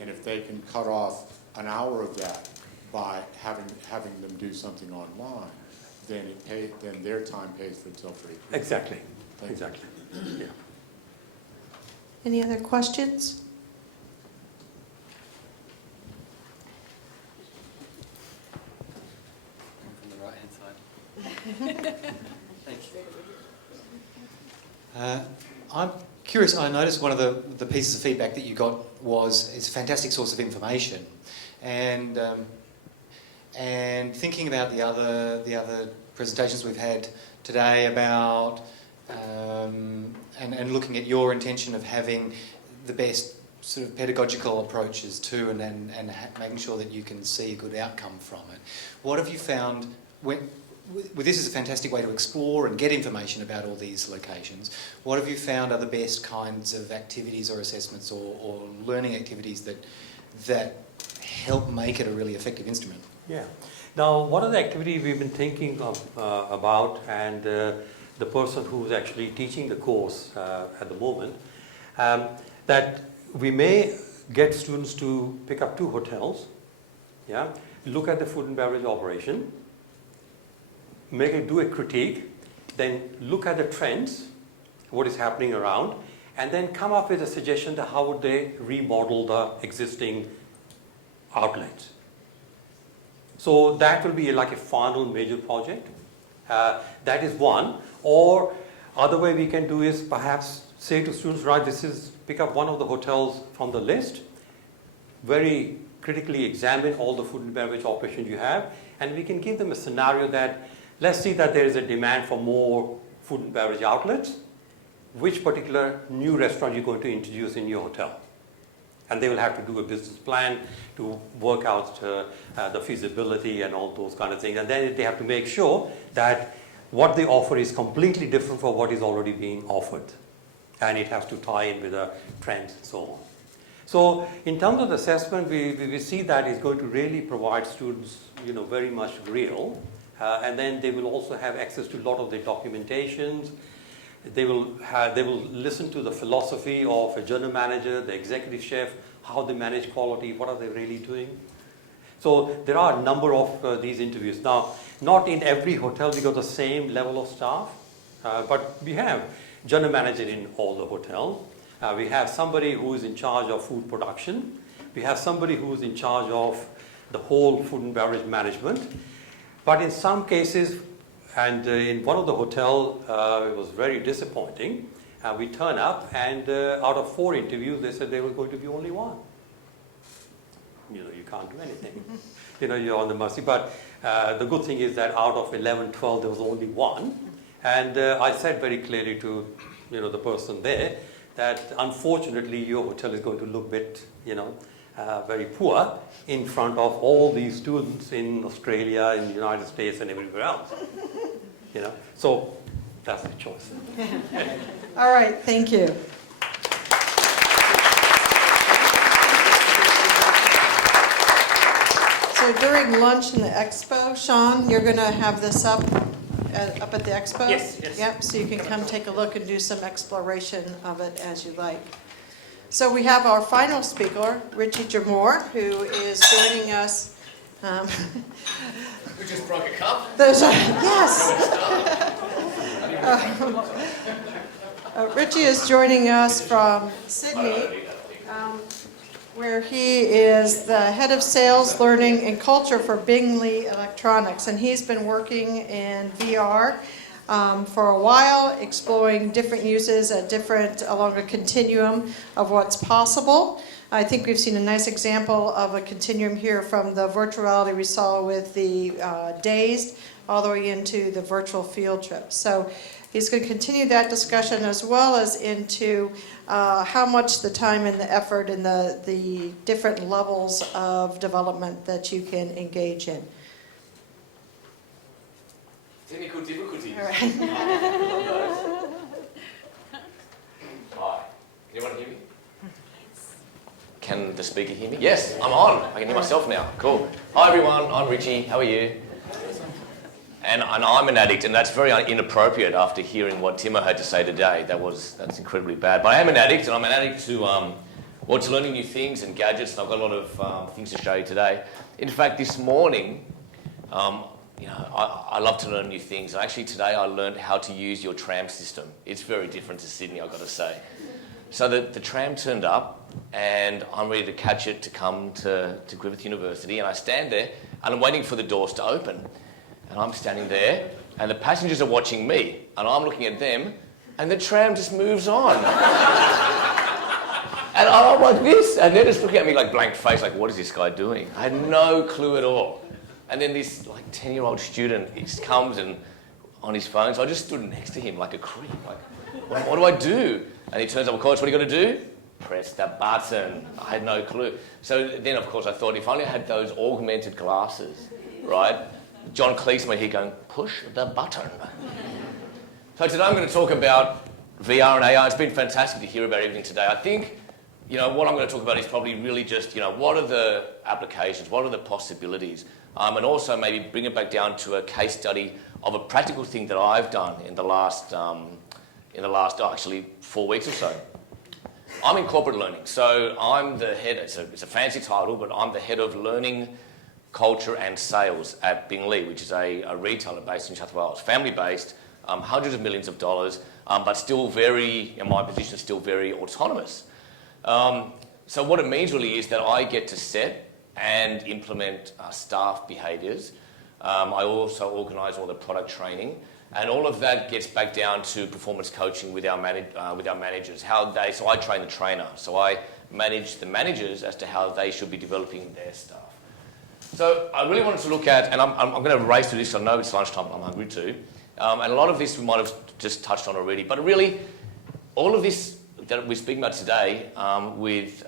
and if they can cut off an hour of that by having them do something online, then their time pays for itself very quickly. Exactly. Exactly. Yeah. Any other questions? I'm curious, I noticed one of the pieces of feedback that you got was it's a fantastic source of information. And thinking about the other presentations we've had today about and looking at your intention of having the best sort of pedagogical approaches too, and making sure that you can see a good outcome from it. What have you found this is a fantastic way to explore and get information about all these locations. What have you found are the best kinds of activities or assessments or learning activities that help make it a really effective instrument? Yeah. Now, one of the activities we've been thinking of, about, and the person who's actually teaching the course at the moment, that we may get students to pick up 2 hotels, yeah, look at the food and beverage operation, do a critique, then look at the trends, what is happening around, and then come up with a suggestion to how would they remodel the existing outlets. So that will be like a final major project. That is one. Or other way we can do is perhaps say to students, right, pick up one of the hotels from the list, very critically examine all the food and beverage operations you have, and we can give them a scenario that, let's see that there is a demand for more food and beverage outlets. Which particular new restaurant you're going to introduce in your hotel? And they will have to do a business plan to work out the feasibility and all those kind of things. And then they have to make sure that what they offer is completely different from what is already being offered. And it has to tie in with the trends and so on. So in terms of the assessment, we see that it's going to really provide students, very much real. And then they will also have access to a lot of the documentations. They will listen to the philosophy of a general manager, the executive chef, how they manage quality, what are they really doing. So there are a number of these interviews. Now, not in every hotel we got the same level of staff, but we have general manager in all the hotels. We have somebody who is in charge of food production. We have somebody who is in charge of the whole food and beverage management. But in some cases, and in one of the hotels, it was very disappointing. We turn up, and out of 4 interviews, they said there was going to be only 1. You can't do anything. You're on the mercy. But the good thing is that out of 11, 12, there was only 1. And I said very clearly to the person there that unfortunately your hotel is going to look a bit, very poor in front of all these students in Australia, in the United States, and everywhere else. So that's the choice. All right, thank you. So during lunch in the expo, Sean, you're going to have this up at the expo? Yes. Yep, so you can come take a look and do some exploration of it as you like. So we have our final speaker, Richie Jamore, who is joining us. We just broke a cup? Yes. Richie is joining us from Sydney, where he is the head of sales, learning, and culture for Bingley Electronics. And he's been working in VR for a while, exploring different uses along a continuum of what's possible. I think we've seen a nice example of a continuum here from the virtual reality we saw with the Dazed all the way into the virtual field trip. So he's going to continue that discussion as well as into how much the time and the effort and the different levels of development that you can engage in. Technical difficulties. All right. Hi. Can anyone hear me? Can the speaker hear me? Yes, I'm on. I can hear myself now. Cool. Hi everyone, I'm Richie. How are you? And I'm an addict, and that's very inappropriate after hearing what Timo had to say today. That's incredibly bad. But I am an addict, and I'm an addict to to learning new things and gadgets. And I've got a lot of things to show you today. In fact, this morning, I love to learn new things. And actually today I learned how to use your tram system. It's very different to Sydney, I've got to say. So the tram turned up, and I'm ready to catch it to come to Griffith University. And I stand there, and I'm waiting for the doors to open. and I'm standing there, and the passengers are watching me, and I'm looking at them, and the tram just moves on. And I'm like this, and they're just looking at me like blank face, like, what is this guy doing? I had no clue at all. And then this like 10-year-old student, he just comes and on his phone, so I just stood next to him like a creep, like, what do I do? And he turns up, of course, what are you going to do? Press the button. I had no clue. So then, of course, I thought, if only I had those augmented glasses, right? John Cleese here going, push the button. So today I'm going to talk about VR and AR. It's been fantastic to hear about everything today. I think, what I'm going to talk about is probably really just, what are the applications, what are the possibilities, and also maybe bring it back down to a case study of a practical thing that I've done in the last actually 4 weeks or so. I'm in corporate learning, so I'm the head, it's a fancy title, but I'm the head of learning, culture and sales at Bingley, which is a retailer based in New South Wales, family-based, hundreds of millions of dollars, but still very, in my position, still very autonomous. So what it means really is that I get to set and implement staff behaviours. I also organise all the product training, and all of that gets back down to performance coaching with our managers. So I train the trainer, so I manage the managers as to how they should be developing their staff. So I really wanted to look at, and I'm going to race through this. I know it's lunchtime, I'm hungry too, and a lot of this we might have just touched on already. But really, all of this that we're speaking about today, with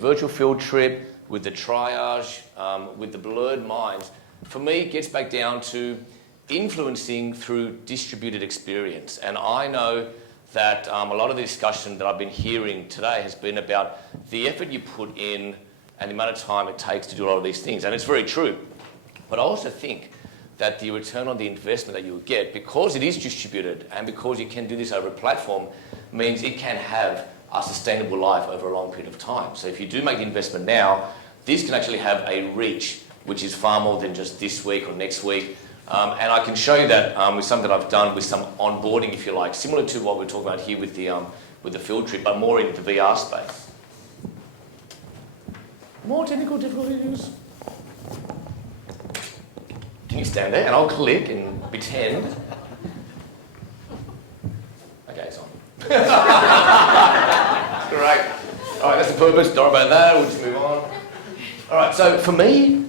virtual field trip, with the triage, with the blurred minds, for me, gets back down to influencing through distributed experience. And I know that a lot of the discussion that I've been hearing today has been about the effort you put in and the amount of time it takes to do a lot of these things. And it's very true. But I also think that the return on the investment that you will get, because it is distributed and because you can do this over a platform, means it can have a sustainable life over a long period of time. So if you do make the investment now, this can actually have a reach which is far more than just this week or next week. And I can show you that with something that I've done with some onboarding, if you like, similar to what we're talking about here with the field trip, but more in the VR space. More technical difficulties. Can you stand there? And I'll click and pretend. Okay, it's on. Great. All right, that's the purpose. Don't worry about that. We'll just move on. All right, so for me,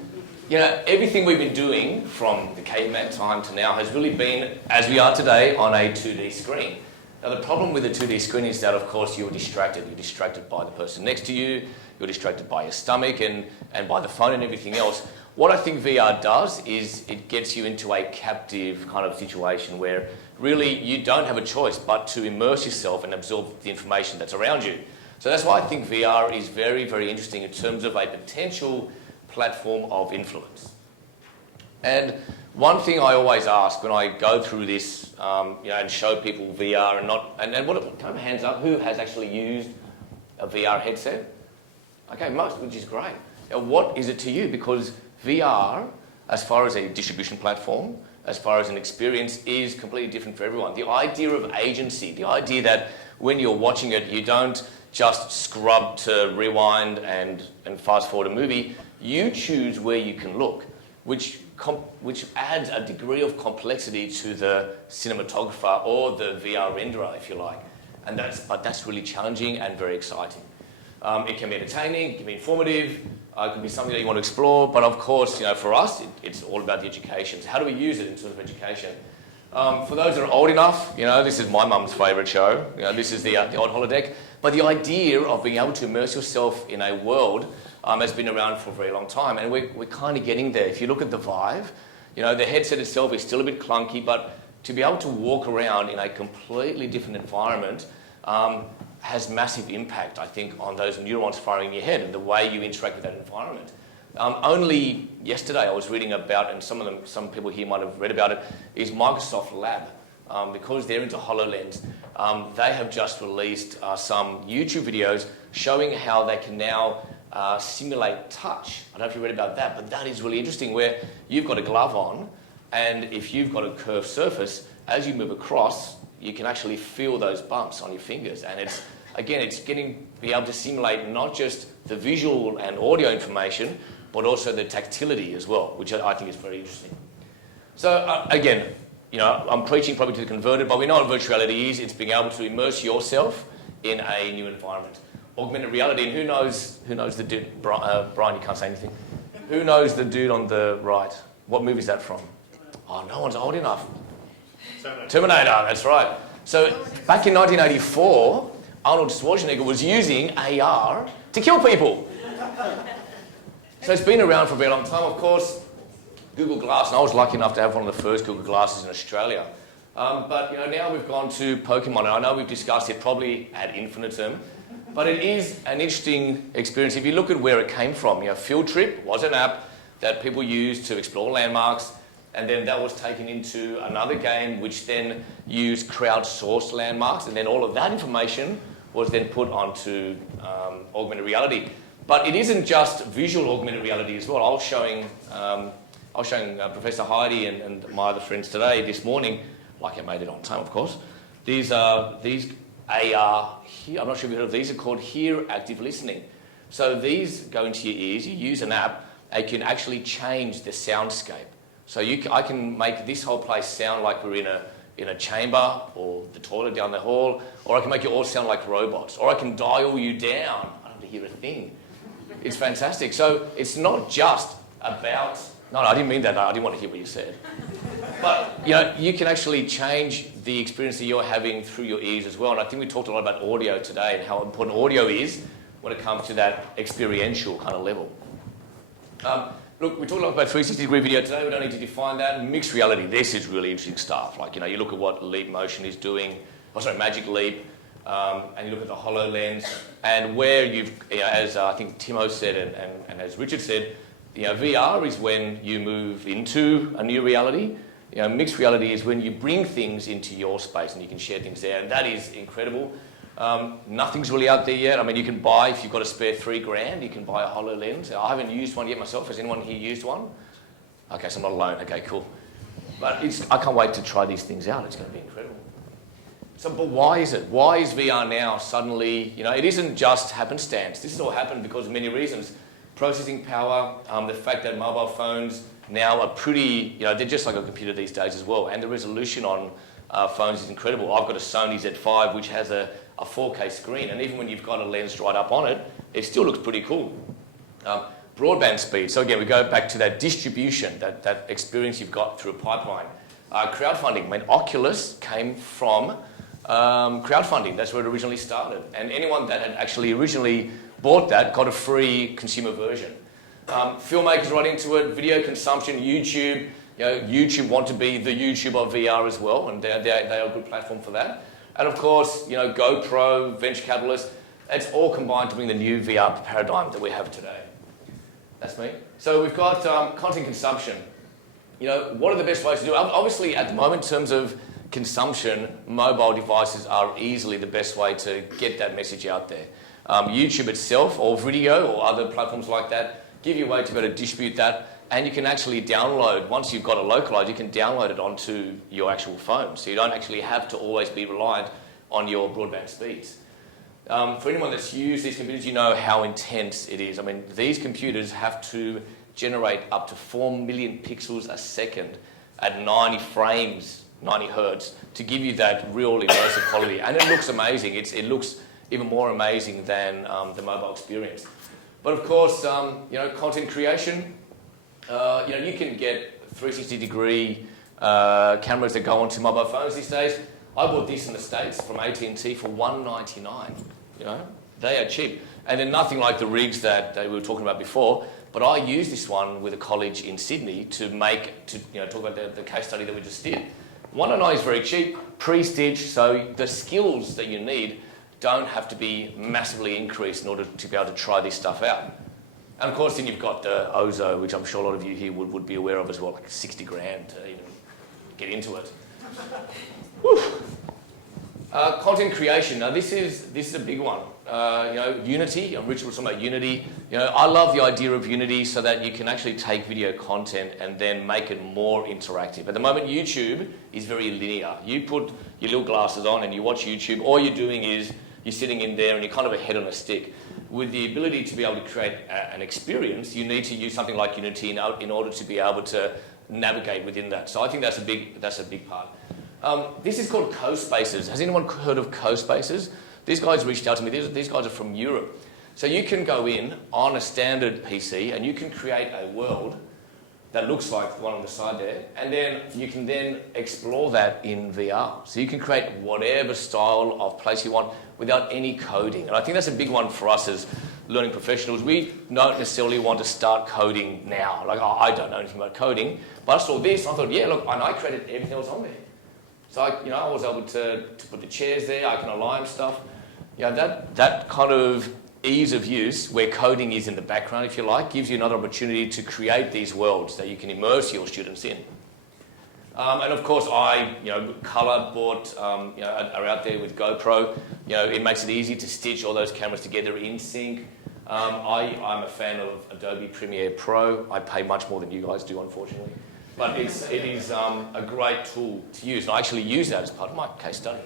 everything we've been doing from the caveman time to now has really been, as we are today, on a 2D screen. Now, the problem with the 2D screen is that, of course, you're distracted. You're distracted by the person next to you. You're distracted by your stomach and by the phone and everything else. What I think VR does is it gets you into a captive kind of situation where really you don't have a choice but to immerse yourself and absorb the information that's around you. So that's why I think VR is very, very interesting in terms of a potential platform of influence. And one thing I always ask when I go through this, and show people VR can I have hands up, who has actually used a VR headset? Okay, most, which is great. Now, what is it to you? Because VR, as far as a distribution platform, as far as an experience, is completely different for everyone. The idea of agency, the idea that when you're watching it, you don't just scrub to rewind and fast forward a movie. You choose where you can look, which adds a degree of complexity to the cinematographer or the VR renderer, if you like. But that's really challenging and very exciting. It can be entertaining, it can be informative, it could be something that you want to explore, but of course, for us, it's all about the education. So how do we use it in terms of education? For those that are old enough, this is my mum's favourite show. This is the odd holodeck. But the idea of being able to immerse yourself in a world has been around for a very long time, and we're kind of getting there. If you look at the Vive, the headset itself is still a bit clunky, but to be able to walk around in a completely different environment has massive impact, I think, on those neurons firing in your head and the way you interact with that environment. Only yesterday I was reading about, and some people here might have read about it, is Microsoft Lab. Because they're into HoloLens, they have just released some YouTube videos showing how they can now simulate touch. I don't know if you read about that, but that is really interesting, where you've got a glove on, and if you've got a curved surface, as you move across, you can actually feel those bumps on your fingers. And it's be able to simulate not just the visual and audio information, but also the tactility as well, which I think is very interesting. So again, you know, I'm preaching probably to the converted, but we know what virtual reality is. It's being able to immerse yourself in a new environment. Augmented reality, and who knows the dude, Brian, you can't say anything. Who knows the dude on the right? What movie is that from? Oh, no one's old enough. Terminator, that's right. So back in 1984, Arnold Schwarzenegger was using AR to kill people. So it's been around for a very long time, of course. Google Glass, and I was lucky enough to have one of the first Google Glasses in Australia. But you know, now we've gone to Pokemon, and I know we've discussed it probably ad infinitum, but it is an interesting experience. If you look at where it came from, you know, Field Trip was an app that people used to explore landmarks, and then that was taken into another game which then used crowdsourced landmarks, and then all of that information was then put onto augmented reality. But it isn't just visual augmented reality as well. I was showing Professor Heidi and my other friends today, this morning, like I made it on time, of course, these AR, I'm not sure if you've heard of these, are called Hear Active Listening. So these go into your ears, you use an app, and you can actually change the soundscape. So I can make this whole place sound like we're in a chamber or the toilet down the hall, or I can make you all sound like robots, or I can dial you down. I don't have to hear a thing. It's fantastic. So it's not just about... No, I didn't mean that. I didn't want to hear what you said. But, you know, you can actually change the experience that you're having through your ears as well. And I think we talked a lot about audio today and how important audio is when it comes to that experiential kind of level. Look, we talked a lot about 360-degree video today. We don't need to define that. Mixed reality, this is really interesting stuff. Like, you know, you look at what Leap Motion is doing, Magic Leap, and you look at the HoloLens, and where you've, you know, as I think Timo said and as Richard said, you know, VR is when you move into a new reality. You know, mixed reality is when you bring things into your space and you can share things there, and that is incredible. Nothing's really out there yet. I mean, you can buy, if you've got a spare $3,000, you can buy a HoloLens. I haven't used one yet myself. Has anyone here used one? Okay, so I'm not alone. Okay, cool. But I can't wait to try these things out. It's going to be incredible. So, but why is it? Why is VR now suddenly, you know, it isn't just happenstance. This has all happened because of many reasons. Processing power, the fact that mobile phones now are pretty, you know, they're just like a computer these days as well. And the resolution on phones is incredible. I've got a Sony Z5 which has a 4K screen, and even when you've got a lens right up on it, it still looks pretty cool. Broadband speed. So again, we go back to that distribution, that experience you've got through a pipeline. Crowdfunding. I mean, Oculus came from crowdfunding. That's where it originally started. And anyone that had actually originally bought that got a free consumer version. Filmmakers right into it, video consumption, YouTube. You know, YouTube want to be the YouTube of VR as well, and they are a good platform for that. And of course, you know, GoPro, venture capitalists, it's all combined to bring the new VR paradigm that we have today. That's me. So we've got content consumption. You know, what are the best ways to do it? Obviously, at the moment, in terms of consumption, mobile devices are easily the best way to get that message out there. YouTube itself, or video, or other platforms like that, give you a way to be able to distribute that, and you can actually download, once you've got it localized, you can download it onto your actual phone, so you don't actually have to always be reliant on your broadband speeds. For anyone that's used these computers, you know how intense it is. I mean, these computers have to generate up to 4 million pixels a second at 90 frames, 90 hertz, to give you that real immersive quality. And it looks amazing. It looks even more amazing than the mobile experience. But of course, you know, content creation, you know, you can get 360-degree cameras that go onto mobile phones these days. I bought this in the States from AT&T for $199. You know, they are cheap. And they're nothing like the rigs that we were talking about before, but I used this one with a college in Sydney to you know, talk about the case study that we just did. $199 is very cheap, pre-stitched, so the skills that you need don't have to be massively increased in order to be able to try this stuff out. And of course, then you've got the Ozo, which I'm sure a lot of you here would be aware of as well, like $60,000 to even get into it. Content creation. Now, this is a big one. You know, Unity. Richard was talking about Unity. You know, I love the idea of Unity so that you can actually take video content and then make it more interactive. At the moment, YouTube is very linear. You put your little glasses on and you watch YouTube. All you're doing is you're sitting in there and you're kind of a head on a stick. With the ability to be able to create an experience, you need to use something like Unity in order to be able to navigate within that. So I think that's a big part. This is called co-spaces. Has anyone heard of co-spaces? These guys reached out to me. These guys are from Europe. So you can go in on a standard PC and you can create a world that looks like the one on the side there, and then you can then explore that in VR. So you can create whatever style of place you want without any coding. And I think that's a big one for us as learning professionals. We don't necessarily want to start coding now. Like, I don't know anything about coding, but I saw this, I thought, yeah, look, and I created everything that was on there. So I was able to put the chairs there, I can align stuff. That kind of ease of use, where coding is in the background, if you like, gives you another opportunity to create these worlds that you can immerse your students in. And of course, colour board are out there with GoPro. It makes it easy to stitch all those cameras together in sync. I'm a fan of Adobe Premiere Pro. I pay much more than you guys do, unfortunately. But it is a great tool to use. And I actually use that as part of my case study.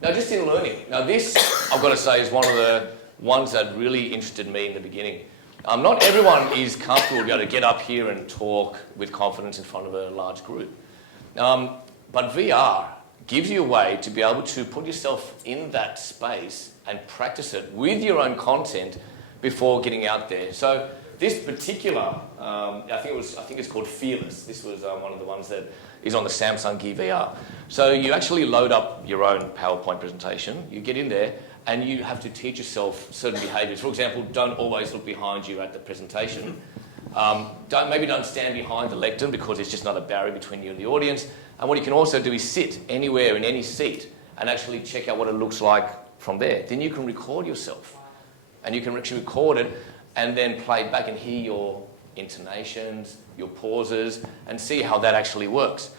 Now, just in learning. Now, this, I've got to say, is one of the ones that really interested me in the beginning. Not everyone is comfortable to be able to get up here and talk with confidence in front of a large group. But VR gives you a way to be able to put yourself in that space and practice it with your own content before getting out there. So this particular, I think it's called Fearless. This was one of the ones that is on the Samsung Gear VR. So you actually load up your own PowerPoint presentation, you get in there, and you have to teach yourself certain behaviours. For example, don't always look behind you at the presentation. Maybe don't stand behind the lectern because it's just not a barrier between you and the audience. And what you can also do is sit anywhere in any seat and actually check out what it looks like from there. Then you can record yourself. And you can actually record it and then play it back and hear your intonations, your pauses, and see how that actually works.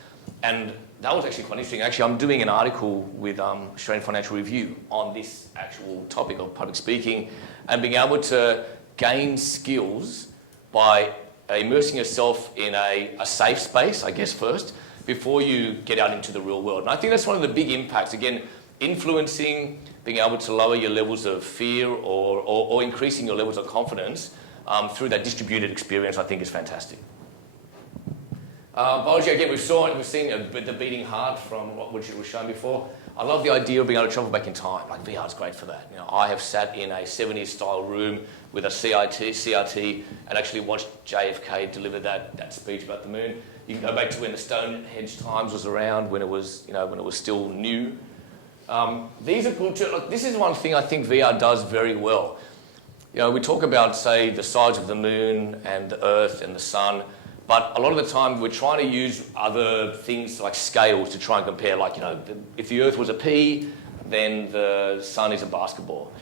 And that was actually quite interesting. Actually, I'm doing an article with Australian Financial Review on this actual topic of public speaking and being able to gain skills by immersing yourself in a safe space, I guess, first, before you get out into the real world. And I think that's one of the big impacts. Again, influencing, being able to lower your levels of fear or increasing your levels of confidence through that distributed experience, I think is fantastic. Biology, again, we've seen the beating heart from what was shown before. I love the idea of being able to travel back in time. Like, VR is great for that. I have sat in a 70s style room with a CRT and actually watched JFK deliver that speech about the moon. You can go back to when the Stonehenge Times was around, when it was still new. These are good too. Look, this is one thing I think VR does very well. We talk about, say, the size of the moon and the Earth and the sun, but a lot of the time we're trying to use other things like scales to try and compare. Like, if the Earth was a pea, then the sun is a basketball.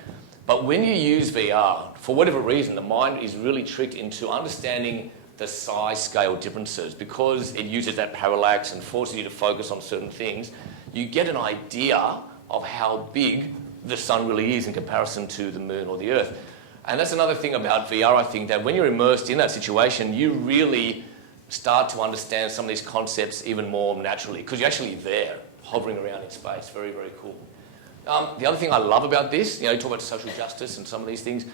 But when you use VR, for whatever reason, the mind is really tricked into understanding the size scale differences because it uses that parallax and forces you to focus on certain things. You get an idea of how big the sun really is in comparison to the moon or the Earth. And that's another thing about VR, I think, that when you're immersed in that situation, you really start to understand some of these concepts even more naturally because you're actually there, hovering around in space. Very, very cool. The other thing I love about this, you talk about social justice and some of these things,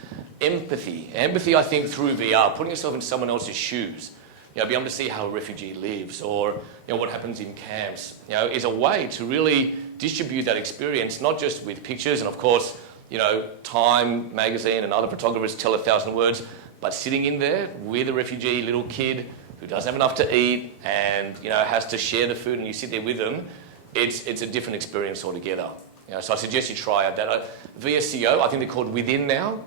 empathy. Empathy, I think, through VR, putting yourself in someone else's shoes, be able to see how a refugee lives or what happens in camps, is a way to really distribute that experience, not just with pictures and, of course, Time magazine and other photographers tell 1,000 words, but sitting in there with a refugee little kid who doesn't have enough to eat and has to share the food, and you sit there with them, it's a different experience altogether. So I suggest you try out that. VSCO, I think they're called Within now,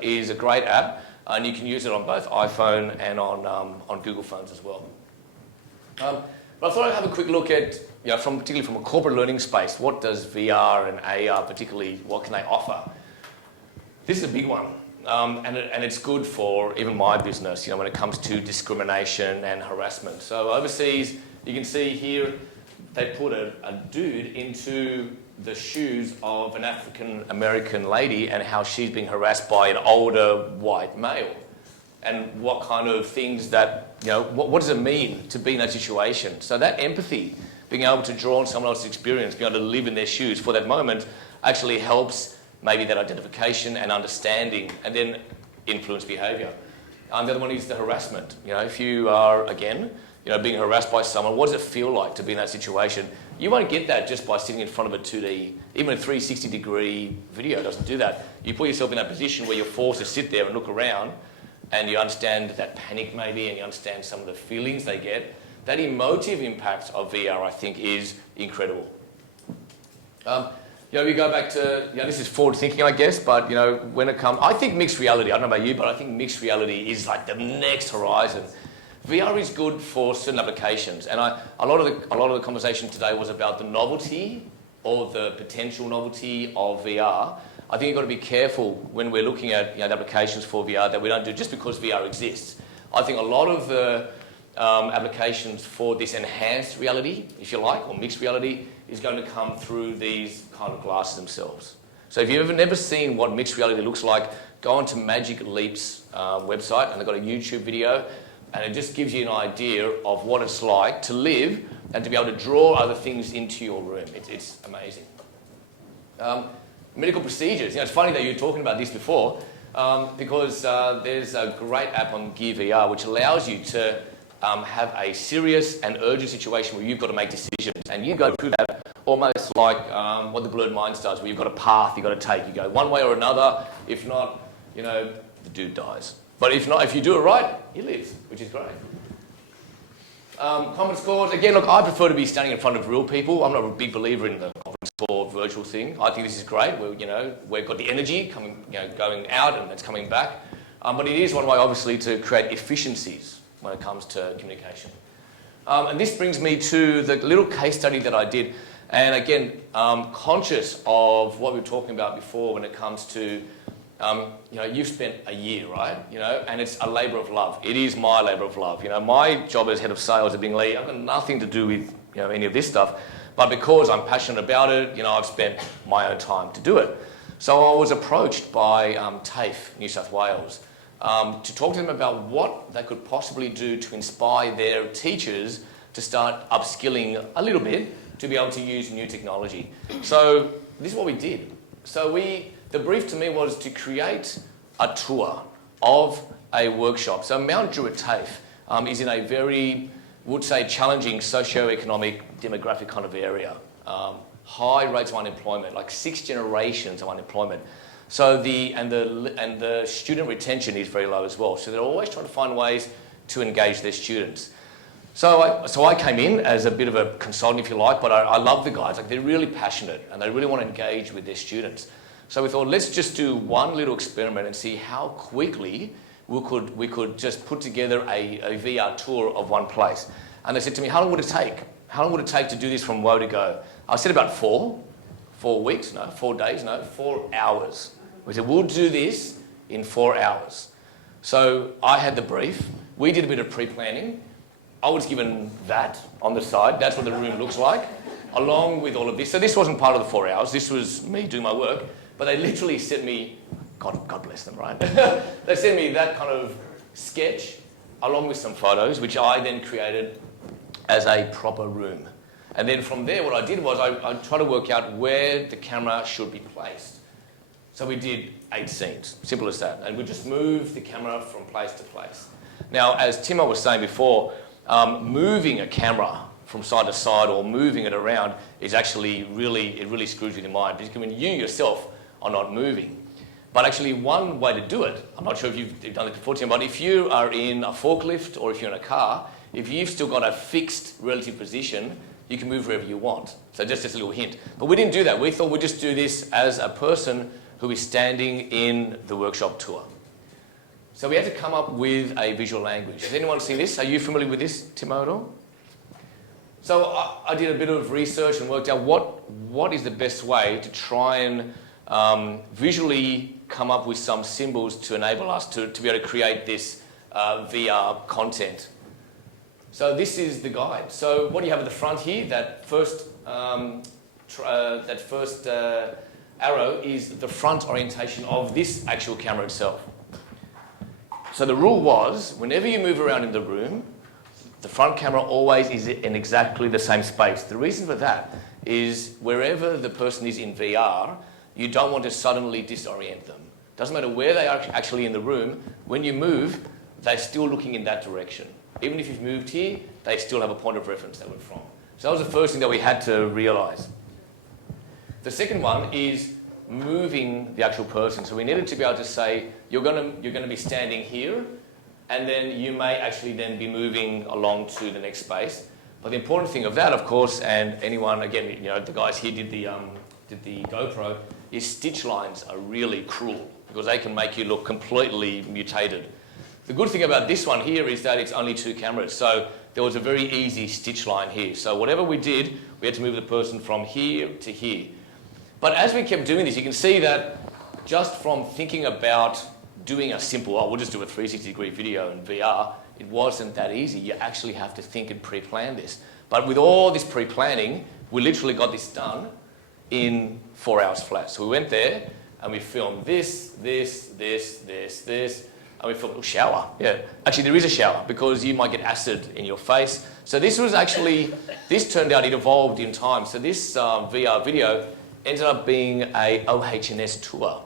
is a great app, and you can use it on both iPhone and on Google phones as well. But I thought I'd have a quick look at, particularly from a corporate learning space, what does VR and AR particularly, what can they offer? This is a big one, and it's good for even my business, when it comes to discrimination and harassment. So overseas, you can see here, they put a dude into the shoes of an African-American lady and how she's being harassed by an older white male. And what kind of things that, what does it mean to be in that situation? So that empathy, being able to draw on someone else's experience, being able to live in their shoes for that moment, actually helps maybe that identification and understanding and then influence behaviour. The other one is the harassment. You know, if you are, again, you know, being harassed by someone, what does it feel like to be in that situation? You won't get that just by sitting in front of a 2D, even a 360-degree video doesn't do that. You put yourself in that position where you're forced to sit there and look around, and you understand that panic maybe, and you understand some of the feelings they get. That emotive impact of VR, I think, is incredible. You know, you go back to, you know, this is forward thinking, I guess, but, you know, when it comes, I think mixed reality, I don't know about you, but I think mixed reality is like the next horizon. VR is good for certain applications, and a lot of the conversation today was about the novelty or the potential novelty of VR. I think you've got to be careful when we're looking at, you know, the applications for VR that we don't do just because VR exists. I think a lot of the applications for this enhanced reality, if you like, or mixed reality, is going to come through these kind of glasses themselves. So if you've never seen what mixed reality looks like, go onto Magic Leap's website, and they've got a YouTube video, and it just gives you an idea of what it's like to live and to be able to draw other things into your room. It's amazing. Medical procedures. You know, it's funny that you were talking about this before, because there's a great app on Gear VR which allows you to have a serious and urgent situation where you've got to make decisions, and you go through that almost like what the Blurred Minds does, where you've got a path you've got to take. You go one way or another. If not, you know, the dude dies. But if not, if you do it right, he lives, which is great. Conference calls. Again, look, I prefer to be standing in front of real people. I'm not a big believer in the conference call virtual thing. I think this is great. You know, we've got the energy coming, you know, going out and it's coming back. But it is one way, obviously, to create efficiencies when it comes to communication. And this brings me to the little case study that I did. And again, conscious of what we were talking about before when it comes to, you know, you've spent a year, right? You know, and it's a labour of love. It is my labour of love. You know, my job as head of sales at Bingley, I've got nothing to do with, you know, any of this stuff. But because I'm passionate about it, you know, I've spent my own time to do it. So I was approached by TAFE, New South Wales, to talk to them about what they could possibly do to inspire their teachers to start upskilling a little bit to be able to use new technology. So this is what we did. So the brief to me was to create a tour of a workshop. So Mount Druitt TAFE is in a very, would say, challenging socio-economic demographic kind of area. High rates of unemployment, like 6 generations of unemployment. So the student retention is very low as well. So they're always trying to find ways to engage their students. So I came in as a bit of a consultant, if you like, but I love the guys. Like, they're really passionate and they really want to engage with their students. So we thought, let's just do one little experiment and see how quickly we could just put together a VR tour of one place. And they said to me, how long would it take? How long would it take to do this from woe to go? I said about 4 weeks, no, 4 days, no, 4 hours. We said, we'll do this in 4 hours. So I had the brief. We did a bit of pre-planning. I was given that on the side. That's what the room looks like, along with all of this. So this wasn't part of the 4 hours. This was me doing my work. But they literally sent me, God bless them, right? They sent me that kind of sketch, along with some photos, which I then created as a proper room. And then from there, what I did was I tried to work out where the camera should be placed. So we did 8 scenes, simple as that. And we just moved the camera from place to place. Now, as Timo was saying before, moving a camera from side to side or moving it around is actually really screws with your mind, because when you yourself are not moving. But actually, one way to do it, I'm not sure if you've done it before, Tim, but if you are in a forklift or if you're in a car, if you've still got a fixed relative position, you can move wherever you want. So just a little hint. But we didn't do that. We thought we'd just do this as a person who is standing in the workshop tour. So we had to come up with a visual language. Has anyone seen this? Are you familiar with this, Timo, at all? So I did a bit of research and worked out what is the best way to try and visually come up with some symbols to enable us to be able to create this VR content. So this is the guide. So what do you have at the front here? That first arrow is the front orientation of this actual camera itself. So the rule was, whenever you move around in the room, the front camera always is in exactly the same space. The reason for that is wherever the person is in VR, you don't want to suddenly disorient them. Doesn't matter where they are actually in the room, when you move, they're still looking in that direction. Even if you've moved here, they still have a point of reference they were from. So that was the first thing that we had to realise. The second one is moving the actual person. So we needed to be able to say, you're going to be standing here, and then you may actually then be moving along to the next space. But the important thing of that, of course, and anyone, again, you know, the guys here did the GoPro, is stitch lines are really cruel because they can make you look completely mutated. The good thing about this one here is that it's only 2 cameras, so there was a very easy stitch line here. So whatever we did, we had to move the person from here to here. But as we kept doing this, you can see that just from thinking about doing a simple, we'll just do a 360-degree video in VR, it wasn't that easy. You actually have to think and pre-plan this. But with all this pre-planning, we literally got this done in 4 hours flat. So we went there and we filmed this, and we filmed a shower. Yeah, actually there is a shower because you might get acid in your face. So this was actually, this turned out, it evolved in time. So this VR video ended up being a OHS tour.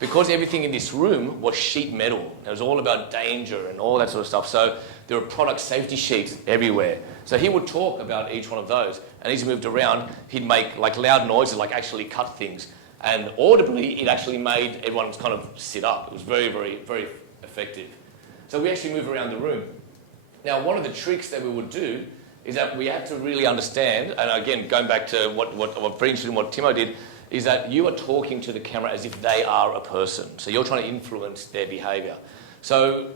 Because everything in this room was sheet metal, it was all about danger and all that sort of stuff. So there were product safety sheets everywhere. So he would talk about each one of those, and as he moved around, he'd make like loud noises, like actually cut things. And audibly, it actually made everyone kind of sit up. It was very, very, very effective. So we actually move around the room. Now, one of the tricks that we would do is that we had to really understand, and again, going back to what very interesting in what Timo did, is that you are talking to the camera as if they are a person. So you're trying to influence their behaviour. So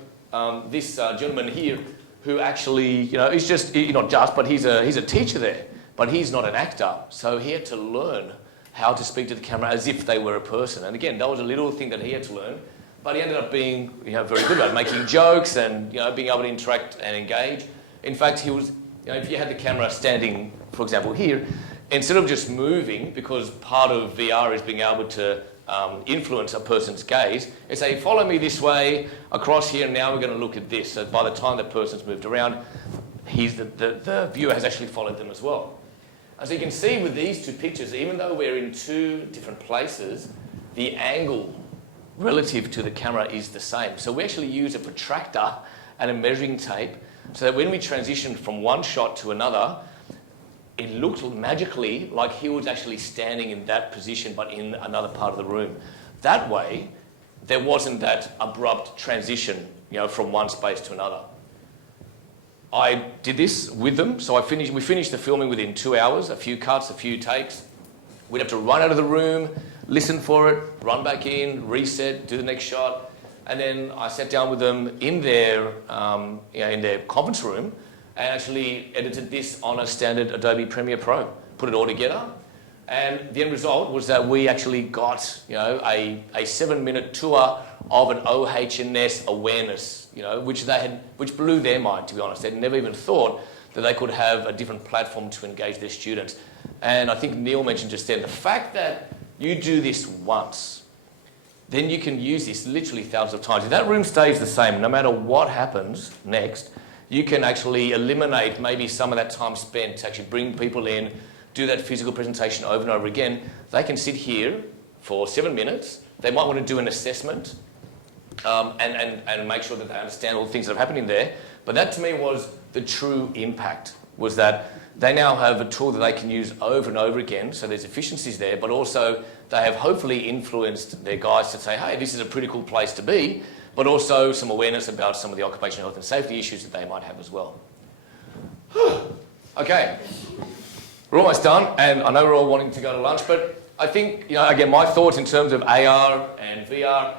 this gentleman here, who actually, you know, he's just, not just, but he's a teacher there, but he's not an actor. So he had to learn how to speak to the camera as if they were a person. And again, that was a little thing that he had to learn, but he ended up being, very good at making jokes and, being able to interact and engage. In fact, he was, if you had the camera standing, for example, here, instead of just moving, because part of VR is being able to influence a person's gaze, and say, follow me this way, across here, and now we're going to look at this. So by the time that person's moved around, the viewer has actually followed them as well. And so you can see with these 2 pictures, even though we're in 2 different places, the angle relative to the camera is the same. So we actually use a protractor and a measuring tape so that when we transitioned from one shot to another, it looked magically like he was actually standing in that position but in another part of the room. That way, there wasn't that abrupt transition, from one space to another. I did this with them, so we finished the filming within 2 hours, a few cuts, a few takes. We'd have to run out of the room, listen for it, run back in, reset, do the next shot, and then I sat down with them in their conference room and actually edited this on a standard Adobe Premiere Pro, put it all together, and the end result was that we actually got a 7-minute tour of an OHS awareness, which blew their mind, to be honest. They'd never even thought that they could have a different platform to engage their students. And I think Neil mentioned just then, the fact that you do this once, then you can use this literally thousands of times. If that room stays the same, no matter what happens next, you can actually eliminate maybe some of that time spent to actually bring people in, do that physical presentation over and over again. They can sit here for 7 minutes. They might want to do an assessment and make sure that they understand all the things that are happening there. But that to me was the true impact, was that they now have a tool that they can use over and over again, so there's efficiencies there, but also they have hopefully influenced their guys to say, hey, this is a pretty cool place to be, but also some awareness about some of the occupational health and safety issues that they might have as well. Okay, we're almost done, and I know we're all wanting to go to lunch, but I think, again, my thoughts in terms of AR and VR,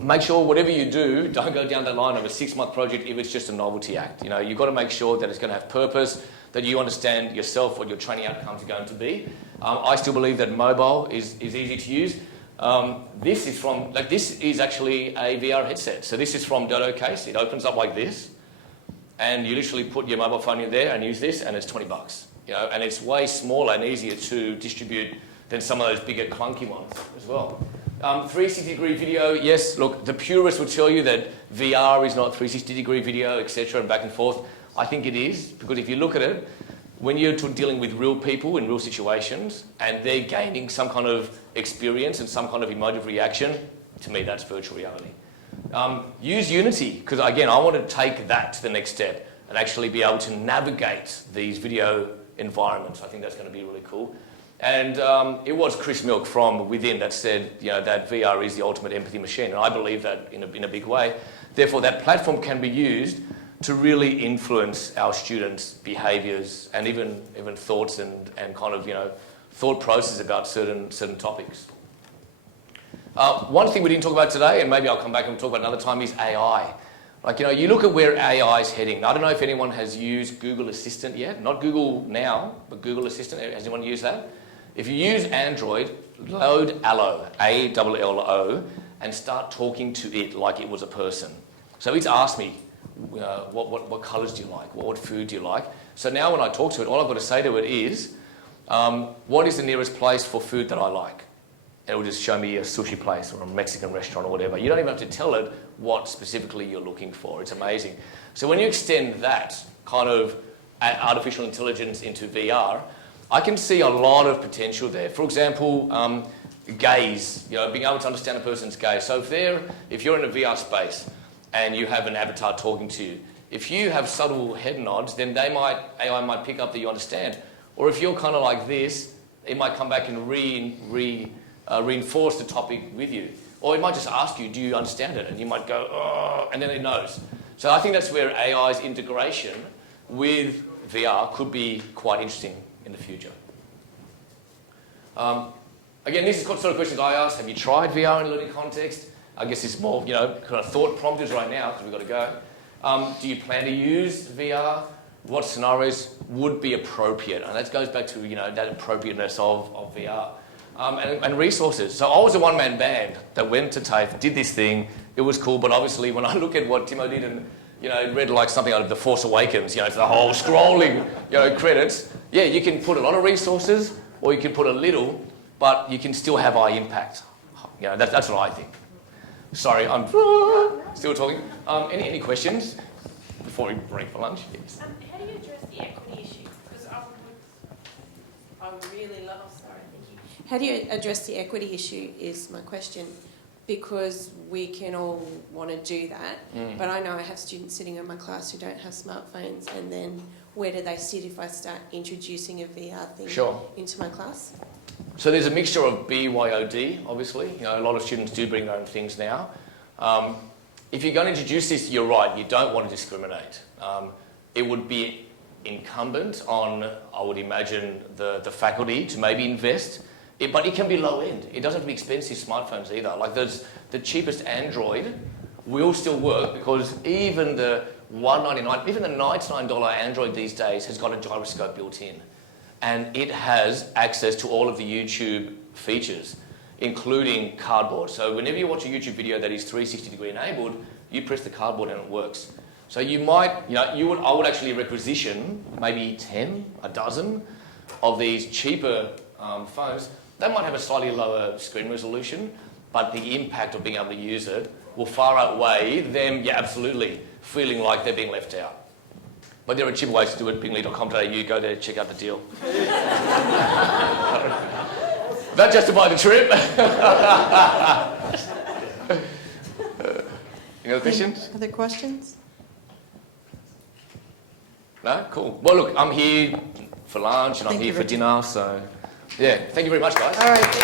make sure whatever you do, don't go down the line of a 6-month project if it's just a novelty act. You've got to make sure that it's going to have purpose, that you understand yourself what your training outcomes are going to be. I still believe that mobile is easy to use. This is actually a VR headset. So this is from Dodo Case. It opens up like this, and you literally put your mobile phone in there and use this, and it's $20. And it's way smaller and easier to distribute than some of those bigger clunky ones as well. 360-degree video, yes, look, the purists would tell you that VR is not 360-degree video, etc., and back and forth. I think it is, because if you look at it, when you're dealing with real people in real situations and they're gaining some kind of experience and some kind of emotive reaction, to me that's virtual reality. Use Unity, because again, I want to take that to the next step and actually be able to navigate these video environments. I think that's going to be really cool. And it was Chris Milk from Within that said, that VR is the ultimate empathy machine, and I believe that in a big way. Therefore, that platform can be used to really influence our students' behaviours and even thoughts and kind of thought process about certain topics. One thing we didn't talk about today, and maybe I'll come back and talk about another time, is AI. Like, you look at where AI is heading. I don't know if anyone has used Google Assistant yet. Not Google Now, but Google Assistant. Has anyone used that? If you use Android, load Allo, A-L-L-O, and start talking to it like it was a person. So it's asked me, what colours do you like? What food do you like? So now when I talk to it, all I've got to say to it is, what is the nearest place for food that I like? It will just show me a sushi place or a Mexican restaurant or whatever. You don't even have to tell it what specifically you're looking for. It's amazing. So when you extend that kind of artificial intelligence into VR, I can see a lot of potential there. For example, gaze, being able to understand a person's gaze. So if you're in a VR space and you have an avatar talking to you, if you have subtle head nods, then AI might pick up that you understand. Or if you're kind of like this, it might come back and reinforce the topic with you. Or it might just ask you, do you understand it? And you might go, oh, and then it knows. So I think that's where AI's integration with VR could be quite interesting in the future. Again, this is the sort of questions I ask. Have you tried VR in a learning context? I guess it's more, kind of thought prompters right now because we've got to go. Do you plan to use VR? What scenarios would be appropriate? And that goes back to, that appropriateness of VR. And resources. So I was a one-man band that went to TAFE, did this thing. It was cool, but obviously when I look at what Timo did and, read like something out of The Force Awakens, it's the whole scrolling, credits. Yeah, you can put a lot of resources or you can put a little, but you can still have high impact. That's what I think. Sorry, I'm still talking. Any questions before we break for lunch? Yes. How do you address the equity issue? Because I would really love... Sorry, thank you. How do you address the equity issue is my question, because we can all want to do that, but I know I have students sitting in my class who don't have smartphones, and then where do they sit if I start introducing a VR thing into my class? So there's a mixture of BYOD, obviously. A lot of students do bring their own things now. If you're going to introduce this, you're right, you don't want to discriminate. It would be incumbent on, I would imagine, the faculty to maybe invest. But it can be low end. It doesn't have to be expensive smartphones either. Like the cheapest Android will still work because even the $199, even the $99 Android these days has got a gyroscope built in. And it has access to all of the YouTube features, including cardboard. So whenever you watch a YouTube video that is 360 degree enabled, you press the cardboard and it works. So you might, I would actually requisition maybe 10, a dozen of these cheaper phones. They might have a slightly lower screen resolution, but the impact of being able to use it will far outweigh them, absolutely, feeling like they're being left out. But there are cheaper ways to do it. Bingley.com.au, go there, check out the deal. That justified the trip. Any other questions? Other questions? No? Cool. Well, look, I'm here for lunch and I'm here for dinner, so... Yeah, thank you very much, guys. All right, thank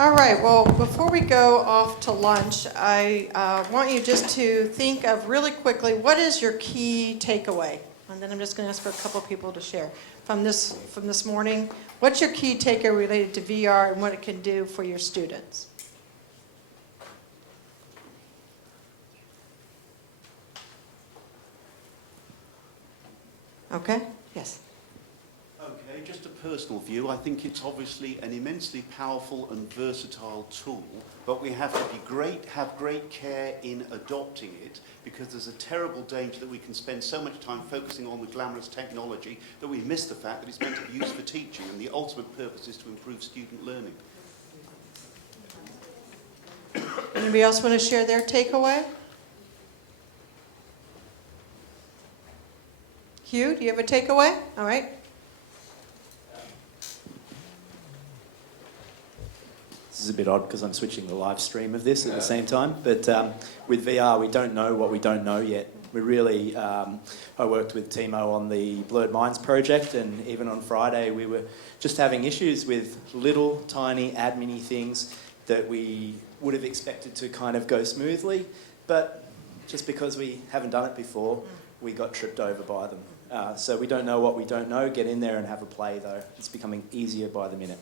you. All right, well, before we go off to lunch, I want you just to think of really quickly, what is your key takeaway? And then I'm just going to ask for a couple of people to share from this morning. What's your key takeaway related to VR and what it can do for your students? Okay, yes. Okay, just a personal view. I think it's obviously an immensely powerful and versatile tool, but we have to have great care in adopting it, because there's a terrible danger that we can spend so much time focusing on the glamorous technology that we miss the fact that it's meant to be used for teaching, and the ultimate purpose is to improve student learning. Anybody else want to share their takeaway? Hugh, do you have a takeaway? All right. is a bit odd because I'm switching the live stream of this at the same time. But with VR, we don't know what we don't know yet. We really, I worked with Timo on the Blurred Minds project, and even on Friday we were just having issues with little tiny admin-y things that we would have expected to kind of go smoothly, but just because we haven't done it before, we got tripped over by them. So we don't know what we don't know. Get in there and have a play, though. It's becoming easier by the minute.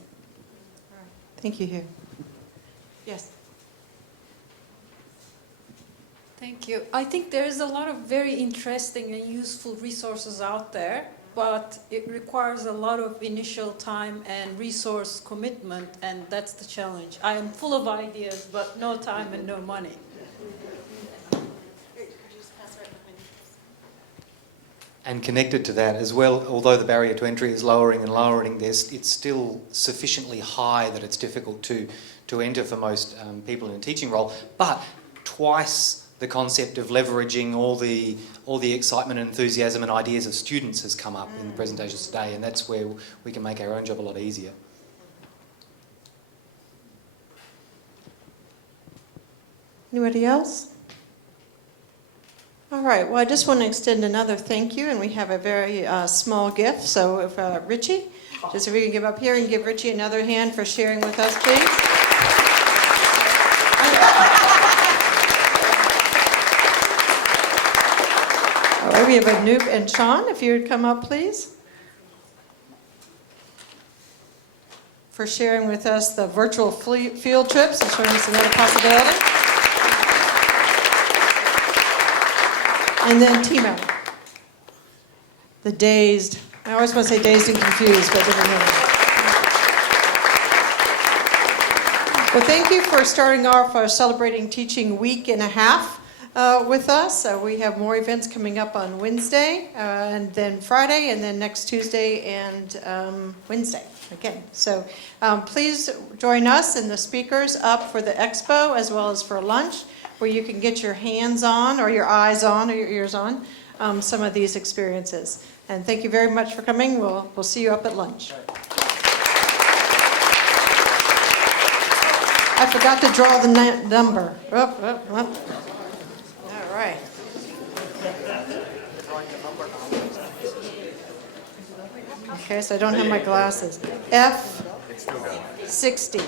Thank you, Hugh. Yes. Thank you. I think there is a lot of very interesting and useful resources out there, but it requires a lot of initial time and resource commitment, and that's the challenge. I am full of ideas, but no time and no money. And connected to that as well, although the barrier to entry is lowering and lowering, it's still sufficiently high that it's difficult to enter for most people in a teaching role. But twice the concept of leveraging all the excitement and enthusiasm and ideas of students has come up in the presentations today, and that's where we can make our own job a lot easier. Anybody else? All right, well, I just want to extend another thank you, and we have a very small gift. So if Richie, just if we can give up here and give Richie another hand for sharing with us, please. All right, we have Anoop and Sean, if you would come up, please. For sharing with us the virtual field trips and showing us another possibility. And then Timo, the dazed. I always want to say dazed and confused, but never mind. Well, thank you for starting off our Celebrating Teaching week and a half with us. We have more events coming up on Wednesday, and then Friday, and then next Tuesday and Wednesday again. So please join us and the speakers up for the expo as well as for lunch, where you can get your hands on, or your eyes on, or your ears on, some of these experiences. And thank you very much for coming. We'll see you up at lunch. I forgot to draw the number. All right. Okay, so I don't have my glasses. F60.